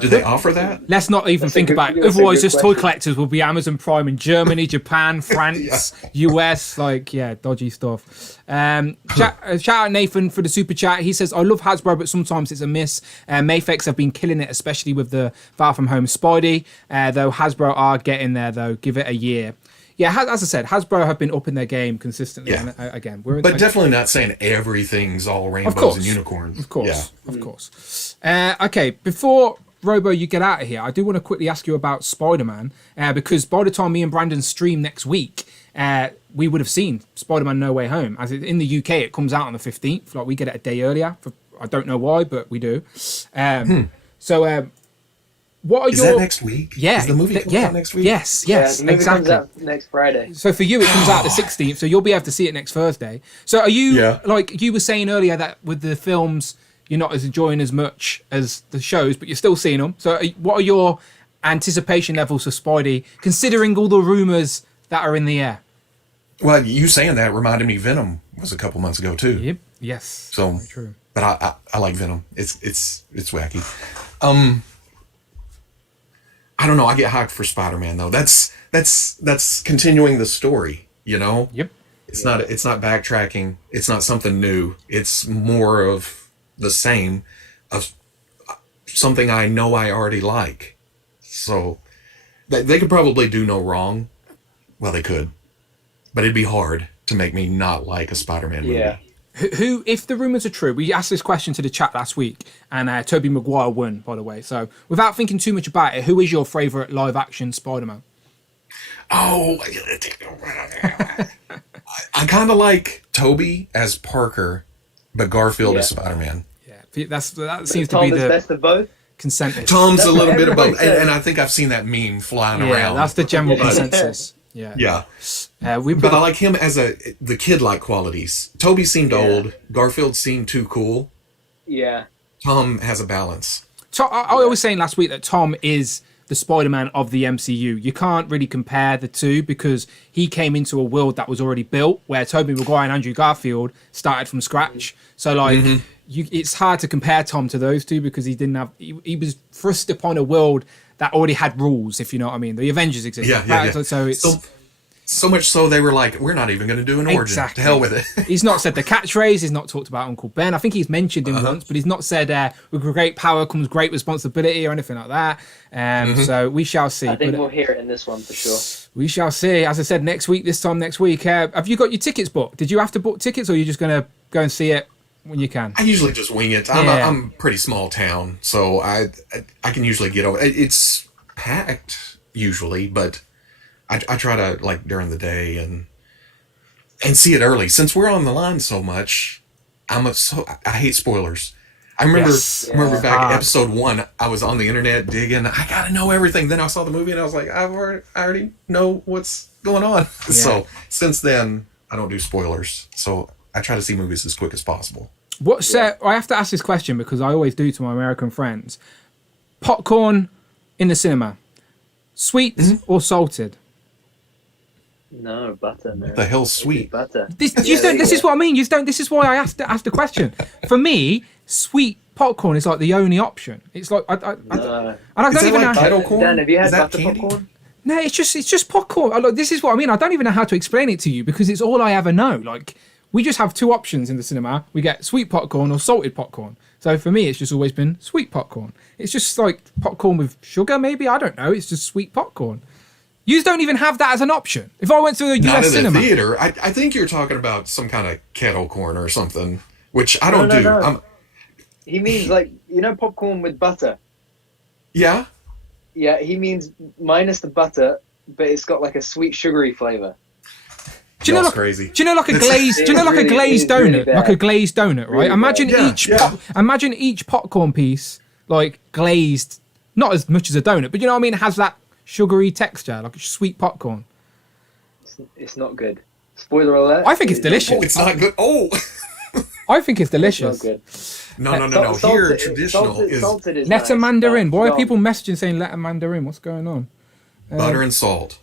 do they offer that? Let's not even think about it. Otherwise, just toy collectors will be Amazon Prime in Germany, Japan, France, US. Like, yeah, dodgy stuff. Shout out Nathan for the super chat. He says, I love Hasbro, but sometimes it's a miss. Mayfex have been killing it, especially with the Far From Home Spidey. Though Hasbro are getting there, though. Give it a year. Yeah, as I said, Hasbro have been upping their game consistently. Yeah. And again, definitely not saying everything's all rainbows and unicorns. Of course, of course. Okay, before Robo, you get out of here, I do want to quickly ask you about Spider-Man, because by the time me and Brandon stream next week, we would have seen Spider-Man No Way Home. As in the UK, it comes out on the 15th. Like, we get it a day earlier. I don't know why, but we do. So, what are Is that next week? Yeah. Is the movie comes out next week? Yes, The movie exactly. comes out next Friday. So for you, it comes out the 16th, so you'll be able to see it next Thursday. So are you, like you were saying earlier, that with the films, you're not as enjoying as much as the shows, but you're still seeing them. So what are your anticipation levels for Spidey, considering all the rumours that are in the air? Well, you saying that reminded me Venom was a couple months ago, too. Yep. Yes. So, very true. But I like Venom. It's wacky. I don't know. I get hyped for Spider-Man though. That's continuing the story. You know. Yep. It's not backtracking. It's not something new. It's more of the same, of something I know I already like. So they could probably do no wrong. Well, they could, but it'd be hard to make me not like a Spider-Man movie. Yeah. Who, if the rumours are true, we asked this question to the chat last week, and Tobey Maguire won, by the way. So, without thinking too much about it, who is your favourite live-action Spider-Man? Oh, I kind of like Tobey as Parker, but Garfield as Spider-Man. Yeah, that seems to Tom be is the best of both. consensus. Tom's a little bit of both, says. and I think I've seen that meme flying Yeah, around. that's the general consensus. Yeah. But I like him as the kid-like qualities. Toby seemed old. Garfield seemed too cool. Yeah. Tom has a balance. So I was saying last week that Tom is the Spider-Man of the MCU. You can't really compare the two because he came into a world that was already built, where Tobey Maguire and Andrew Garfield started from scratch. So like, it's hard to compare Tom to those two because he didn't have. He was thrust upon a world that already had rules, if you know what I mean. The Avengers existed. Yeah. So it's so much so they were like, we're not even going to do an origin. Exactly. To hell with it. He's not said the catchphrase. He's not talked about Uncle Ben. I think he's mentioned him once, but he's not said with great power comes great responsibility or anything like that. So we shall see. I think we'll hear it in this one for sure. We shall see. As I said, next week, this time next week. Have you got your tickets booked? Did you have to book tickets, or are you just going to go and see it when you can? I usually just wing it. I'm a pretty small town, so I can usually get over. It's packed usually, but I try to, like, during the day and see it early. Since we're on the line so much, I hate spoilers. I remember back episode 1, I was on the internet digging. I gotta know everything. Then I saw the movie and I was like, I already know what's going on. Yeah. So since then, I don't do spoilers. So I try to see movies as quick as possible. I have to ask this question because I always do to my American friends. Popcorn in the cinema, sweet or salted? No, butter, man. What the hell's sweet? Butter. This is what I mean. This is why I asked the question. For me, sweet popcorn is like the only option. It's like I don't even know. Dan, have you had butter candy? popcorn? No, it's just popcorn. This is what I mean. I don't even know how to explain it to you because it's all I ever know. Like, we just have two options in the cinema. We get sweet popcorn or salted popcorn. So for me, it's just always been sweet popcorn. It's just like popcorn with sugar, maybe. I don't know. It's just sweet popcorn. You don't even have that as an option. If I went to a US cinema, the theater, I think you're talking about some kind of kettle corn or something, which I don't do. No. He means like, popcorn with butter. Yeah. Yeah, he means minus the butter, but it's got like a sweet sugary flavor. Do you know crazy? Do you know like a glazed? Do you know like a glazed donut? Really like a glazed donut, right? Really Imagine each popcorn piece like glazed, not as much as a donut, but you know what I mean. It has that sugary texture, like a sweet popcorn. It's not good. Spoiler alert. I think it's delicious. Oh, it's not good. Oh, I think it's delicious. It's not good. No. Here, traditional is salted is Let a nice, mandarin. but Why are people messaging saying let a mandarin? What's going on? Butter and salt.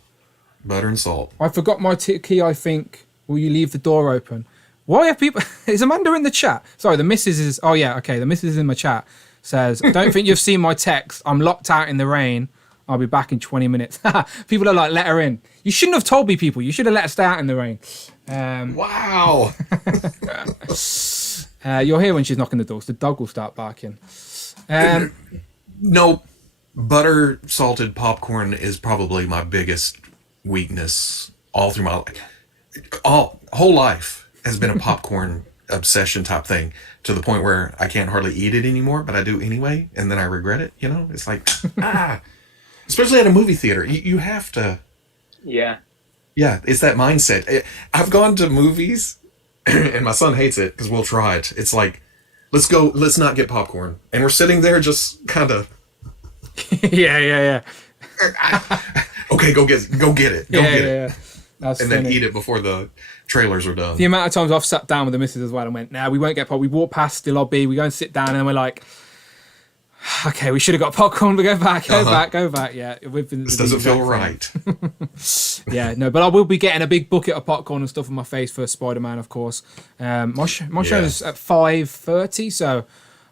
Butter and salt. I forgot my key, I think. Will you leave the door open? Why have people... Is Amanda in the chat? Sorry, the missus is... Oh, yeah, okay. The missus is in my chat. Says, I don't think you've seen my text. I'm locked out in the rain. I'll be back in 20 minutes. People are like, let her in. You shouldn't have told me, people. You should have let her stay out in the rain. Wow. You'll hear when she's knocking the door. So the dog will start barking. No, butter salted popcorn is probably my biggest weakness all through my whole life has been a popcorn obsession type thing, to the point where I can't hardly eat it anymore, but I do anyway, and then I regret it. You know, it's like especially at a movie theater, you have to. Yeah, it's that mindset. I've gone to movies, and my son hates it because we'll try it. It's like, let's not get popcorn, and we're sitting there just kind of. Yeah. Okay, go get it. Go get it. Yeah. That's and funny. then eat it before the trailers are done. The amount of times I've sat down with the missus as well and went, we won't get popcorn. We walk past the lobby, we go and sit down, and we're like, okay, we should have got popcorn. We go back. Yeah, this doesn't feel right. Yeah, no, but I will be getting a big bucket of popcorn and stuff in my face for Spider-Man, of course. My show is at 5:30, so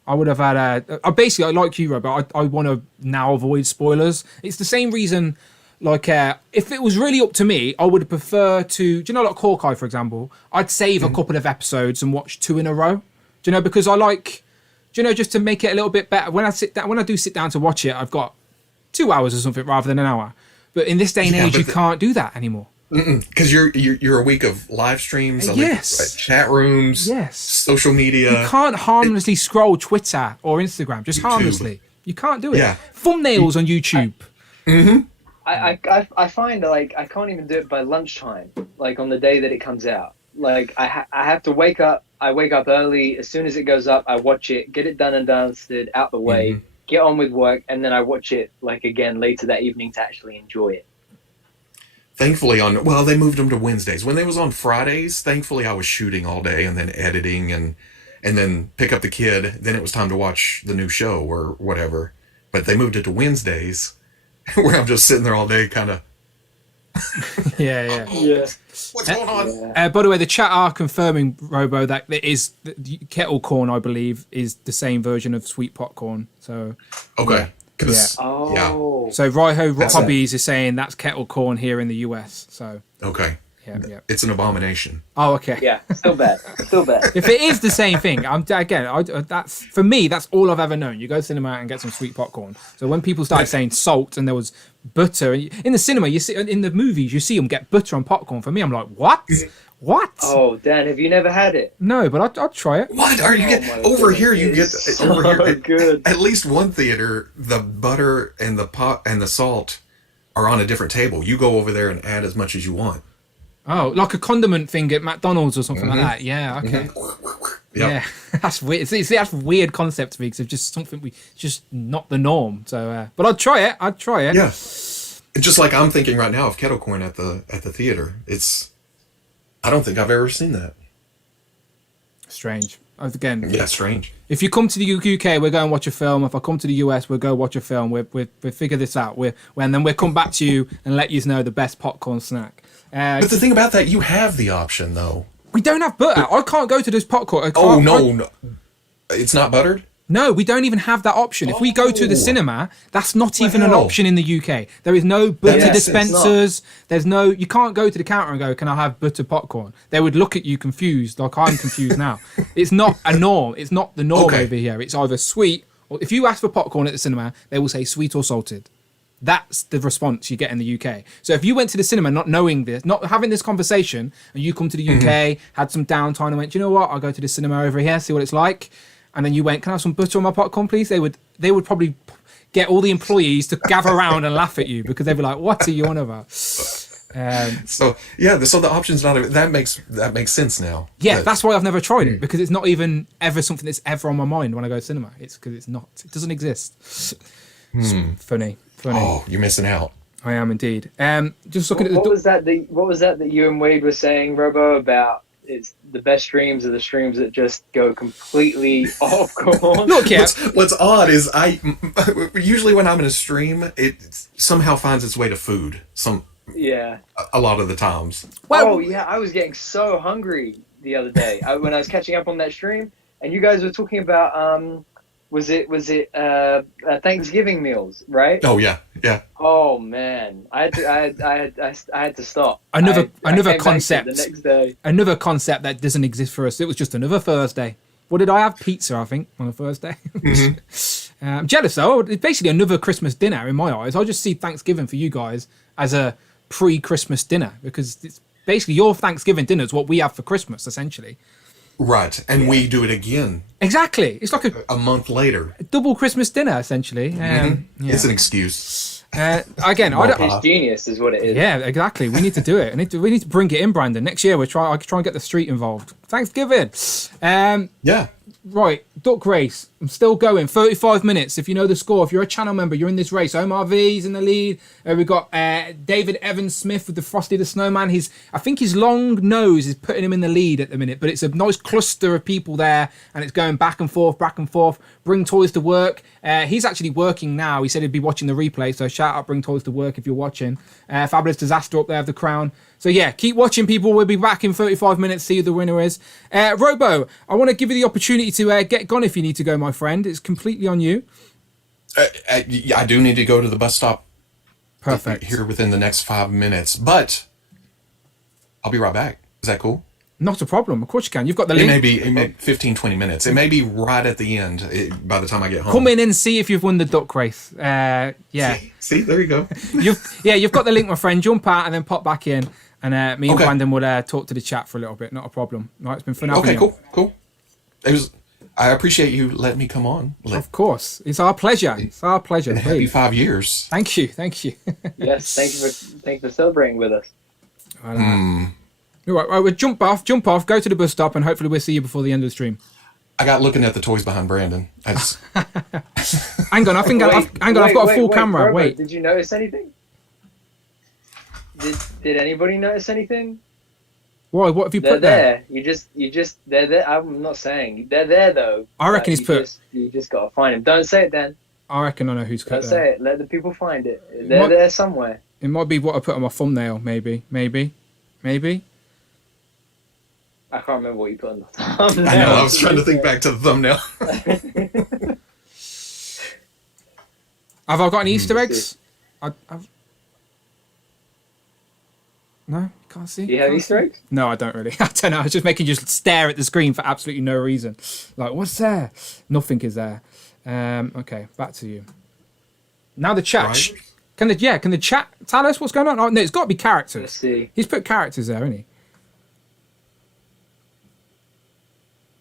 I would have had basically, I like you, Robert. I want to now avoid spoilers. It's the same reason. Like, if it was really up to me, I would prefer to... Do you know, like Hawkeye, for example? I'd save a couple of episodes and watch 2 in a row. Do you know? Because I like... Do you know, just to make it a little bit better. When I do sit down to watch it, I've got 2 hours or something rather than an hour. But in this day and age, you can't do that anymore. Because you're a week of live streams, yes, chat rooms, yes, social media. You can't harmlessly scroll Twitter or Instagram, just YouTube. Harmlessly. You can't do it. Yeah. Thumbnails on YouTube. I find like I can't even do it by lunchtime, like on the day that it comes out. Like I have to wake up. I wake up early. As soon as it goes up, I watch it, get it done and dusted, out the way, get on with work, and then I watch it like again later that evening to actually enjoy it. Thankfully they moved them to Wednesdays. When they was on Fridays, thankfully I was shooting all day and then editing and then pick up the kid. Then it was time to watch the new show or whatever. But they moved it to Wednesdays, where I'm just sitting there all day, kind of. Yeah. What's going on? By the way, the chat are confirming, Robo, that it is kettle corn. I believe is the same version of sweet popcorn. So okay. Yeah. So Raiho Hobbies is saying that's kettle corn here in the US. So okay. Yeah. It's an abomination. Oh, okay. Yeah, still bad. If it is the same thing, that's for me. That's all I've ever known. You go to the cinema and get some sweet popcorn. So when people started saying salt and there was butter in the cinema, you see in the movies, you see them get butter on popcorn. For me, I'm like, what? What? Oh, Dan, have you never had it? No, but I'd try it. What are you get over here? You get over here. Good. At least one theater, the butter and the pot and the salt are on a different table. You go over there and add as much as you want. Oh, like a condiment thing at McDonald's or something like that. Yeah, okay. Yep. Yeah, that's weird. See, that's a weird concept to me because it's just something just not the norm. So, but I'd try it. Yeah, just like I'm thinking right now of kettle corn at the theater. I don't think I've ever seen that. Strange. Again, yeah, strange. If you come to the UK, we'll go and watch a film. If I come to the US, we'll go watch a film. We'll figure this out. And then we'll come back to you and let you know the best popcorn snack. But the thing about that, you have the option, though. We don't have butter. I can't go to this popcorn. No. It's not buttered? No, we don't even have that option. If we go to the cinema, that's not even an option in the UK. There is no butter dispensers. There's no... You can't go to the counter and go, can I have butter popcorn? They would look at you confused, like I'm confused now. It's not a norm. It's not the norm over here. It's either sweet, or if you ask for popcorn at the cinema, they will say sweet or salted. That's the response you get in the UK. So if you went to the cinema not knowing this, not having this conversation, and you come to the UK, had some downtime and went, you know what, I'll go to the cinema over here, see what it's like. And then you went, can I have some butter on my popcorn, please? They would probably get all the employees to gather around and laugh at you because they'd be like, what are you on about? So the option's not... That makes sense now. Yeah, that's why I've never tried it, because it's not even ever something that's ever on my mind when I go to cinema. It's because it's not. It doesn't exist. It's funny. Oh, you're missing out. I am indeed. Just looking at what was that that you and Wade were saying, Robo, about it's the best streams are the streams that just go completely off course. Look, yeah. What's odd is usually when I'm in a stream, it somehow finds its way to food. A lot of the times. Well, yeah, I was getting so hungry the other day when I was catching up on that stream, and you guys were talking about was it Thanksgiving meals, right? Oh yeah. Oh man, I had to stop. Another came concept. back the next day. Another concept that doesn't exist for us. It was just another Thursday. What did I have? Pizza, I think, on a Thursday. Mm-hmm. I'm jealous though. It's basically another Christmas dinner in my eyes. I just see Thanksgiving for you guys as a pre-Christmas dinner, because it's basically your Thanksgiving dinner is what we have for Christmas, essentially. Right, and we do it again. Exactly. It's like a month later. A double Christmas dinner, essentially. Yeah. It's an excuse. Again, It's genius, is what it is. Yeah, exactly. We need to do it. We need to bring it in, Brandon. Next year, I try and get the street involved. Thanksgiving. Yeah. Right, duck race. I'm still going. 35 minutes. If you know the score, if you're a channel member, you're in this race. Omar V's in the lead. We've got David Evans Smith with the Frosty the Snowman. I think his long nose is putting him in the lead at the minute, but it's a nice cluster of people there, and it's going back and forth, back and forth. Bring Toys to Work. He's actually working now. He said he'd be watching the replay, so shout out Bring Toys to Work if you're watching. Fabulous Disaster up there of the Crown. So yeah, keep watching, people. We'll be back in 35 minutes, see who the winner is. Robo, I want to give you the opportunity to get gone if you need to go, my friend. It's completely on you. I do need to go to the bus stop. Perfect. Here within the next 5 minutes, but I'll be right back. Is that cool? Not a problem. Of course you can. You've got the link. It may be 15, 20 minutes. It may be right at the end by the time I get home. Come in and see if you've won the duck race. Yeah. See, there you go. You've got the link, my friend. Jump out and then pop back in. And me and Brandon will talk to the chat for a little bit. Not a problem. Right, it's been fun having you. Okay, cool. I appreciate you letting me come on. Of course. It's our pleasure. Happy 5 years. Thank you. Yes, thank you for celebrating with us. All right, we'll jump off, go to the bus stop, and hopefully we'll see you before the end of the stream. I got looking at the toys behind Brandon. Hang on, I've got a full camera. Robert, wait. Did you notice anything? Did anybody notice anything? Why? What have you put there? You just they're there. I'm not saying they're there though. I reckon he's put. You just gotta find him. Don't say it, Dan. I reckon I know who's cut. Don't say it. Let the people find it. They're there somewhere. It might be what I put on my thumbnail. Maybe. I can't remember what you put on the thumbnail. I know. I was trying to think back to the thumbnail. Have I got any Easter eggs? No, can't see. Do you have Easter eggs? No, I don't really. I don't know. I was just making you stare at the screen for absolutely no reason. Like, what's there? Nothing is there. Okay, back to you. Now the chat. Right. Can the chat tell us what's going on? Oh, no, it's got to be characters. Let's see. He's put characters there, hasn't he?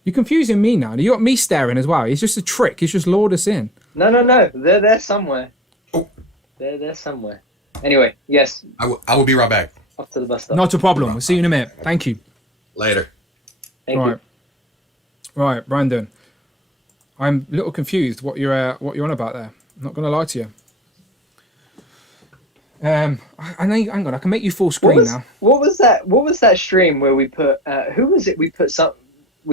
You're confusing me now. You got me staring as well. It's just a trick. He's just lured us in. No. They're there somewhere. Oh. They're there somewhere. Anyway, yes. I will be right back. Off to the bus stop. Not a problem. We'll see you in a minute. Thank you. Later. Thank you. Right, Brandon. I'm a little confused what you're on about there. I'm not going to lie to you. I know. Hang on, I can make you full screen now. What was that stream where we put? Who was it? We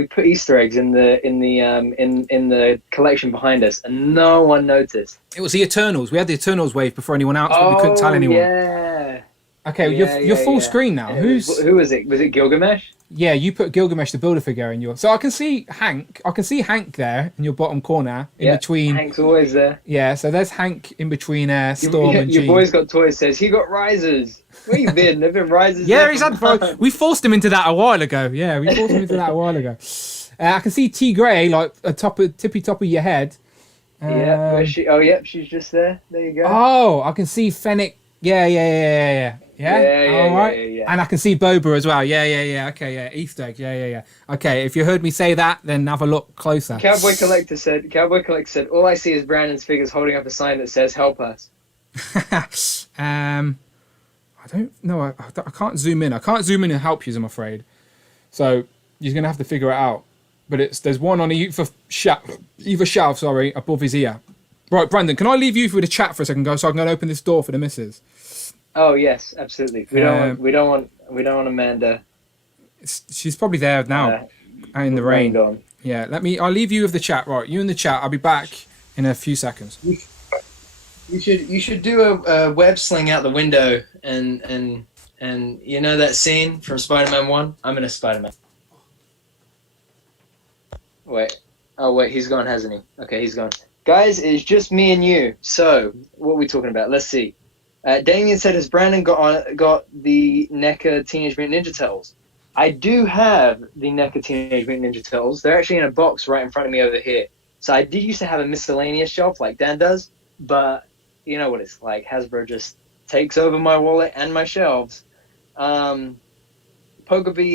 put Easter eggs in the collection behind us, and no one noticed. It was the Eternals. We had the Eternals wave before anyone else, but we couldn't tell anyone. Yeah. Okay, you're full screen now. Who was it? Was it Gilgamesh? Yeah, you put Gilgamesh the Build-A-Figure in your... So I can see Hank. I can see Hank there in your bottom corner in between... Hank's always there. Yeah, so there's Hank in between Storm and G. Your boy's got toys says, he got risers. Where you been? There've been risers. Yeah, he's had... We forced him into that a while ago. Yeah, we forced him into that a while ago. I can see T Grey, like tippy top of your head. Yeah, where's she? Oh, yep, she's just there. There you go. Oh, I can see Fennec. Yeah. All right. Yeah. And I can see Boba as well. Yeah. Okay, yeah. Easter egg. Yeah. Okay, if you heard me say that, then have a look closer. Cowboy Collector said, all I see is Brandon's figures holding up a sign that says, help us. I don't know. I can't zoom in. I can't zoom in and help you, I'm afraid. So you're going to have to figure it out. But there's one on either shelf, above his ear. Right, Brandon, can I leave you for the chat for a second, so I can go and open this door for the missus? Oh yes, absolutely. We don't want Amanda She's probably there now, out in the rain. On. Yeah, I'll leave you with the chat. Right, you in the chat. I'll be back in a few seconds. You should do a web sling out the window and you know that scene from Spider-Man 1? I'm in a Spider-Man. Wait. Oh, wait, he's gone, hasn't he? Okay, he's gone. Guys, it's just me and you. So, what are we talking about? Let's see. Damien said, has Brandon got the NECA Teenage Mutant Ninja Turtles? I do have the NECA Teenage Mutant Ninja Turtles. They're actually in a box right in front of me over here. So I did used to have a miscellaneous shelf like Dan does, but you know what it's like. Hasbro just takes over my wallet and my shelves. Pogabee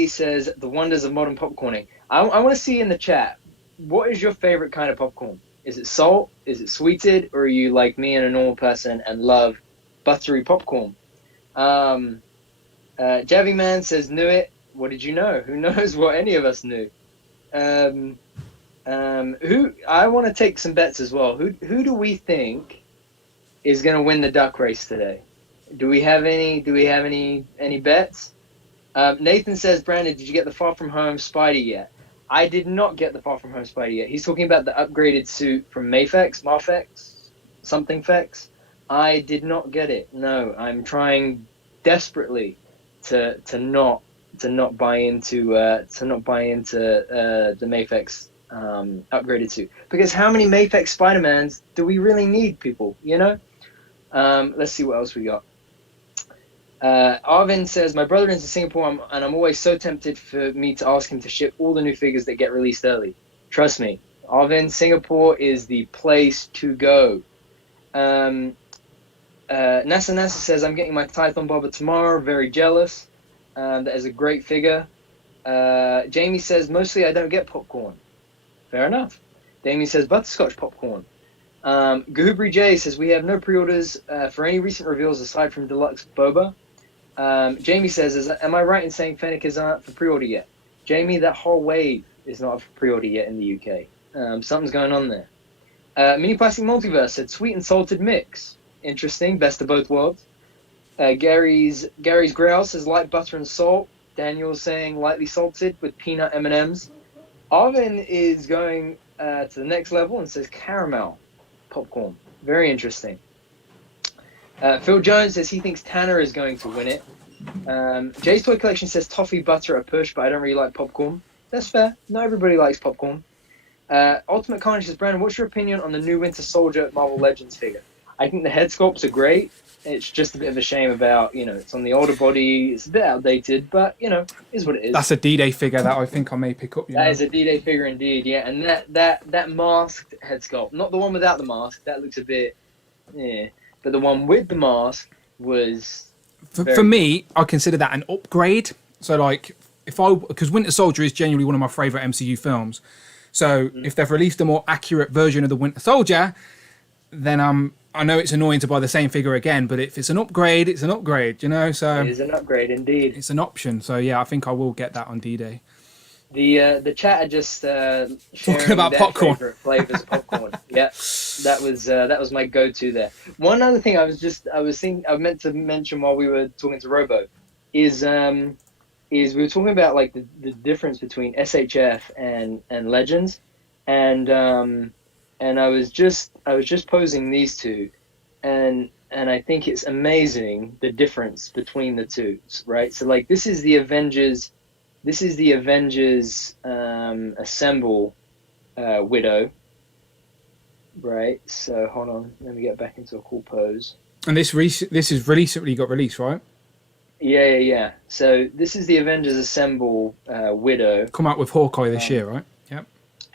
says, the wonders of modern popcorning. I want to see in the chat, what is your favorite kind of popcorn? Is it salt? Is it sweetened? Or are you like me and a normal person and love buttery popcorn? Javi Man says, knew it. What did you know? Who knows what any of us knew? I want to take some bets as well. Who do we think is going to win the duck race today? Do we have any bets? Nathan says, Brandon, did you get the Far From Home Spidey yet? I did not get the Far From Home Spidey yet. He's talking about the upgraded suit from Marfex, something Fex. I did not get it. No, I'm trying desperately to not buy into the Mafex upgraded suit, because how many Mafex Spider-Mans do we really need, people? You know. Let's see what else we got. Arvin says, my brother is in Singapore and I'm always so tempted for me to ask him to ship all the new figures that get released early. Trust me, Arvin, Singapore is the place to go. Nasa says, I'm getting my Tython Boba tomorrow. Very jealous. That is a great figure. Jamie says, mostly I don't get popcorn. Fair enough. Damien says, butterscotch popcorn. Gahubri J says, we have no pre-orders for any recent reveals aside from Deluxe Boba. Jamie says, am I right in saying Fennec is not for pre-order yet? Jamie, that whole wave is not for pre-order yet in the UK. Something's going on there. Mini Plastic Multiverse said, sweet and salted mix. Interesting, best of both worlds. Gary's Growl says, light butter and salt. Daniel's saying, lightly salted with peanut M&Ms. Arvin is going to the next level and says, caramel popcorn. Very interesting. Phil Jones says he thinks Tanner is going to win it. Jay's Toy Collection says toffee butter a push, but I don't really like popcorn. That's fair. Not everybody likes popcorn. Ultimate Carnage says, Brandon, what's your opinion on the new Winter Soldier Marvel Legends figure? I think the head sculpts are great. It's just a bit of a shame about, it's on the older body. It's a bit outdated, but, is what it is. That's a D-Day figure that I think I may pick up. That is a D-Day figure indeed, yeah. And that masked head sculpt, not the one without the mask, that looks a bit, but the one with the mask was... For me, I consider that an upgrade. So, because Winter Soldier is genuinely one of my favourite MCU films. So, if they've released a more accurate version of the Winter Soldier, then I know it's annoying to buy the same figure again, but if it's an upgrade, it's an upgrade, So it is an upgrade indeed. It's an option. So yeah, I think I will get that on D-Day. The chat are just talking about popcorn. Favorite flavors of popcorn. Yeah, that was my go-to there. One other thing I meant to mention while we were talking to Robo is we were talking about like the difference between SHF and Legends, and I was just posing these two, and I think it's amazing the difference between the two, right? So like this is the Avengers Assemble Widow, right? So hold on, let me get back into a cool pose. And this is recently got released, right? Yeah. So this is the Avengers Assemble Widow. Come out with Hawkeye this year, right? Yep.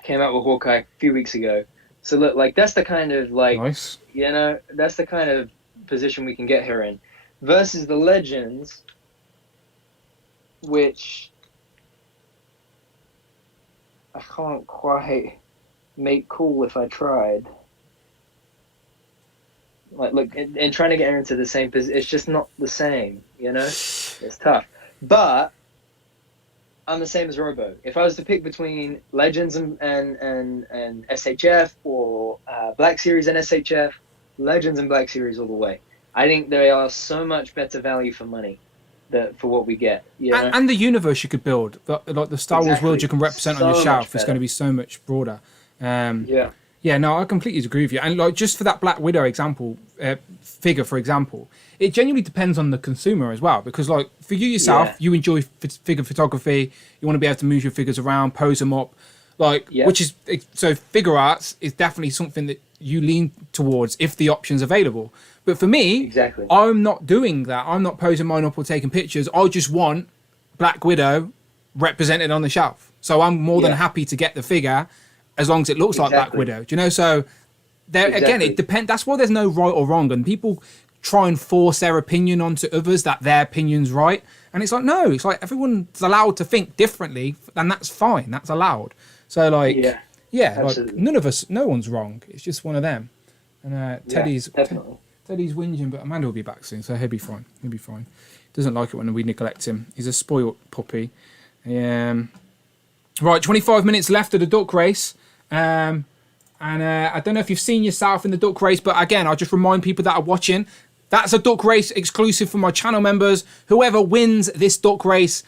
Came out with Hawkeye a few weeks ago. So look, like that's the kind of nice. That's the kind of position we can get her in, versus the Legends, which I can't quite make cool if I tried. Like, look, and trying to get her into the same position, it's just not the same, It's tough. But I'm the same as Robo. If I was to pick between Legends and SHF or Black Series and SHF, Legends and Black Series all the way. I think they are so much better value for money. for what we get. You know? And the universe you could build, like the Star Wars world you can represent on your shelf, is going to be so much broader. Yeah, no, I completely agree with you. And like just for that Black Widow example, figure, for example, it genuinely depends on the consumer as well. Because like for you yourself, you enjoy figure photography. You want to be able to move your figures around, pose them up, which is so. Figure arts is definitely something that you lean towards if the option's available. But for me, I'm not doing that. I'm not posing mine up or taking pictures. I just want Black Widow represented on the shelf. So I'm more than happy to get the figure as long as it looks like Black Widow. Do you know? So there again, it depends. That's why there's no right or wrong, and people try and force their opinion onto others that their opinion's right. And it's like, no, it's like everyone's allowed to think differently, and that's fine. That's allowed. So like, like none of us, no one's wrong. It's just one of them. And Teddy's whinging, but Amanda will be back soon, so he'll be fine. He'll be fine. Doesn't like it when we neglect him. He's a spoilt puppy. Right, 25 minutes left of the duck race. And I don't know if you've seen yourself in the duck race, but again, I'll just remind people that are watching, that's a duck race exclusive for my channel members. Whoever wins this duck race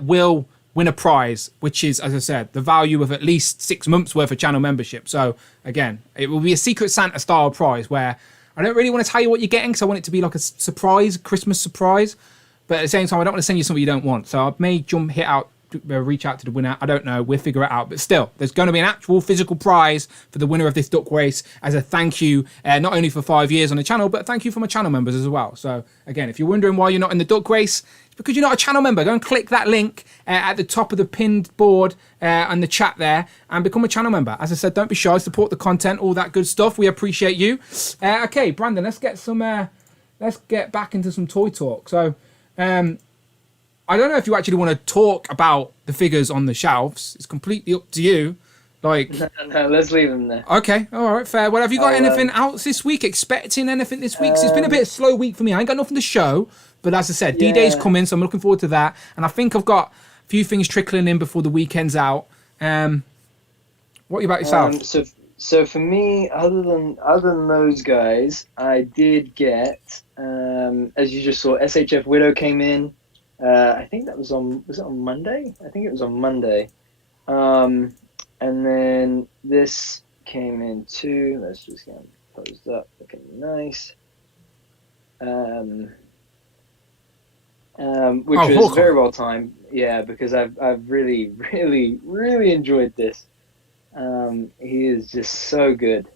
will win a prize, which is, as I said, the value of at least 6 months worth of channel membership. So again, it will be a Secret Santa style prize where I don't really want to tell you what you're getting because I want it to be like a surprise, Christmas surprise. But at the same time, I don't want to send you something you don't want. So I may reach out to the winner. I don't know. We'll figure it out. But still, there's going to be an actual physical prize for the winner of this duck race as a thank you, not only for 5 years on the channel, but thank you for my channel members as well. So again, if you're wondering why you're not in the duck race, it's because you're not a channel member. Go and click that link at the top of the pinned board and the chat there and become a channel member. As I said, don't be shy. Support the content, all that good stuff. We appreciate you. Okay, Brandon, let's get back into some toy talk. So, I don't know if you actually want to talk about the figures on the shelves. It's completely up to you. Like, no, let's leave them there. Okay, all right, fair. Well, have you got anything out this week? Expecting anything this week? 'Cause it's been a bit of a slow week for me. I ain't got nothing to show. But as I said, D-Day's coming, so I'm looking forward to that. And I think I've got a few things trickling in before the weekend's out. What about yourself? So for me, other than those guys, I did get, as you just saw, SHF Widow came in. I think that was it on Monday? I think it was on Monday. And then this came in too. Let's just get them posed up, looking nice. Which was very well timed. Yeah, because I've really, really, really enjoyed this. He is just so good.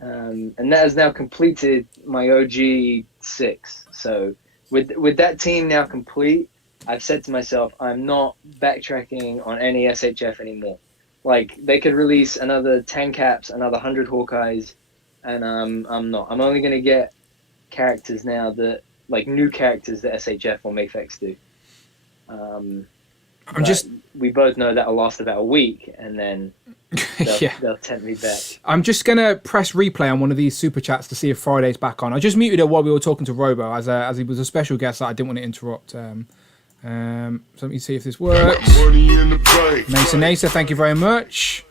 And that has now completed my OG 6. So with that team now complete, I've said to myself, I'm not backtracking on any SHF anymore. Like, they could release another 10 caps, another 100 Hawkeyes, and I'm not. I'm only going to get characters now that, like, new characters that SHF or Mayfex do. We both know that'll last about a week, and then they'll tempt me back. I'm just going to press replay on one of these super chats to see if Friday's back on. I just muted it while we were talking to Robo as he was a special guest that I didn't want to interrupt. So let me see if this works. Nasa, thank you very much.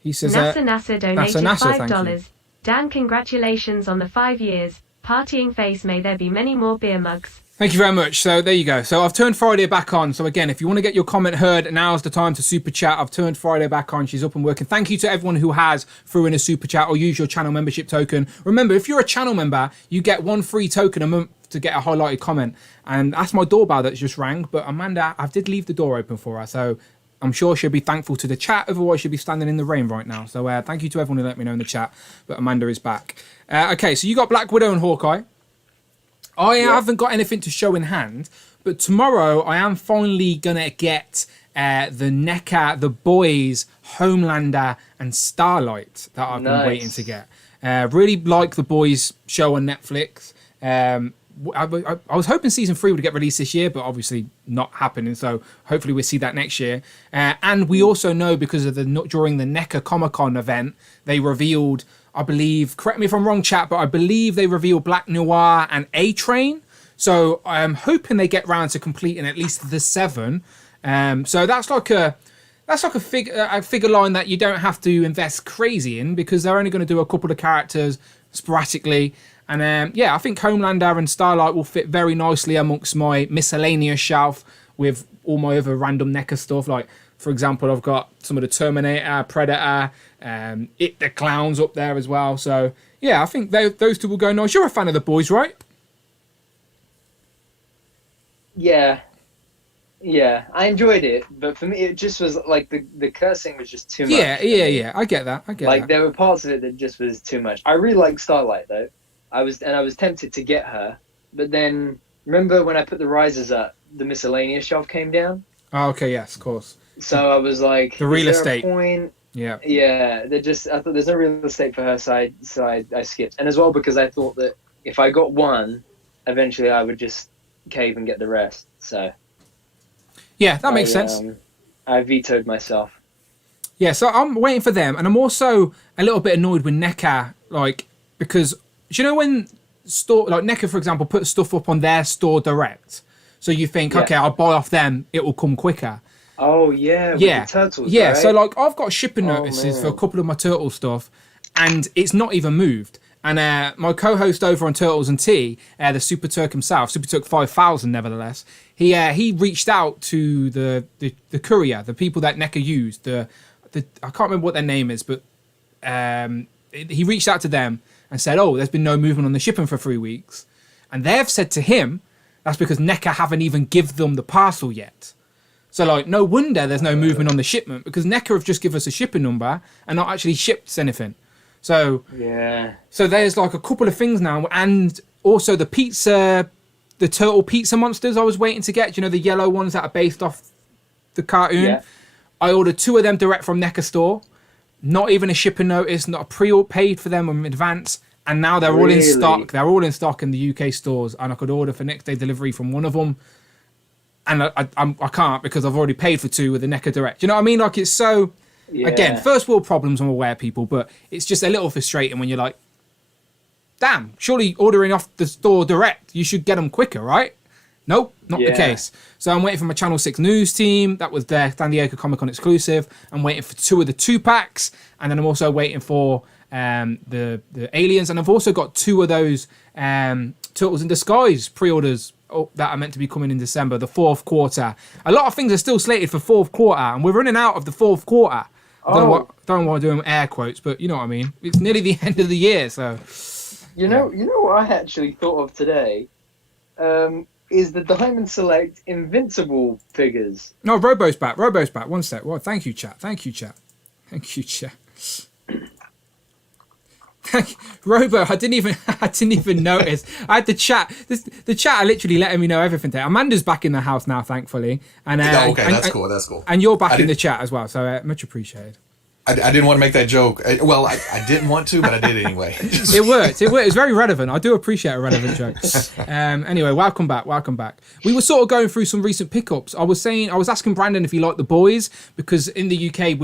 He says NASA donated $5. Dan, congratulations on the 5 years. Partying face, may there be many more beer mugs. Thank you very much. So there you go. So I've turned Friday back on. So again, if you want to get your comment heard, now's the time to super chat. I've turned Friday back on. She's up and working. Thank you to everyone who has threw in a super chat or use your channel membership token. Remember, if you're a channel member, you get 1 free token a month to get a highlighted comment. And that's my doorbell that's just rang. But Amanda, I did leave the door open for her. So I'm sure she'll be thankful to the chat. Otherwise, she'll be standing in the rain right now. So thank you to everyone who let me know in the chat. But Amanda is back. Okay, so you got Black Widow and Hawkeye. I haven't got anything to show in hand, but tomorrow I am finally going to get the NECA, the Boys, Homelander, and Starlight that I've been waiting to get. Really like the Boys show on Netflix. I was hoping season 3 would get released this year, but obviously not happening. So hopefully we'll see that next year. And we also know because of during the NECA Comic-Con event, they revealed, I believe, correct me if I'm wrong, chat, but I believe they revealed Black Noir and A-Train. So I'm hoping they get round to completing at least the 7. So that's like a figure line that you don't have to invest crazy in because they're only going to do a couple of characters sporadically. And yeah, I think Homelander and Starlight will fit very nicely amongst my miscellaneous shelf with all my other random NECA stuff. Like, for example, I've got some of the Terminator, Predator, the Clowns up there as well. So yeah, I think those two will go nice. You're a fan of the boys, right? Yeah, I enjoyed it, but for me, it just was like the cursing was just too much. Yeah. I get that. Like there were parts of it that just was too much. I really like Starlight though. I was tempted to get her, but then remember when I put the risers up, the miscellaneous shelf came down. Oh, okay, yes, of course. So I was like, the real estate point? Yeah. I thought there's no real estate for her, so I skipped. And as well because I thought that if I got one, eventually I would just cave and get the rest. So yeah, that makes sense. I vetoed myself. Yeah, so I'm waiting for them, and I'm also a little bit annoyed with NECA, like, because do you know when NECA, for example, put stuff up on their store direct, so you think, okay, I'll buy off them, it will come quicker. Oh yeah, with the turtles, yeah. right? So like, I've got shipping notices for a couple of my turtle stuff, and it's not even moved. And my co-host over on Turtles and Tea, the Super Turk himself, Super Turk 5000, nevertheless, he reached out to the courier, the people that NECA used. I can't remember what their name is, but he reached out to them and said, "Oh, there's been no movement on the shipping for 3 weeks," and they've said to him, "That's because NECA haven't even given them the parcel yet." So like, no wonder there's no movement on the shipment because NECA have just given us a shipping number and not actually shipped anything. So yeah. So there's like a couple of things now, and also the turtle pizza monsters I was waiting to get. You know, the yellow ones that are based off the cartoon. Yeah. I ordered 2 of them direct from NECA store. Not even a shipping notice, not a paid for them in advance, and now they're all in stock. They're all in stock in the UK stores, and I could order for next day delivery from one of them. And I can't because I've already paid for 2 with the NECA direct. You know what I mean? Like it's so. Yeah. Again, first world problems, I'm aware, people, but it's just a little frustrating when you're like, damn, surely ordering off the store direct, you should get them quicker, right? Nope, not the case. So I'm waiting for my Channel 6 news team. That was their San Diego Comic-Con exclusive. I'm waiting for 2 of the 2-packs, and then I'm also waiting for the aliens, and I've also got 2 of those Turtles in Disguise pre-orders that are meant to be coming in December, the 4th quarter. A lot of things are still slated for 4th quarter, and we're running out of the 4th quarter. I don't know why I'm doing air quotes, but you know what I mean. It's nearly the end of the year, so. You know what I actually thought of today is the Diamond Select Invincible figures. No, Robo's back. 1 sec. Well, thank you, chat. Robo, I didn't even notice. I had the chat. The chat are literally letting me know everything there. Amanda's back in the house now, thankfully. And that's cool. And you're back in the chat as well, so much appreciated. I didn't want to make that joke. I didn't want to, but I did anyway. It worked. It's very relevant. I do appreciate a relevant joke. Anyway, welcome back. We were sort of going through some recent pickups. I was asking Brandon if he liked the boys because in the UK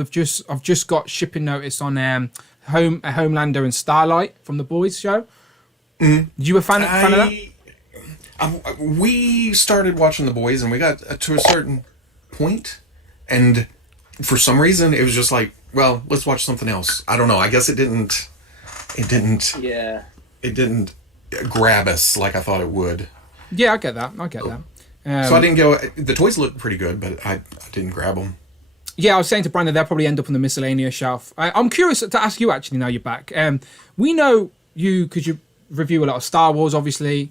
I've just got shipping notice on Homelander and Starlight from the boys show. Mm. You a fan of that? We started watching the boys and we got to a certain point, and for some reason it was just like, well, let's watch something else. I don't know. I guess it didn't grab us like I thought it would. Yeah, I get that. So I didn't go. The toys looked pretty good, but I didn't grab them. Yeah, I was saying to Brandon, they'll probably end up on the miscellaneous shelf. I'm curious to ask you, actually, now you're back. We know you, because you review a lot of Star Wars, obviously,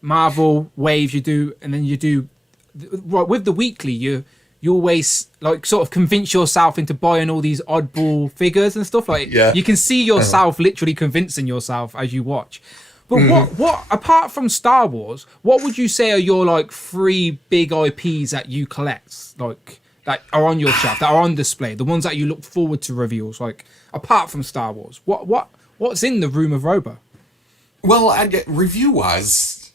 Marvel, Waves, you do, and then you do, with the weekly, you always, like, sort of convince yourself into buying all these oddball figures and stuff. Like, you can see yourself literally convincing yourself as you watch. But what apart from Star Wars, what would you say are your, like, 3 big IPs that you collect? Like, that are on your shelf, that are on display, the ones that you look forward to reveals, like apart from Star Wars, what's in the room of Robo? Well, review wise,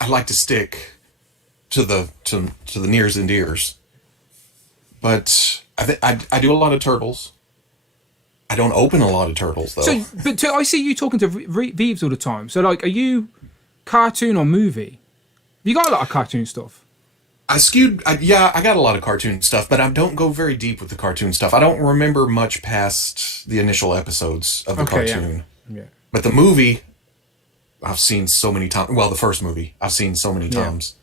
I like to stick to the nears and dears, but I do a lot of turtles. I don't open a lot of turtles though. So, I see you talking to Vives all the time. So, like, are you cartoon or movie? You got a lot of cartoon stuff. I got a lot of cartoon stuff, but I don't go very deep with the cartoon stuff. I don't remember much past the initial episodes of the cartoon. Yeah. But the movie, I've seen so many times. Well, the first movie I've seen so many times.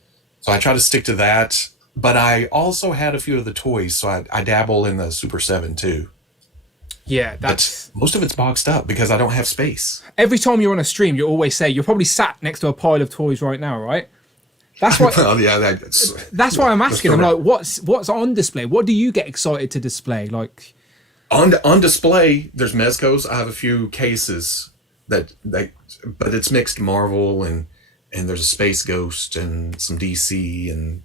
So I try to stick to that. But I also had a few of the toys, so I dabble in the Super 7 too. Yeah, that's... But most of it's boxed up because I don't have space. Every time you're on a stream, you always say, you're probably sat next to a pile of toys right now, right? That's why, well, yeah, that's why I'm asking. I'm like, what's on display? What do you get excited to display? Like on display, there's Mezcos. I have a few cases but it's mixed Marvel and there's a Space Ghost and some DC and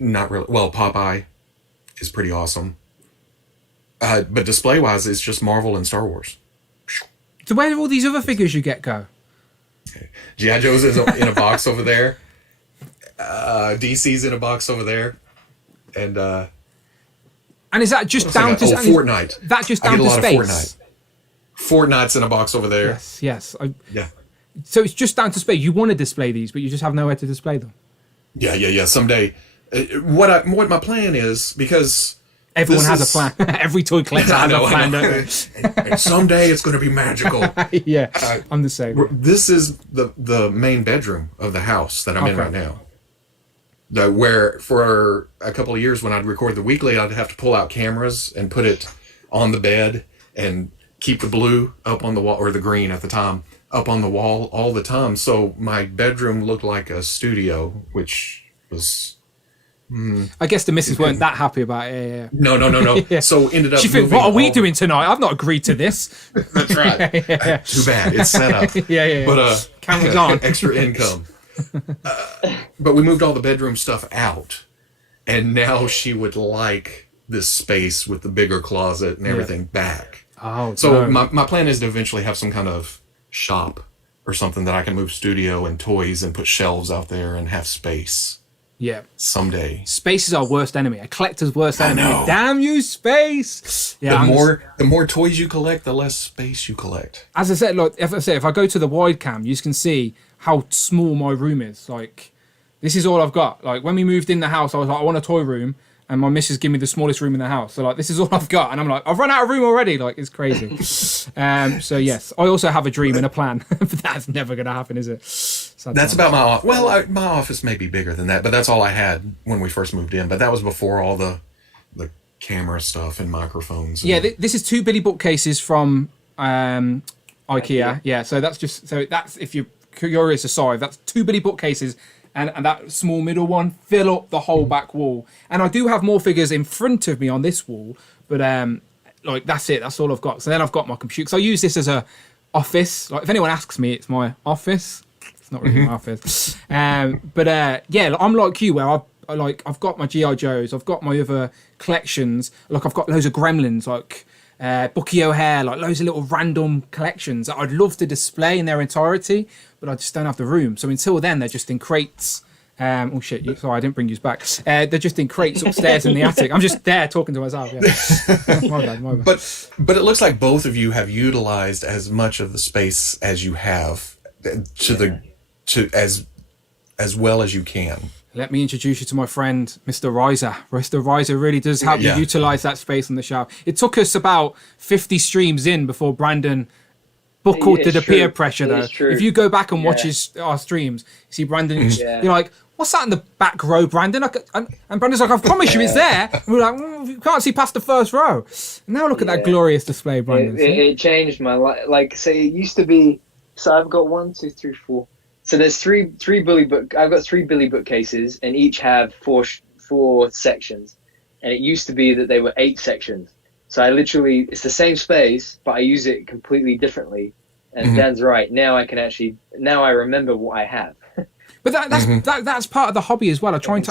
not really. Well, Popeye is pretty awesome. But display-wise, it's just Marvel and Star Wars. So where do all these other figures you get go? G.I. Joe's is in a box over there. DC's in a box over there. And is that just down to... Fortnite. That just down to space? Fortnite. Fortnite's in a box over there. Yes. Yeah. So it's just down to space. You want to display these, but you just have nowhere to display them. Yeah. Someday. What my plan is, because... Everyone has a plan. Every toy collector has a plan, don't they? And someday it's going to be magical. Yeah, I'm the same. This is the main bedroom of the house that I'm in right now. Where for a couple of years when I'd record the weekly, I'd have to pull out cameras and put it on the bed and keep the blue up on the wall, or the green at the time, up on the wall all the time. So my bedroom looked like a studio, which was... I guess the missus weren't that happy about it. Yeah. No. Yeah. So ended up. She thinks, "What are we doing tonight? I've not agreed to this." That's right. Too bad. It's set up. Yeah. But cameras on. Extra income. But we moved all the bedroom stuff out, and now she would like this space with the bigger closet and everything back. Oh. So my plan is to eventually have some kind of shop or something that I can move studio and toys and put shelves out there and have space. Yeah. Someday. Space is our worst enemy. A collector's worst enemy. I know. Damn you, space. Yeah. The more toys you collect, the less space you collect. As I said, if I go to the wide cam, you can see how small my room is. Like, this is all I've got. Like, when we moved in the house, I was like, I want a toy room. And my missus gave me the smallest room in the house. So, like, this is all I've got. And I'm like, I've run out of room already. Like, it's crazy. So, yes. I also have a dream and a plan. But that's never going to happen, is it? That's about my office. Well, my office may be bigger than that. But that's all I had when we first moved in. But that was before all the camera stuff and microphones. Yeah, this is 2 Billy bookcases from IKEA. Yeah, so that's if you're curious aside, that's 2 Billy bookcases. And that small middle one fill up the whole back wall. And I do have more figures in front of me on this wall, but that's it. That's all I've got. So then I've got my computer. So I use this as a office. Like, if anyone asks me, it's my office. It's not really my office. I'm like you, where I've got my G.I. Joes. I've got my other collections. Like, I've got loads of Gremlins, like Bucky O'Hare, like loads of little random collections that I'd love to display in their entirety, but I just don't have the room. So until then, they're just in crates. Oh shit! Sorry, I didn't bring you back. They're just in crates upstairs in the attic. I'm just there talking to myself. Yeah. My bad. But it looks like both of you have utilized as much of the space as you have as well as you can. Let me introduce you to my friend, Mr. Riser. Mr. Riser really does help you utilize that space on the shelf. It took us about 50 streams in before Brandon buckled to the peer pressure, though. If you go back and watch our streams, you see Brandon, you're like, what's that in the back row, Brandon? And Brandon's like, I promise you it's there. And we're like, you can't see past the first row. And now look at that glorious display, Brandon. It changed my life. Like, so it used to be, so I've got 1, 2, 3, 4. So there's three Billy book. I've got 3 Billy bookcases, and each have four sections. And it used to be that they were 8 sections. So it's the same space, but I use it completely differently. And Dan's right. Now I remember what I have. But that's part of the hobby as well. I try and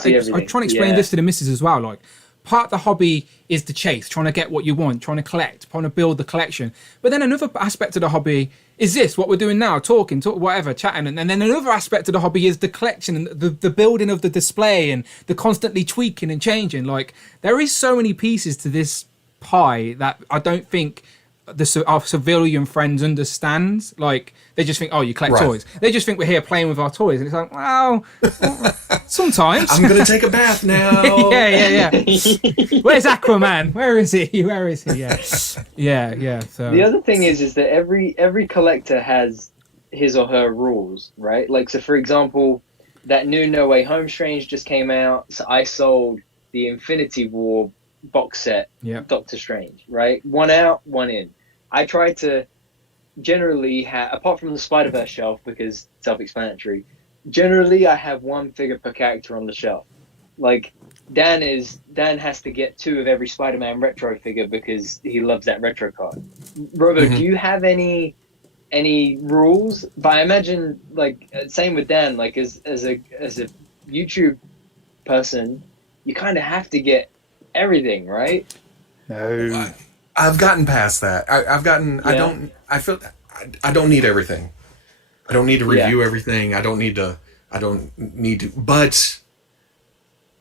explain this to the missus as well. Like, part of the hobby is the chase, trying to get what you want, trying to collect, trying to build the collection. But then another aspect of the hobby is what we're doing now, talking, whatever, chatting. And then another aspect of the hobby is the collection and the building of the display and the constantly tweaking and changing. Like, there is so many pieces to this pie that I don't think our civilian friends understands. Like, they just think, oh, you collect toys. They just think we're here playing with our toys, and it's like, well, sometimes I'm gonna take a bath now. yeah. Where's Aquaman? Where is he? Yeah. So the other thing is that every collector has his or her rules, right? Like, so for example, that new No Way Home Strange just came out, so I sold the Infinity War box set, Doctor Strange, right? One out, one in. I try to generally have, apart from the Spider-Verse shelf, because self-explanatory, generally I have one figure per character on the shelf. Like, Dan has to get 2 of every Spider-Man retro figure because he loves that retro card. Robo, do you have any rules? But I imagine, like, same with Dan, like, as a YouTube person, you kind of have to get everything, right? No, I've gotten past that. I've gotten. Yeah. I don't need everything. I don't need to review everything. I don't need to. But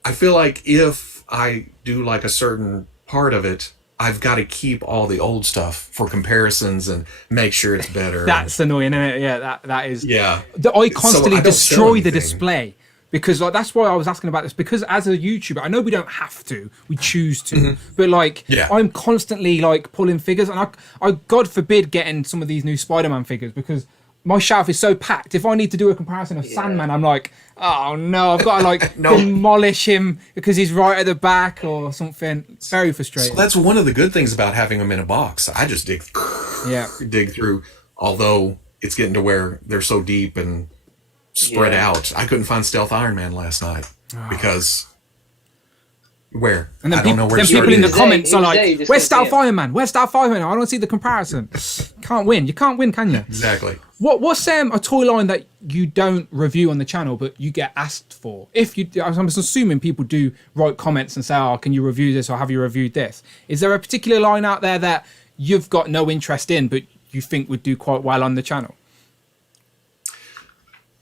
I feel like if I do like a certain part of it, I've got to keep all the old stuff for comparisons and make sure it's better. That's annoying, isn't it? Yeah, that is. Yeah. I constantly destroy the display. Because like that's why I was asking about this. Because as a YouTuber, I know we don't have to, we choose to. But like, I'm constantly like pulling figures, and I God forbid getting some of these new Spider-Man figures because my shelf is so packed. If I need to do a comparison of Sandman, I'm like, oh no, I've got to like demolish him because he's right at the back or something. It's very frustrating. So that's one of the good things about having them in a box. I just dig through. Although it's getting to where they're so deep and spread out. I couldn't find Stealth Iron Man last night because where? And then I don't know where. Then people in the comments are like, "Where's Stealth Iron Man? Where's Stealth Iron Man? I don't see the comparison." Can't win. You can't win, can you? Exactly. What's a toy line that you don't review on the channel but you get asked for? If you, I'm assuming people do write comments and say, "Oh, can you review this?" or "Have you reviewed this?" Is there a particular line out there that you've got no interest in but you think would do quite well on the channel?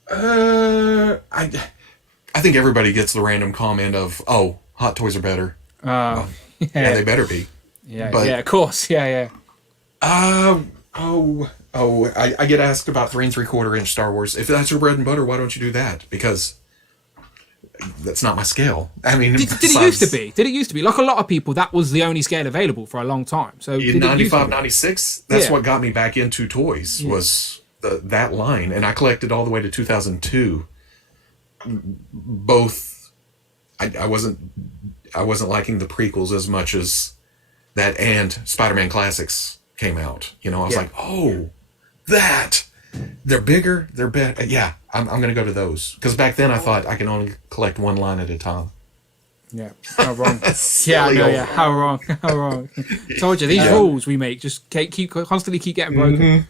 I think everybody gets the random comment of, "Oh, Hot Toys are better." Yeah, they better be. Yeah, but, of course. Yeah. I get asked about 3 3/4-inch Star Wars. If that's your bread and butter, why don't you do that? Because that's not my scale. I mean, did it used to be? Did it used to be? Like a lot of people, that was the only scale available for a long time. So in 95, 96, that's what got me back into toys was that line, and I collected all the way to 2002. Both, I wasn't liking the prequels as much as that, and Spider-Man Classics came out. You know, I was like, oh, they're bigger, they're better. Yeah, I'm going to go to those because back then I thought I can only collect one line at a time. Yeah, how wrong. How wrong. Told you, these rules we make just constantly keep getting broken.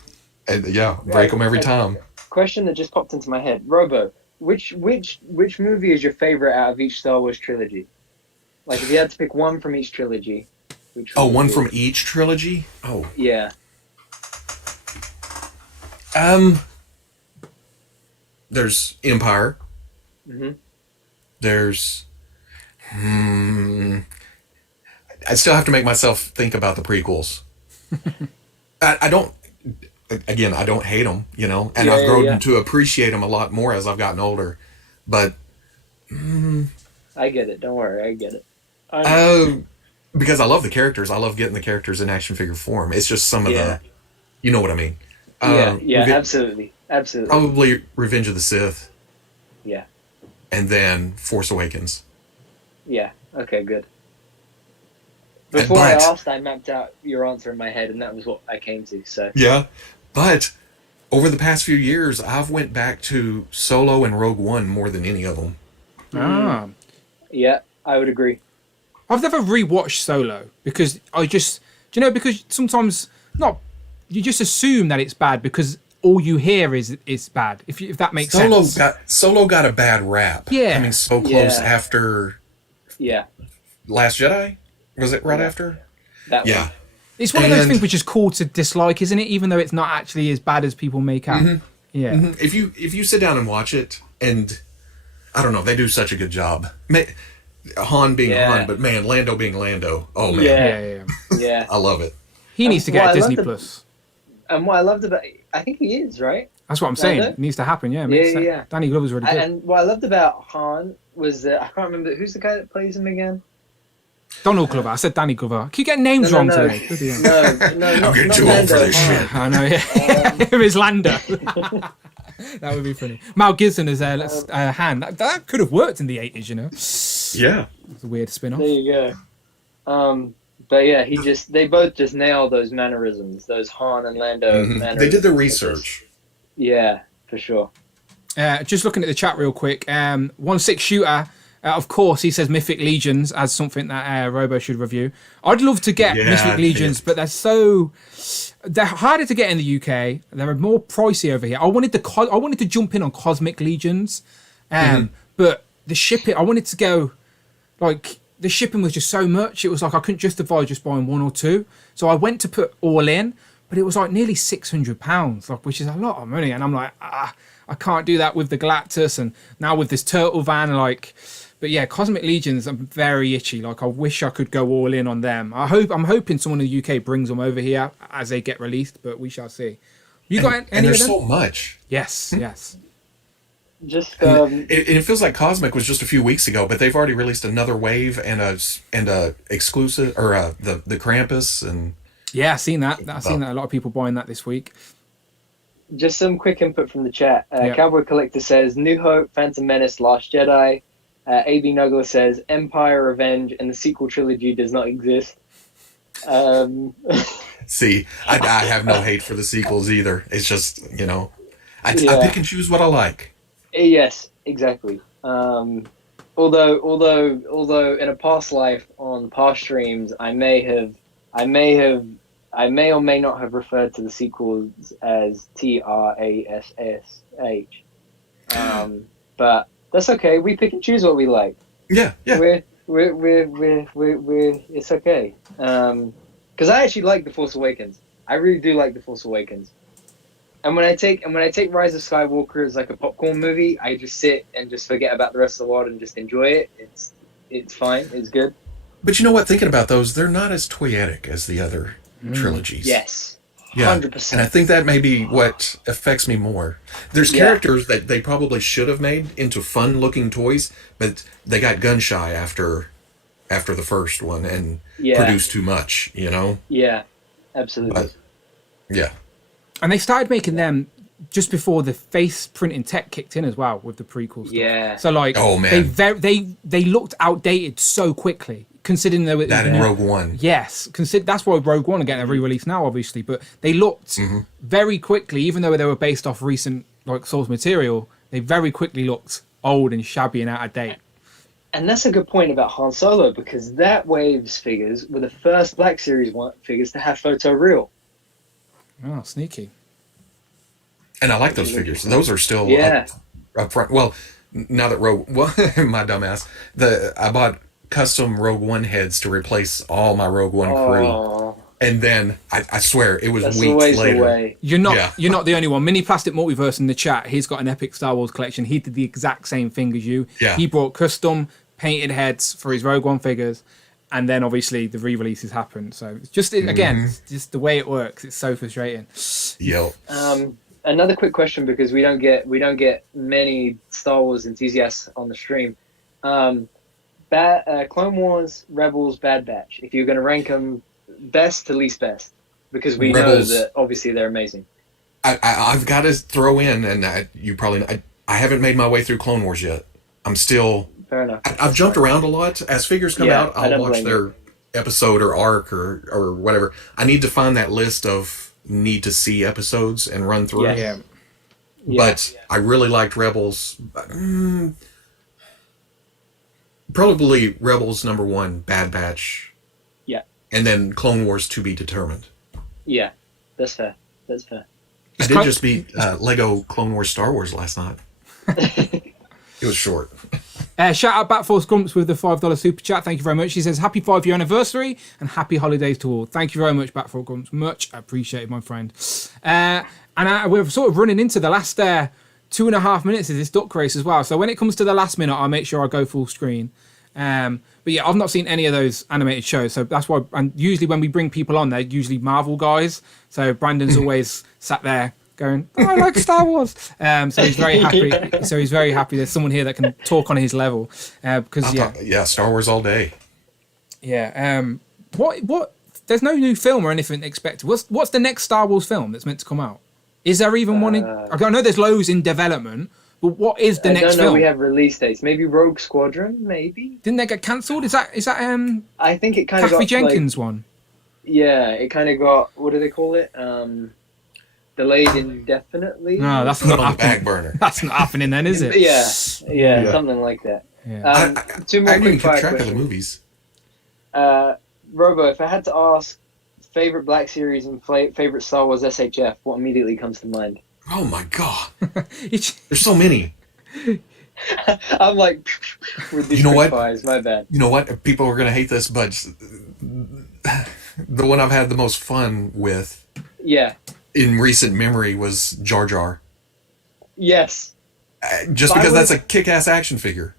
And break them every time. Question that just popped into my head, Robo. Which movie is your favorite out of each Star Wars trilogy? Like, if you had to pick one from each trilogy, which one? One from each trilogy? Oh. Yeah. There's Empire. Mm-hmm. There's... I still have to make myself think about the prequels. I don't... Again, I don't hate them, you know, and I've grown to appreciate them a lot more as I've gotten older. But I get it. Don't worry, I get it. Because I love the characters. I love getting the characters in action figure form. It's just some of the, you know what I mean? Absolutely. Probably Revenge of the Sith. Yeah. And then Force Awakens. Yeah. Okay. Good. Before I asked, I mapped out your answer in my head, and that was what I came to. So. Yeah. But over the past few years, I've went back to Solo and Rogue One more than any of them. Yeah, I would agree. I've never rewatched Solo because because sometimes you just assume that it's bad because all you hear is it's bad. If that makes sense. Solo got a bad rap. Yeah. Coming so close after. Yeah. Last Jedi? Was it right after? That one. It's one of those things which is cool to dislike, isn't it? Even though it's not actually as bad as people make out. Mm-hmm. Yeah. Mm-hmm. If you sit down and watch it, and I don't know, they do such a good job. Han being Han, but man, Lando being Lando. Oh man. Yeah. I love it. He needs to get a Disney Plus. And what I loved about I think he is, right? That's what I'm saying. It needs to happen, yeah. Yeah. Danny Glover's really good. And what I loved about Han was that I can't remember who's the guy that plays him again. Donald Glover. I said Danny Glover. I keep getting names wrong today. No, I'm getting too old for this shit. I know, yeah. It was Lando. That would be funny. Mal Gibson as Han. That could have worked in the 80s, you know? Yeah. It's a weird spin-off. There you go. But yeah, they both just nailed those mannerisms, those Han and Lando mannerisms. They did the research. Yeah, for sure. Just looking at the chat real quick. 1-6 Shooter, of course, he says Mythic Legions as something that Robo should review. I'd love to get Mythic Legions, but they're harder to get in the UK. They're more pricey over here. I wanted to jump in on Cosmic Legions, but the shipping, I wanted to go, like, the shipping was just so much. It was like I couldn't justify just buying one or two. So I went to put all in, but it was like nearly £600, like, which is a lot of money. And I'm like, I can't do that with the Galactus, and now with this Turtle Van, like. But yeah, Cosmic Legions, I'm very itchy. Like, I wish I could go all in on them. I'm hoping someone in the UK brings them over here as they get released, but we shall see. You got any and there's of them? so much. Yes. Just it feels like Cosmic was just a few weeks ago, but they've already released another wave and a exclusive, or the Krampus, and yeah, I've seen that. I've seen that. A lot of people buying that this week. just some quick input from the chat. Cowboy Collector says New Hope, Phantom Menace, Last Jedi. AB Nuggler says Empire, Revenge, and the sequel trilogy does not exist. See, I have no hate for the sequels either. It's just, I pick and choose what I like. Yes, exactly. Although in a past life on past streams, I may or may not have referred to the sequels as TRASSH. But that's okay. We pick and choose what we like. Yeah. We're it's okay. Because I actually like The Force Awakens. I really do like The Force Awakens. And when I take Rise of Skywalker as like a popcorn movie, I just sit and just forget about the rest of the world and just enjoy it. It's fine. It's good. But you know what? Thinking about those, they're not as toyetic as the other trilogies. Yes. Yeah, 100%. and I think that may be what affects me more. There's characters that they probably should have made into fun-looking toys, but they got gun-shy after the first one and produced too much, Yeah, absolutely. But, yeah. And they started making them just before the face printing tech kicked in as well with the prequels. Yeah. So like, oh man, they looked outdated so quickly. Considering they were that in Rogue One. Yes, that's why Rogue One are getting a re-release now, obviously. But they looked very quickly, even though they were based off recent source material, they very quickly looked old and shabby and out of date. And that's a good point about Han Solo, because that wave's figures were the first Black Series figures to have photo real. Oh, sneaky. And I like those figures. Those are still up front. Well, now that my dumbass, I bought custom Rogue One heads to replace all my Rogue One crew. And then I swear it was weeks later. You're not the only one. Mini Plastic Multiverse in the chat, he's got an epic Star Wars collection. He did the exact same thing as you. Yeah. He brought custom painted heads for his Rogue One figures, and then obviously the re-releases happened. So it's just again, just the way it works. It's so frustrating. Yep. Another quick question, because we don't get many Star Wars enthusiasts on the stream. Clone Wars, Rebels, Bad Batch. If you're going to rank them best to least best, because we Rebels, know that obviously they're amazing. I've got to throw in, and I haven't made my way through Clone Wars yet. I'm still. Fair enough. I've jumped around a lot. As figures come out, I'll watch their episode or arc or whatever. I need to find that list of need to see episodes and run through. Yeah. But I really liked Rebels. Probably Rebels #1, Bad Batch. Yeah. And then Clone Wars to be determined. Yeah, that's fair. I did just beat Lego Clone Wars Star Wars last night. It was short. Shout out Batforce Grumps with the $5 super chat. Thank you very much. He says happy 5-year anniversary and happy holidays to all. Thank you very much, Batforce Grumps. Much appreciated, my friend. We're sort of running into the last 2.5 minutes of this duck race as well. So when it comes to the last minute, I'll make sure I go full screen. But yeah, I've not seen any of those animated shows. So that's why, and usually when we bring people on, they're usually Marvel guys. So Brandon's always sat there going, I like Star Wars. So he's very happy. There's someone here that can talk on his level. Because Star Wars all day. Yeah. What? There's no new film or anything expected. What's the next Star Wars film that's meant to come out? Is there even one? I know there's loads in development, but what is the next film? We have release dates. Maybe Rogue Squadron. Maybe. Didn't they get cancelled? Is that I think it kind of got Jenkins one. Yeah, it kind of got, what do they call it? Delayed indefinitely. No, that's not on the back burner. That's not happening then, is it? Yeah, something like that. Yeah. Two more quick fire track questions. of the movies. Robo, if I had to ask favorite Black Series and favorite Star Wars SHF, what immediately comes to mind? Oh my god, there's so many. I'm like, with these quick fires, my bad. You know what? People are gonna hate this, but the one I've had the most fun with, in recent memory was Jar Jar. Yes. Just because that's a kick-ass action figure.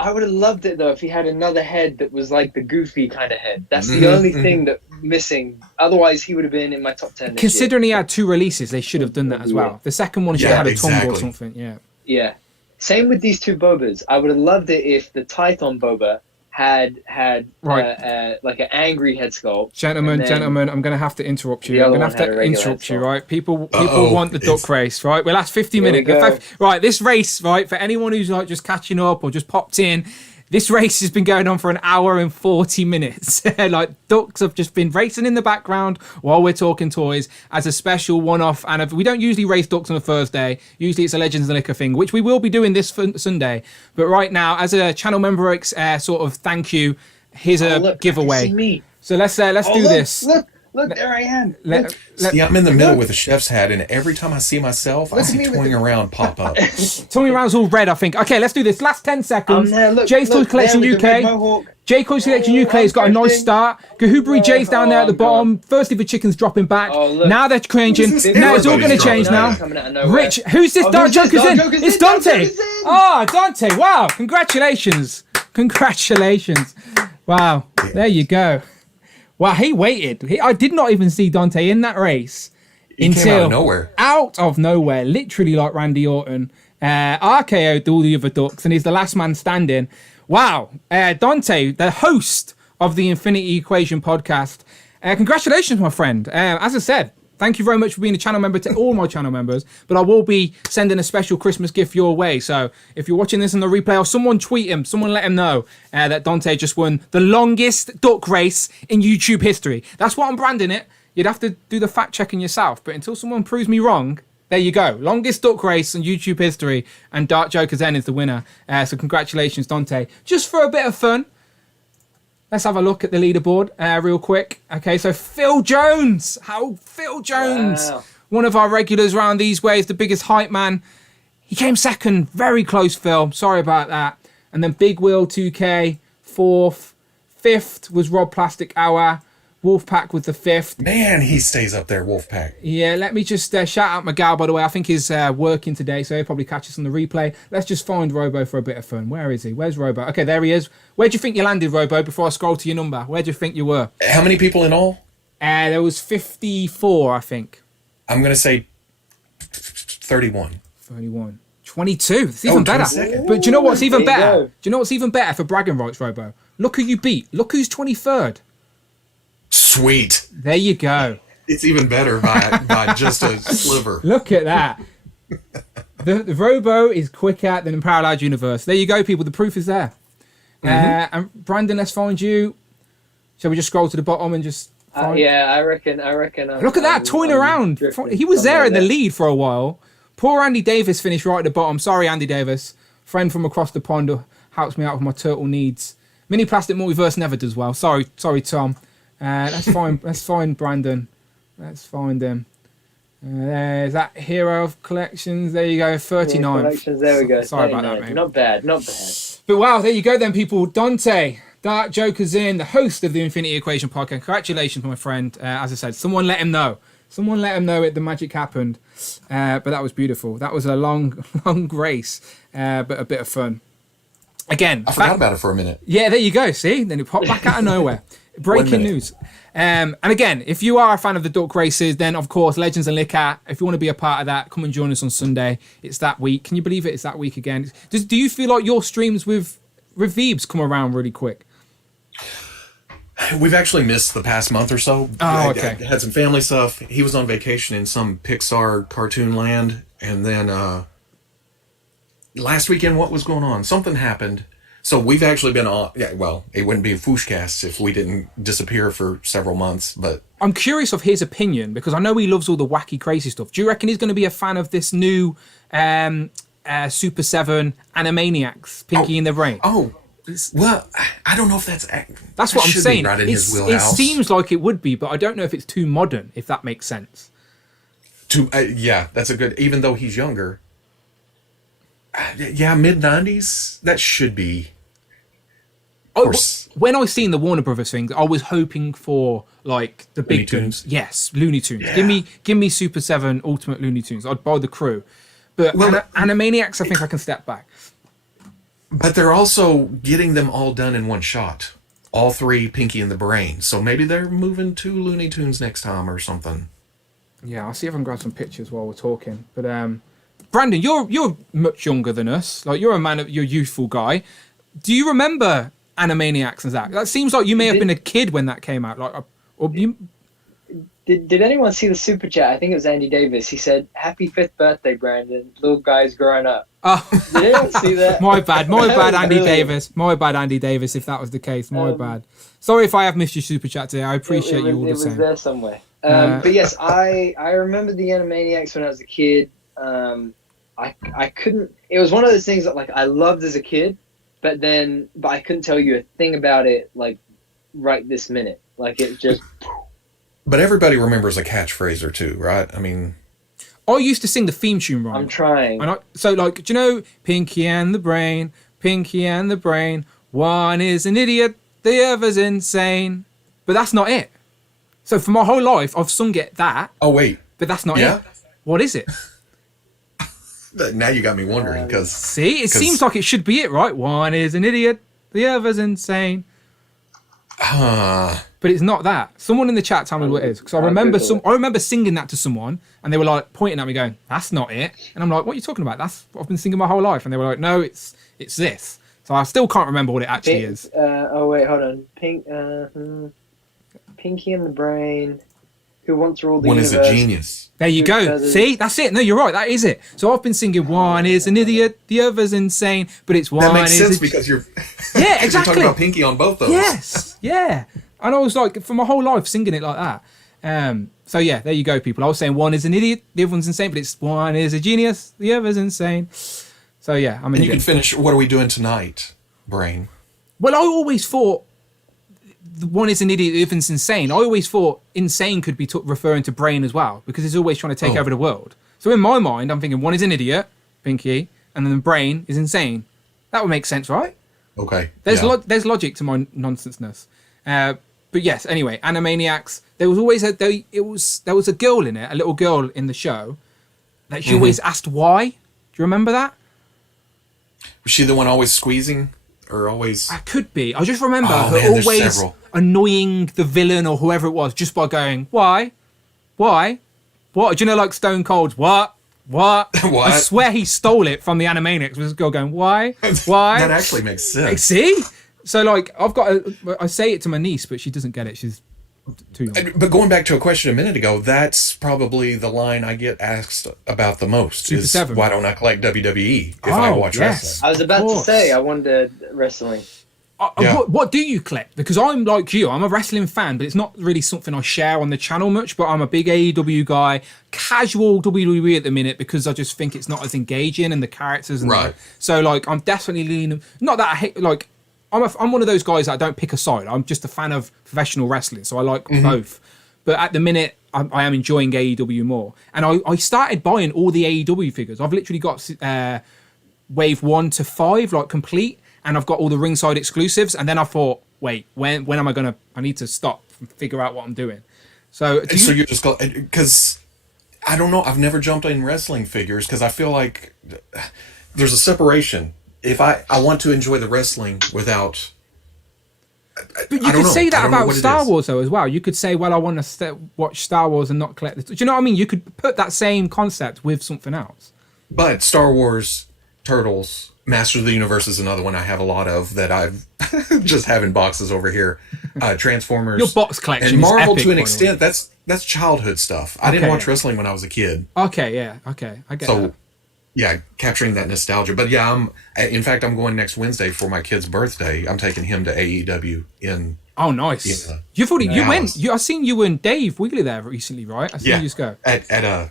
I would have loved it though if he had another head that was like the goofy kind of head. That's the only thing that missing. Otherwise, he would have been in my top 10. Considering he had 2 releases, they should have done that as well. The second one should have had a tongue or something. Yeah. Yeah. Same with these 2 Bobas. I would have loved it if the Tython Boba had like an angry head sculpt. Gentlemen, I'm going to have to interrupt you. I'm going to have to interrupt you, right? People want the duck race, right? We'll last 50 minutes. Right, this race, right, for anyone who's like just catching up or just popped in, this race has been going on for 1 hour and 40 minutes. Like, ducks have just been racing in the background while we're talking toys as a special one-off. And we don't usually race ducks on a Thursday. Usually it's a Legends and Liquor thing, which we will be doing this Sunday. But right now, as a channel member sort of thank you, here's a giveaway. So let's do this. Look, there I am. See, I'm in the middle with a chef's hat, and every time I see myself, I see Toying Around pop up. Toying Around's all red, I think. Okay, let's do this. Last 10 seconds. Jay's Toy Collection UK. J Toy Collection UK has got a nice start. Gahoobary Jay's down there at the bottom. Firstly, the chicken's dropping back. Now they're changing. Now it's all going to change now. Rich, who's this? Dark Joker's in. It's Dante. Oh, Dante. Wow. Congratulations. Wow. There you go. Wow, he waited. I did not even see Dante in that race. He came out of nowhere. Out of nowhere, literally like Randy Orton. RKO'd all the other ducks, and he's the last man standing. Wow. Dante, the host of the Infinity Equation podcast. Congratulations, my friend. As I said, thank you very much for being a channel member to all my channel members, but I will be sending a special Christmas gift your way. So if you're watching this on the replay, or someone tweet him, someone let him know that Dante just won the longest duck race in YouTube history. That's what I'm branding it. You'd have to do the fact checking yourself, but until someone proves me wrong, there you go. Longest duck race in YouTube history, and Dark Joker Zen is the winner. So congratulations, Dante. Just for a bit of fun, let's have a look at the leaderboard real quick. Okay, so Phil Jones. Wow. One of our regulars around these ways, the biggest hype man. He came second. Very close, Phil. Sorry about that. And then Big Will 2K, 4th. 5th was Rob Plastic Hour. Wolfpack with the 5th. Man, he stays up there, Wolfpack. Yeah, let me just shout out Miguel, by the way. I think he's working today, so he'll probably catch us on the replay. Let's just find Robo for a bit of fun. Where is he? Where's Robo? Okay, there he is. Where do you think you landed, Robo, before I scroll to your number? Where do you think you were? How many people in all? There was 54, I think. I'm going to say 31. 31. 22. It's even better. But do you know what's even better? Do you know what's even better for bragging rights, Robo? Look who you beat. Look who's 23rd. Sweet. There you go. It's even better by just a sliver. Look at that. The Robo is quicker than in Parallel Universe. There you go, people. The proof is there. And Brandon, let's find you. Shall we just scroll to the bottom and just find... I reckon. Look at that, toying around. He was there in the lead for a while. Poor Andy Davis finished right at the bottom. Sorry, Andy Davis. Friend from across the pond who helps me out with my turtle needs. Mini Plastic Multiverse never does well. Sorry, Tom. Let's find Brandon. Let's find him. There's that Hero of Collections. There you go, 39. Collections, there we go. Sorry about that, mate. Not bad. But wow, there you go then, people. Dante, Dark Joker's in, the host of the Infinity Equation podcast. Congratulations, my friend. As I said, someone let him know. Someone let him know the magic happened. But that was beautiful. That was a long race, but a bit of fun. Again, I forgot about it for a minute. Yeah, there you go. See, then it popped back out of nowhere. Breaking news. And again, if you are a fan of the duck races, then of course Legends and Liquor. If you want to be a part of that, come and join us on Sunday. It's that week. Can you believe it? It's that week again. Do you feel like your streams with Veebs come around really quick? We've actually missed the past month or so. Oh, okay. I had some family stuff. He was on vacation in some Pixar cartoon land. And then last weekend, what was going on? Something happened. So we've actually been on... Yeah, well, it wouldn't be a FWOOSHcast if we didn't disappear for several months, but... I'm curious of his opinion, because I know he loves all the wacky, crazy stuff. Do you reckon he's going to be a fan of this new Super 7 Animaniacs, Pinky in the Brain? Oh, well, I don't know if that's what I'm saying. Right in his It wheelhouse. seems like it would be, but I don't know if it's too modern, if that makes sense. Yeah, that's a good... Even though he's younger... yeah, mid-90s? That should be... When I seen the Warner Brothers thing, I was hoping for like the big tunes. Yes, Looney Tunes. Yeah. Give me Super 7 Ultimate Looney Tunes. I'd buy the crew. But Animaniacs, I think I can step back. But they're also getting them all done in one shot. All three Pinky in the Brain. So maybe they're moving to Looney Tunes next time or something. Yeah, I'll see if I can grab some pictures while we're talking. But Brandon, you're much younger than us. Like you're you're a youthful guy. Do you remember Animaniacs and Zach? That seems like you may have been a kid when that came out. Did anyone see the super chat? I think it was Andy Davis. He said, "Happy 5th birthday, Brandon. Little guy's growing up." Oh. Did anyone see that? My bad, Andy Davis. My bad, Andy Davis. If that was the case, my bad. Sorry if I have missed your super chat today. I appreciate you all the same. It was there somewhere. But yes, I remember the Animaniacs when I was a kid. I couldn't. It was one of those things that like I loved as a kid. But I couldn't tell you a thing about it, like, right this minute. Like, it just... But everybody remembers a catchphrase or two, right? I mean... I used to sing the theme tune wrong. I'm trying. So, like, do you know, Pinky and the Brain, one is an idiot, the other's insane. But that's not it. So, for my whole life, I've sung that. Oh, wait. But that's not it. What is it? Now you got me wondering, because... See? It seems like it should be it, right? One is an idiot, the other's insane. But it's not that. Someone in the chat tell me what it is. Because I remember singing that to someone, and they were like pointing at me going, "That's not it." And I'm like, "What are you talking about? That's what I've been singing my whole life." And they were like, "No, it's this." So I still can't remember what it actually is. Oh, wait, hold on. Pinky in the Brain. Who wants to rule the universe? One is a genius. There you go. See? That's it. No, you're right. That is it. So I've been singing one is an idiot, the other's insane, but it's one is... That makes sense because you're... Yeah, exactly. You're talking about Pinky on both those. Yes. Yeah. And I was like, for my whole life, singing it like that. So yeah, there you go, people. I was saying one is an idiot, the other one's insane, but it's one is a genius, the other's insane. So yeah, I mean... And you can finish, what are we doing tonight, Brain? Well, I always thought... One is an idiot, the other's insane. I always thought insane could be referring to Brain as well, because it's always trying to take over the world. So in my mind, I'm thinking one is an idiot, Pinky, and then the Brain is insane. That would make sense, right? Okay. There's logic to my nonsenseness. But yes, anyway, Animaniacs. There was always there was a girl in it, a little girl in the show, that she always asked why. Do you remember that? Was she the one always squeezing? Or always... I could be. I just remember her always annoying the villain or whoever it was just by going, why? What? Do you know, like Stone Cold's, what? What? I swear he stole it from the Animaniacs. With this girl going, why? That actually makes sense. See? So, like, I say it to my niece, but she doesn't get it. She's too young. But going back to a question a minute ago, that's probably the line I get asked about the most. Super 7. Why don't I collect WWE if I watch wrestling? I was about to say, I wanted wrestling. What do you collect? Because I'm like you, I'm a wrestling fan, but it's not really something I share on the channel much, but I'm a big AEW guy, casual WWE at the minute, because I just think it's not as engaging and the characters and right. So like I'm definitely leaning, not that I hate, like I'm one of those guys that don't pick a side. I'm just a fan of professional wrestling, so I like both. But at the minute, I am enjoying AEW more. And I started buying all the AEW figures. I've literally got wave 1 to 5 like complete, and I've got all the ringside exclusives. And then I thought, wait, when am I gonna? I need to stop and figure out what I'm doing. So you're just because I don't know. I've never jumped in wrestling figures because I feel like there's a separation. If I want to enjoy the wrestling without... But you could say that about Star Wars, though, as well. You could say, well, I want to watch Star Wars and not collect this. Do you know what I mean? You could put that same concept with something else. But Star Wars, Turtles, Masters of the Universe is another one I have a lot of that I've just have in boxes over here. Transformers. Your box collection and is Marvel epic, to an by the extent. That's childhood stuff. I didn't watch wrestling when I was a kid. Okay, yeah, okay, I get that. Yeah, capturing that nostalgia. But yeah, in fact, I'm going next Wednesday for my kid's birthday. I'm taking him to AEW in. Oh, nice. You've already you went. I seen you and Dave Wiggly there recently, right? I seen you just go at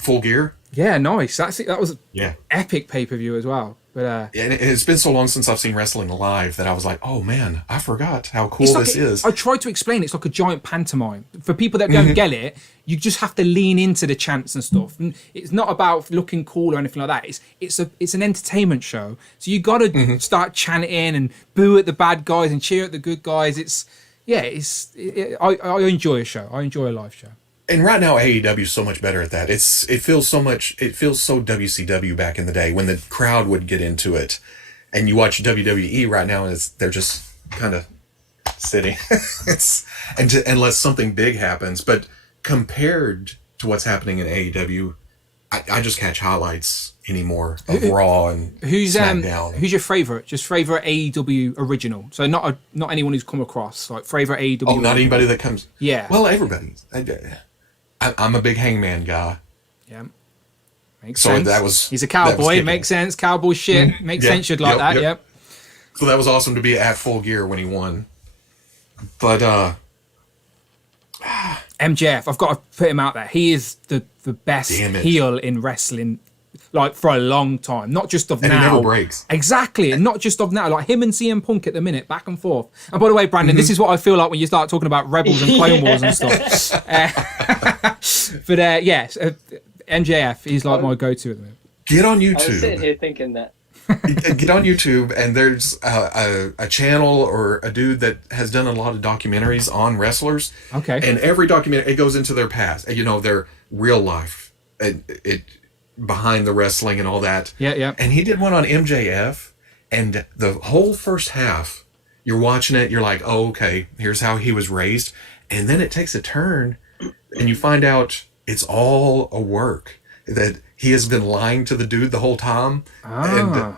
Full Gear. Yeah, nice. That was an epic pay-per-view as well. But and it's been so long since I've seen wrestling live that I was like, oh man, I forgot how cool this is. I tried to explain it's like a giant pantomime. For people that don't get it, you just have to lean into the chants and stuff. And it's not about looking cool or anything like that. It's an entertainment show. So you got to start chanting and boo at the bad guys and cheer at the good guys. I enjoy a show. I enjoy a live show. And right now, AEW is so much better at that. It feels so WCW back in the day when the crowd would get into it. And you watch WWE right now, and they're just kind of sitting. Unless something big happens. But compared to what's happening in AEW, I just catch highlights anymore of Raw and SmackDown. Who's your favorite? Just favorite AEW original. So not anyone who's come across, like favorite AEW. Oh, not anybody that comes. Yeah. Well, everybody. I'm a big Hangman guy. Yeah. Makes sense. He's a cowboy. Makes sense. Cowboy shit. Makes sense. Should like that. Yep. So that was awesome to be at Full Gear when he won. But MJF, I've got to put him out there. He is the best heel in wrestling, like for a long time. Not just of now. And he never breaks. Exactly. And not just of now. Like him and CM Punk at the minute, back and forth. And by the way, Brandon, this is what I feel like when you start talking about Rebels and Clone Wars and stuff. But MJF, he's like my go-to at the minute. Get on YouTube. I was sitting here thinking that. Get on YouTube, and there's a channel or a dude that has done a lot of documentaries on wrestlers. Okay. And every documentary, it goes into their past, their real life, it behind the wrestling and all that. Yeah. And he did one on MJF, and the whole first half, you're watching it, you're like, oh, okay, here's how he was raised. And then it takes a turn, and you find out it's all a work, that he has been lying to the dude the whole time. And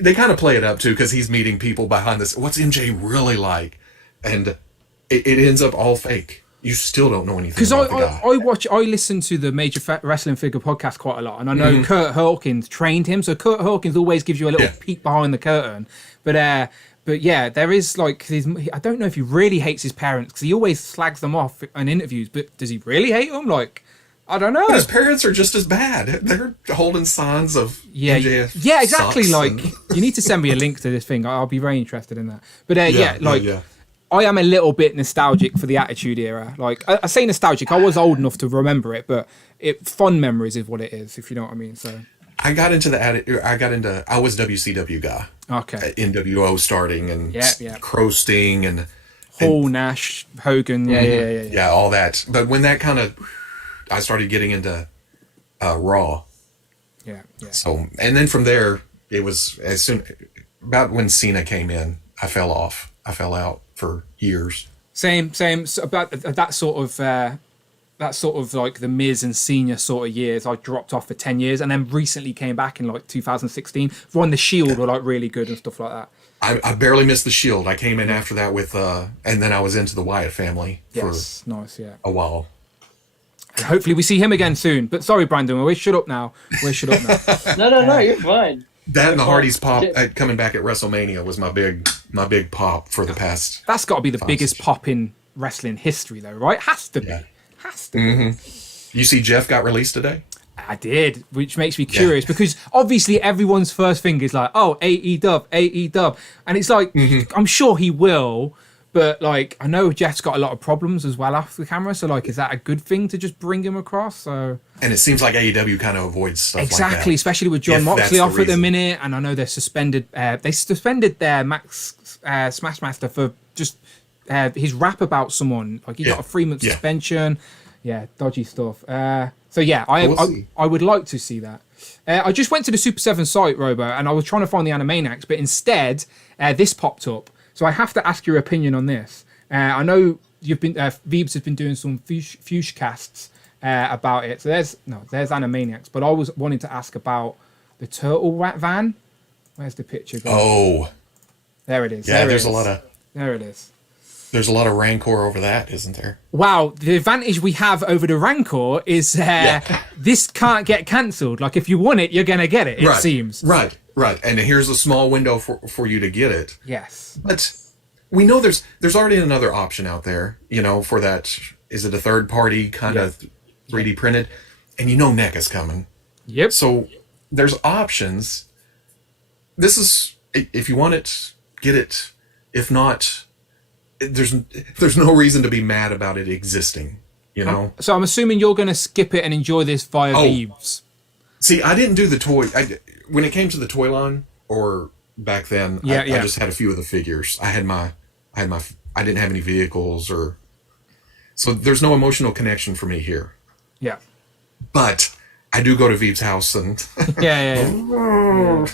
they kind of play it up too, because he's meeting people behind this. What's MJ really like? And it ends up all fake. You still don't know anything about the guy. I listen to the Major Wrestling Figure podcast quite a lot, and I know Kurt Hawkins trained him, so Kurt Hawkins always gives you a little peek behind the curtain. But yeah, there is like I don't know if he really hates his parents, because he always slags them off in interviews. But does he really hate them? Like, I don't know. But his parents are just as bad. They're holding signs of MJF. Yeah, exactly. Like, you need to send me a link to this thing. I'll be very interested in that. But I am a little bit nostalgic for the Attitude Era. Like, I say nostalgic. I was old enough to remember it, but fond memories is what it is, if you know what I mean. So I got into I was WCW guy. Okay. NWO starting and Crow Sting and Hall, Nash, Hogan. Yeah, all that. But when that kind of, I started getting into Raw. Yeah. So, and then from there, it was about when Cena came in, I fell out for years. Same. So about that sort of like the Miz and Senior sort of years, I dropped off for 10 years, and then recently came back in like 2016. When the Shield were like really good and stuff like that. I barely missed the Shield. I came in after that with, and then I was into the Wyatt family for a while. And hopefully we see him again soon. But sorry, Brandon, we're shut up now. No, you're fine. That and the Hardys pop coming back at WrestleMania was my big pop for the past. That's got to be the biggest pop in wrestling history, though, right? Has to be. Has to be. You see, Jeff got released today. I did, which makes me curious because obviously everyone's first thing is like, oh, AEW, and it's like I'm sure he will. But, like, I know Jeff's got a lot of problems as well off the camera, so, like, is that a good thing to just bring him across? So, and it seems like AEW kind of avoids stuff like that. Exactly, especially with John Moxley off at the minute, and I know they're suspended. They suspended their Max Smashmaster for just his rap about someone. Like, he got a 3-month suspension. Yeah, dodgy stuff. So, yeah, I would like to see that. I just went to the Super 7 site, Robo, and I was trying to find the Animaniacs, but instead, this popped up. So I have to ask your opinion on this. I know you've been Veebs has been doing some FWOOSH casts about it. So there's Animaniacs, but I was wanting to ask about the Turtle Van. Where's the picture going? Oh, there it is. Yeah, there there's a lot of. There it is. There's a lot of Rancor over that, isn't there? Wow, the advantage we have over the Rancor is this can't get cancelled. Like, if you want it, you're going to get it, it seems. Right. And here's a small window for you to get it. Yes. But we know there's already another option out there, for that. Is it a third party kind of 3D printed? And NECA's coming. Yep. So there's options. This is, if you want it, get it. If not, there's no reason to be mad about it existing, So I'm assuming you're going to skip it and enjoy this via Vives. See, I didn't do the toy. When it came to the toy line, or back then, I just had a few of the figures. I didn't have any vehicles, so there's no emotional connection for me here. Yeah. But I do go to Veep's house and I'll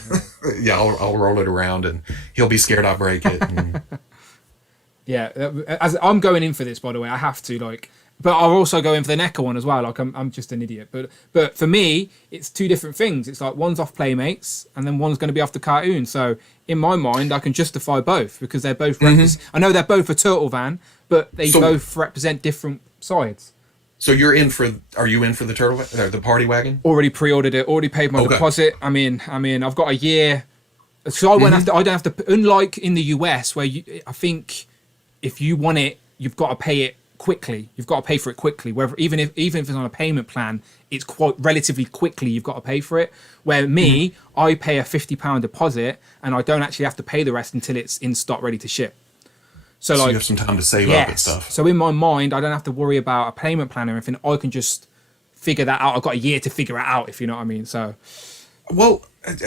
roll it around and he'll be scared I'll break it. And... Yeah, as I'm going in for this, by the way, I have to but I'll also go in for the NECA one as well. Like I'm just an idiot, but for me, it's two different things. It's like one's off Playmates, and then one's going to be off the cartoon. So in my mind, I can justify both because they're both. I know they're both a Turtle Van, but they both represent different sides. So are you in for the Turtle, the Party Wagon? Already pre-ordered it. Already paid my deposit. I mean, I've got a year. So I won't have to. I don't have to. Unlike in the US, where I think if you want it, you've got to pay it quickly. You've got to pay for it quickly. Whether even if it's on a payment plan, it's quite relatively quickly. You've got to pay for it. Where me, I pay a £50 deposit, and I don't actually have to pay the rest until it's in stock, ready to ship. So you have some time to save up and stuff. So in my mind, I don't have to worry about a payment plan or anything. I can just figure that out. I've got a year to figure it out, if you know what I mean. So, well,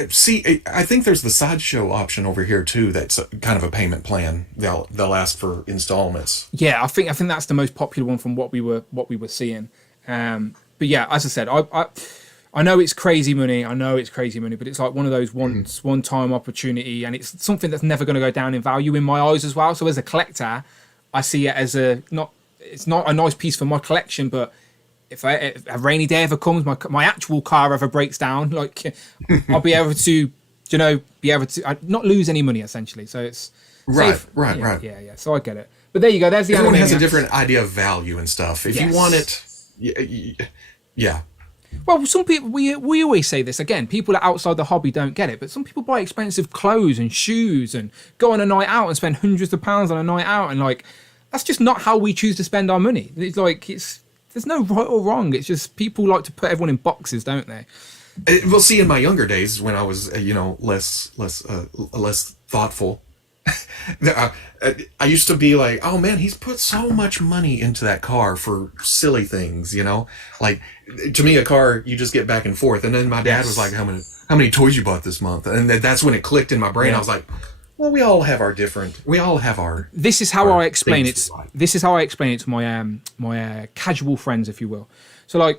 see, I think there's the Sideshow option over here too. That's kind of a payment plan. They'll ask for installments. Yeah, I think that's the most popular one from what we were seeing. But yeah, as I said, I know it's crazy money. But it's like one of those one-time opportunity, and it's something that's never going to go down in value in my eyes as well. So as a collector, I see it as it's not a nice piece for my collection, but if a rainy day ever comes, my actual car ever breaks down, I'll be able to, not lose any money essentially. So it's right. Yeah. So I get it. But there you go. There's the everyone Animaniacs. has a different idea of value and stuff. If you want it, yeah. Well, some people, we always say this again, people that are outside the hobby don't get it, but some people buy expensive clothes and shoes and go on a night out and spend hundreds of pounds on a night out, and that's just not how we choose to spend our money. There's no right or wrong. It's just people like to put everyone in boxes, don't they? Well, see, in my younger days when I was, less thoughtful, I used to be like, oh man, he's put so much money into that car for silly things, Like, to me, a car, you just get back and forth. And then my dad was like, how many toys you bought this month? And that's when it clicked in my brain. I was like, well, we all have our. This is how I explain it. This is how I explain it to my casual friends, if you will. So, I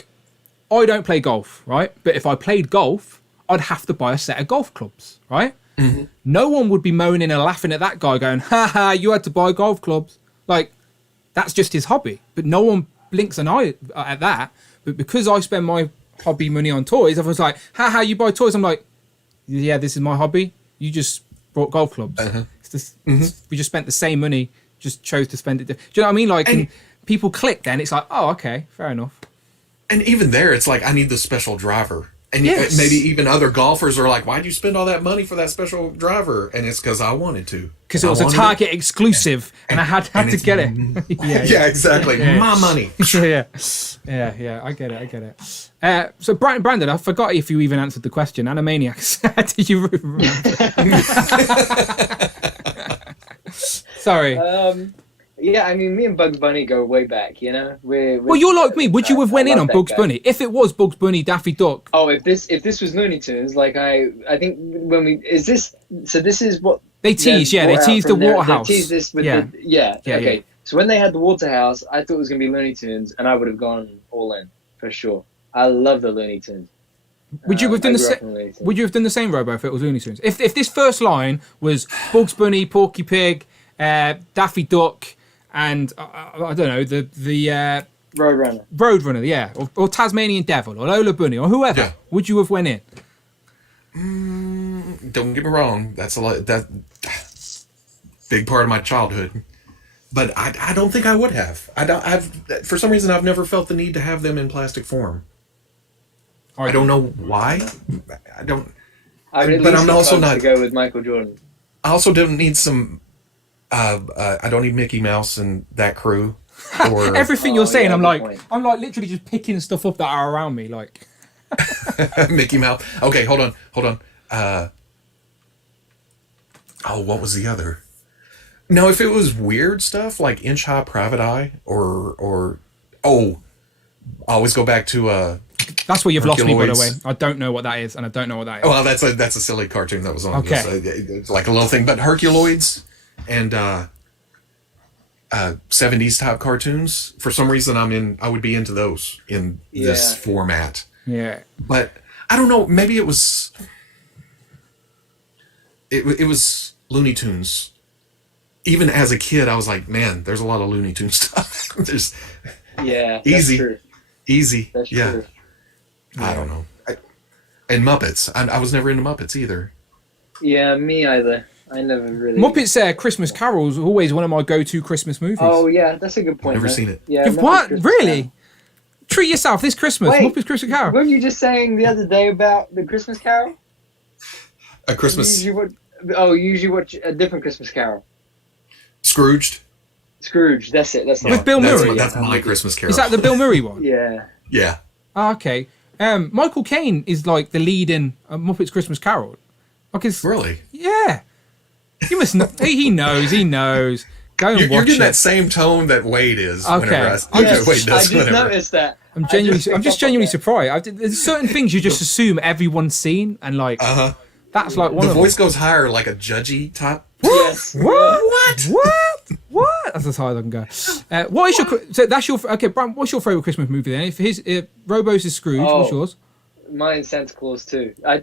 don't play golf, right? But if I played golf, I'd have to buy a set of golf clubs, right? Mm-hmm. No one would be moaning and laughing at that guy going, ha, you had to buy golf clubs. That's just his hobby. But no one blinks an eye at that. But because I spend my hobby money on toys, I was like, ha, you buy toys. I'm like, yeah, this is my hobby. You just bought golf clubs. Uh-huh. We just spent the same money, just chose to spend it. Do you know what I mean? And people click then, it's like, oh, okay, fair enough. And even there, it's like, I need the special driver. And maybe even other golfers are like, why'd you spend all that money for that special driver? And it's because I wanted to. Because it was a Target exclusive, and I had to get it. Yeah, exactly. Yeah. My money. Yeah, I get it. So, Brandon, I forgot if you even answered the question. Animaniacs. Did you remember? Sorry. Yeah, I mean, me and Bugs Bunny go way back, Well, you're like me. Would you have went in on Bugs Bunny if it was Bugs Bunny, Daffy Duck? Oh, if this was Looney Tunes, I think when this is what they tease. Yeah, they tease the Waterhouse. They tease this with okay. So when they had the Waterhouse, I thought it was gonna be Looney Tunes, and I would have gone all in for sure. I love the Looney Tunes. Would you have done the same? Would you have done the same, Robo, if it was Looney Tunes? If this first line was Bugs Bunny, Porky Pig, Daffy Duck, and I don't know the Roadrunner, yeah, or Tasmanian Devil, or Lola Bunny, or whoever, would you have went in? Don't get me wrong. That's a lot. That big part of my childhood. But I don't think I would have. For some reason I've never felt the need to have them in plastic form. I don't know why. I don't. But I'm also not to go with Michael Jordan. I also don't need some. I don't need Mickey Mouse and that crew. Or everything you're saying, I'm like literally just picking stuff up that are around me, like Mickey Mouse. Okay, hold on. What was the other? No, if it was weird stuff like Inch High Private Eye or I always go back to that's where you've lost me, by the way. I don't know what that is, and I don't know what that is. Well, that's a silly cartoon that was on. Okay. It's like a little thing, but Herculoids and 70s type cartoons. For some reason, I would be into those in this format. Yeah. But I don't know. Maybe it was Looney Tunes. Even as a kid, I was like, man, there's a lot of Looney Tunes stuff. There's easy. That's true. I don't know. And Muppets. I was never into Muppets either. Yeah, me either. I never really. Muppets Christmas Carol was always one of my go-to Christmas movies. Oh yeah, that's a good point. Never seen it. Yeah. What? Christmas Really? Carol. Treat yourself this Christmas. Wait, Muppets Christmas Carol. Weren't you just saying the other day about the Christmas Carol? A Christmas. You usually watch a different Christmas Carol. Scrooged. Scrooge. That's it. That's the with one. Bill Murray. That's my Christmas Carol. Is that the Bill Murray one? Yeah. Yeah. Oh, okay. Michael Caine is like the lead in Muppets Christmas Carol. Really? Yeah. You must know. He knows. Go and watch You're getting it. that same tone that Wade is. Okay. Whenever I just noticed that. I'm just genuinely surprised. There's certain things you just assume everyone's seen, and like that's like one the of voice them. goes higher, like a judgy type. Yes. What? That's as high as I can go. What is your? So that's your. Okay, Brian. What's your favorite Christmas movie then? If Robo's is Scrooge, what's yours? Mine's Santa Claus too. I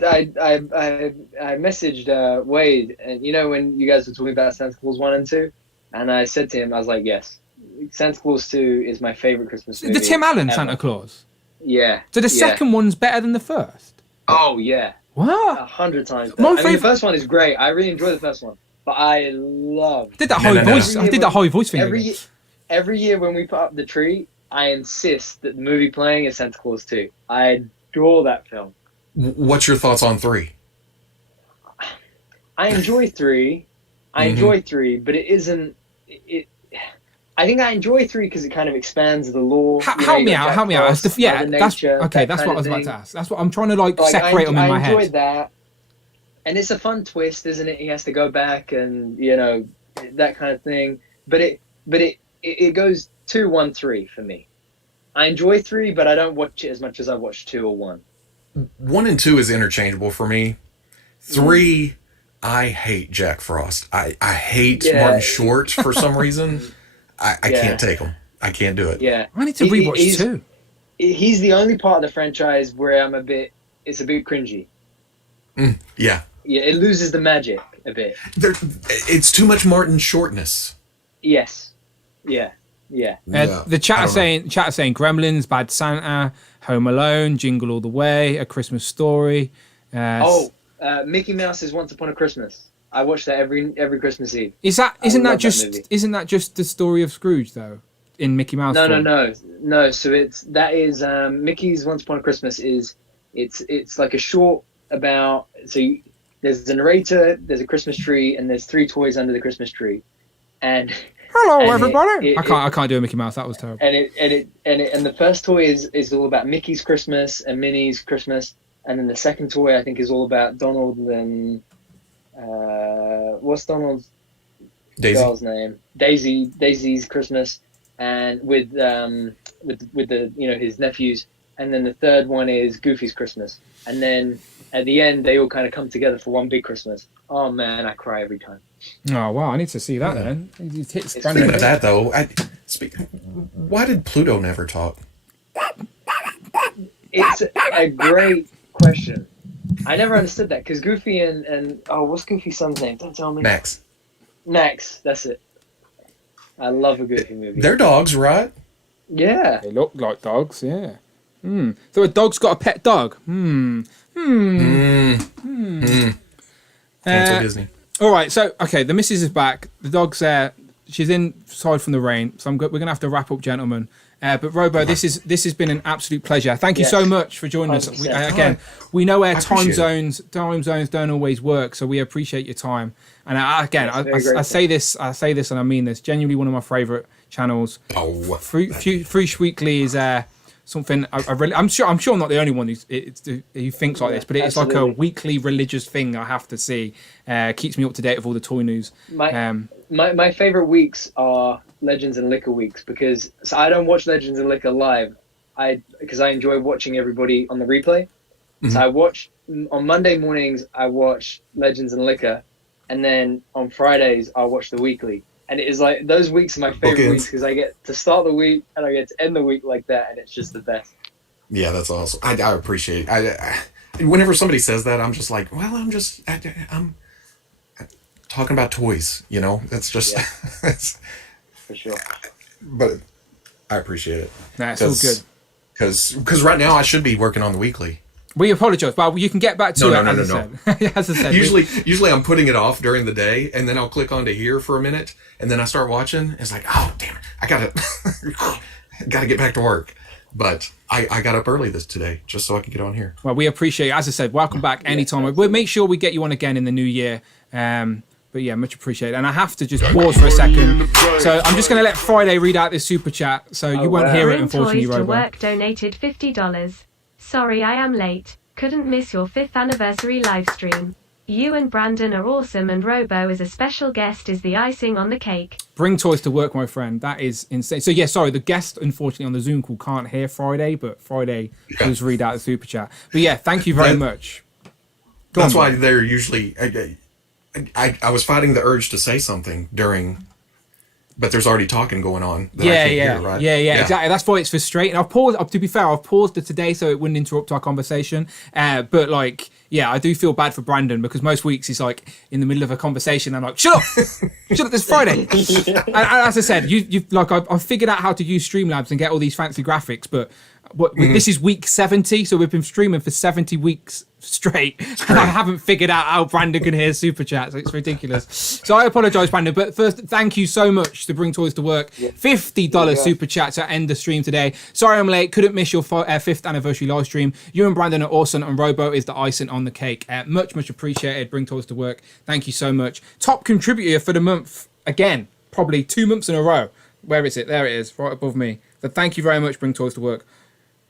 messaged Wade, and when you guys were talking about Santa Claus 1 and 2, and I said to him, I was like, yes, Santa Claus 2 is my favorite Christmas movie. The Tim Allen ever. Santa Claus. Yeah. So the second one's better than the first. Oh yeah. What? 100 times better. The first one is great. I really enjoy the first one, but I love. Did that high voice? I did that high voice thing. Every year when we put up the tree, I insist that the movie playing is Santa Claus 2. I adore that film. What's your thoughts on 3? I enjoy 3. Enjoy 3, but it isn't. I think I enjoy 3 because it kind of expands the lore. Help me out. That's okay. That's what I was about to ask. That's what I'm trying to separate them in my head. I enjoyed that, and it's a fun twist, isn't it? He has to go back and that kind of thing. But it goes 2, 1, 3 for me. I enjoy 3, but I don't watch it as much as I watch 2 or 1. 1 and 2 is interchangeable for me. 3, I hate Jack Frost. I hate Martin Short for some reason. I can't take him. I can't do it. Yeah, I need to rewatch 2. He's the only part of the franchise where it's a bit cringy. Yeah. Yeah, it loses the magic a bit. It's too much Martin Shortness. Yes. Yeah. The chat is saying Gremlins, Bad Santa, Home Alone, Jingle All the Way, A Christmas Story. Mickey Mouse is Once Upon a Christmas. I watch that every Christmas Eve. Isn't that just the story of Scrooge though? In Mickey Mouse? No. So is Mickey's Once Upon a Christmas is it's like a short about there's a narrator, there's a Christmas tree, and there's 3 toys under the Christmas tree, and hello everybody. I can't do a Mickey Mouse. That was terrible. And the first toy is all about Mickey's Christmas and Minnie's Christmas, and then the second toy I think is all about Donald and what's Donald's girl's name? Daisy's Christmas, and with the his nephews, and then the third one is Goofy's Christmas, and then at the end they all kind of come together for one big Christmas. Oh man, I cry every time. Oh wow, I need to see that then. Speaking of that though, why did Pluto never talk? It's a great question. I never understood that because Goofy and what's Goofy's son's name? Don't tell me. Max, that's it. I love a Goofy movie. They're dogs, right? Yeah. They look like dogs, yeah. So a dog's got a pet dog. Cancel Disney. All right, so okay, the missus is back. The dog's there. She's inside from the rain, so we're gonna have to wrap up, gentlemen. But Robo, this has been an absolute pleasure. Thank you so much for joining us. We know our time zones don't always work, so we appreciate your time. And I say this, and I mean this. Genuinely, one of my favourite channels. FWOOSH Weekly is something I'm sure I'm not the only one who thinks like this, but it's like a weekly religious thing I have to see. Keeps me up to date with all the toy news. My favorite weeks are Legends and Liquor weeks because I don't watch Legends and Liquor live. Because I enjoy watching everybody on the replay. So I watch on Monday mornings. I watch Legends and Liquor, and then on Fridays I watch the weekly. And it is like those weeks are my favorite weeks because I get to start the week and I get to end the week like that, and it's just the best. Yeah, that's awesome. I appreciate it. Whenever somebody says that, I'm just like, well, I'm talking about toys, you know. That's just for sure. But I appreciate it. That's all good. Because right now I should be working on the weekly. We apologise, but you can get back to it. As I said. Usually I'm putting it off during the day, and then I'll click onto here for a minute, and then I start watching. It's like, oh damn it, I gotta get back to work. But I got up early today just so I could get on here. Well, we appreciate it. As I said, welcome back anytime. We'll make sure we get you on again in the new year. But yeah, much appreciated. And I have to just pause for a second. So I'm just going to let Friday read out this super chat. So you won't hear it, unfortunately, Toys to Robo. Work donated $50. Sorry I am late. Couldn't miss your 5th anniversary live stream. You and Brandon are awesome, and Robo as a special guest is the icing on the cake. Bring toys to work, my friend. That is insane. So yeah, sorry, the guest, unfortunately, on the Zoom call can't hear Friday, but Friday does read out the super chat. But yeah, thank you very much. That's why they're usually... I was fighting the urge to say something during... But there's already talking going on. Yeah, exactly. That's why it's frustrating. I've paused. To be fair, I've paused it today so it wouldn't interrupt our conversation. But like, yeah, I do feel bad for Brandon because most weeks he's like in the middle of a conversation. And I'm like, shut up, shut up. This Friday. And as I said, you've like I've figured out how to use Streamlabs and get all these fancy graphics. But this is week 70, so we've been streaming for 70 weeks straight. And I haven't figured out how Brandon can hear super chats. It's ridiculous. So I apologise, Brandon. But first, thank you so much to Bring Toys to Work. $50 super chat to end the stream today. Sorry I'm late. Couldn't miss your 5th anniversary live stream. You and Brandon are awesome, and Robo is the icing on the cake. Much appreciated. Bring Toys to Work. Thank you so much. Top contributor for the month. Again, probably 2 months in a row. Where is it? There it is, right above me. So thank you very much, Bring Toys to Work.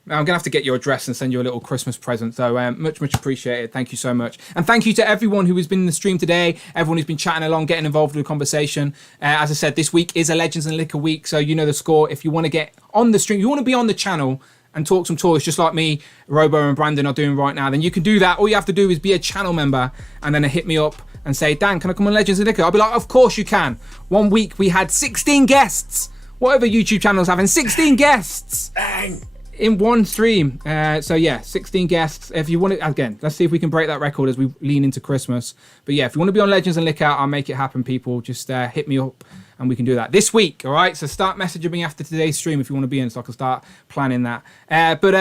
I'm going to have to get your address and send you a little Christmas present. So much appreciated. Thank you so much. And thank you to everyone who has been in the stream today, everyone who's been chatting along, getting involved with the conversation. As I said, this week is a Legends and Liquor week, so you know the score. If you want to get on the stream, you want to be on the channel and talk some toys, just like me, Robo and Brandon are doing right now, then you can do that. All you have to do is be a channel member and then hit me up and say, Dan, can I come on Legends and Liquor? I'll be like, of course you can. One week we had 16 guests. Whatever YouTube channel's having, 16 guests. Dang. In one stream. So yeah, 16 guests. If you want to, again, let's see if we can break that record as we lean into Christmas. But yeah, if you want to be on Legends and Liquor, I'll make it happen, people. Just hit me up and we can do that this week. All right, so start messaging me after today's stream if you want to be in, so I can start planning that. But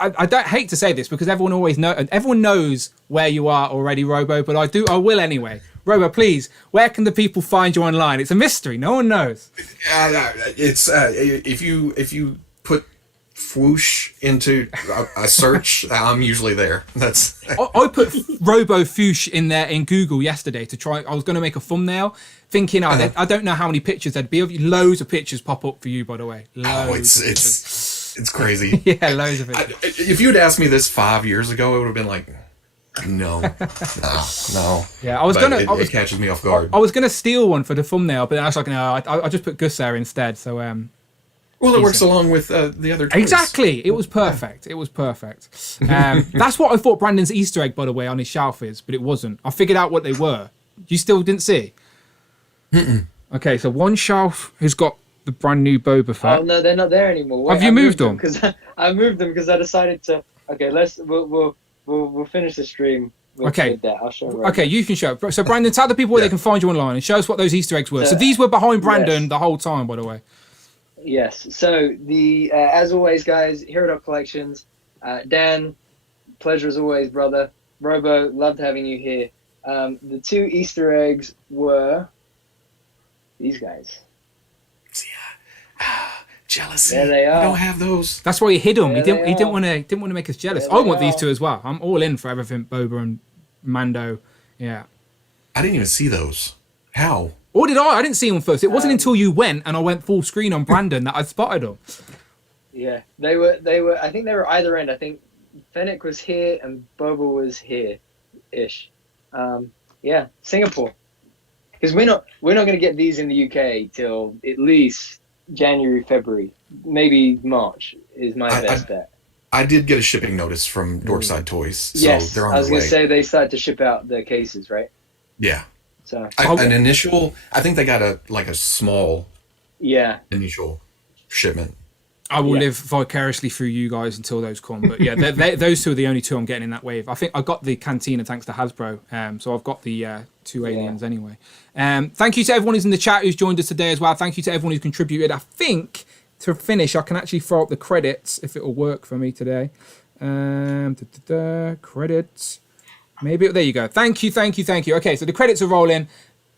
I don't hate to say this because everyone knows where you are already, Robo, but I will anyway. Robo, please, where can the people find you online? It's a mystery. No one knows. It's if you put FWOOSH into a search, I'm usually there. That's I put Robo FWOOSH in there in Google yesterday to try. I was going to make a thumbnail, thinking I don't know how many pictures there'd be. Loads of pictures pop up for you, by the way. It's crazy. Yeah, loads of it. If you'd asked me this 5 years ago, it would have been like, no. Yeah, it catches me off guard. I was gonna steal one for the thumbnail, but I was like, no, I just put Gus there instead. So well, it works along with the other toys. Exactly. It was perfect. It was perfect. That's what I thought Brandon's Easter egg, by the way, on his shelf is, but it wasn't. I figured out what they were. You still didn't see? Mm-mm. Okay, so one shelf has got the brand new Boba Fett. Oh no, they're not there anymore. Wait, Have you moved them? Because I moved them because I decided to. Okay, we'll finish the stream. Okay. That. I'll show. Okay, you can show. So Brandon, tell the people where they can find you online and show us what those Easter eggs were. So these were behind Brandon the whole time, by the way. Yes. So the as always, guys, Hero Collections. Dan pleasure as always, brother. Robo, loved having you here. The 2 Easter eggs were these guys. Jealousy. There they are. We don't have those. That's why he hid them. There He they didn't are. want to make us jealous. There I they want these are. 2 as well. I'm all in for everything Boba and Mando. Yeah. I didn't even see those. How? Or did I? I didn't see them first. It wasn't until you went and I went full screen on Brandon that I spotted them. Yeah, they were. I think they were either end. I think Fennec was here and Boba was here, ish. Yeah, Singapore. Because we're not going to get these in the UK till at least January, February, maybe March is my best bet. I did get a shipping notice from Dorkside Toys, so Yes, they're on I was their way. going to say they started to ship out the cases, right? Yeah. So An initial, I think they got a small yeah, initial shipment. I will Yeah. live vicariously through you guys until those come. But yeah, those 2 are the only 2 I'm getting in that wave. I think I got the Cantina thanks to Hasbro. So I've got the 2 aliens anyway. Thank you to everyone who's in the chat who's joined us today as well. Thank you to everyone who's contributed. I think to finish, I can actually throw up the credits if it will work for me today. Credits. Maybe there you go. Thank you. Okay, so the credits are rolling.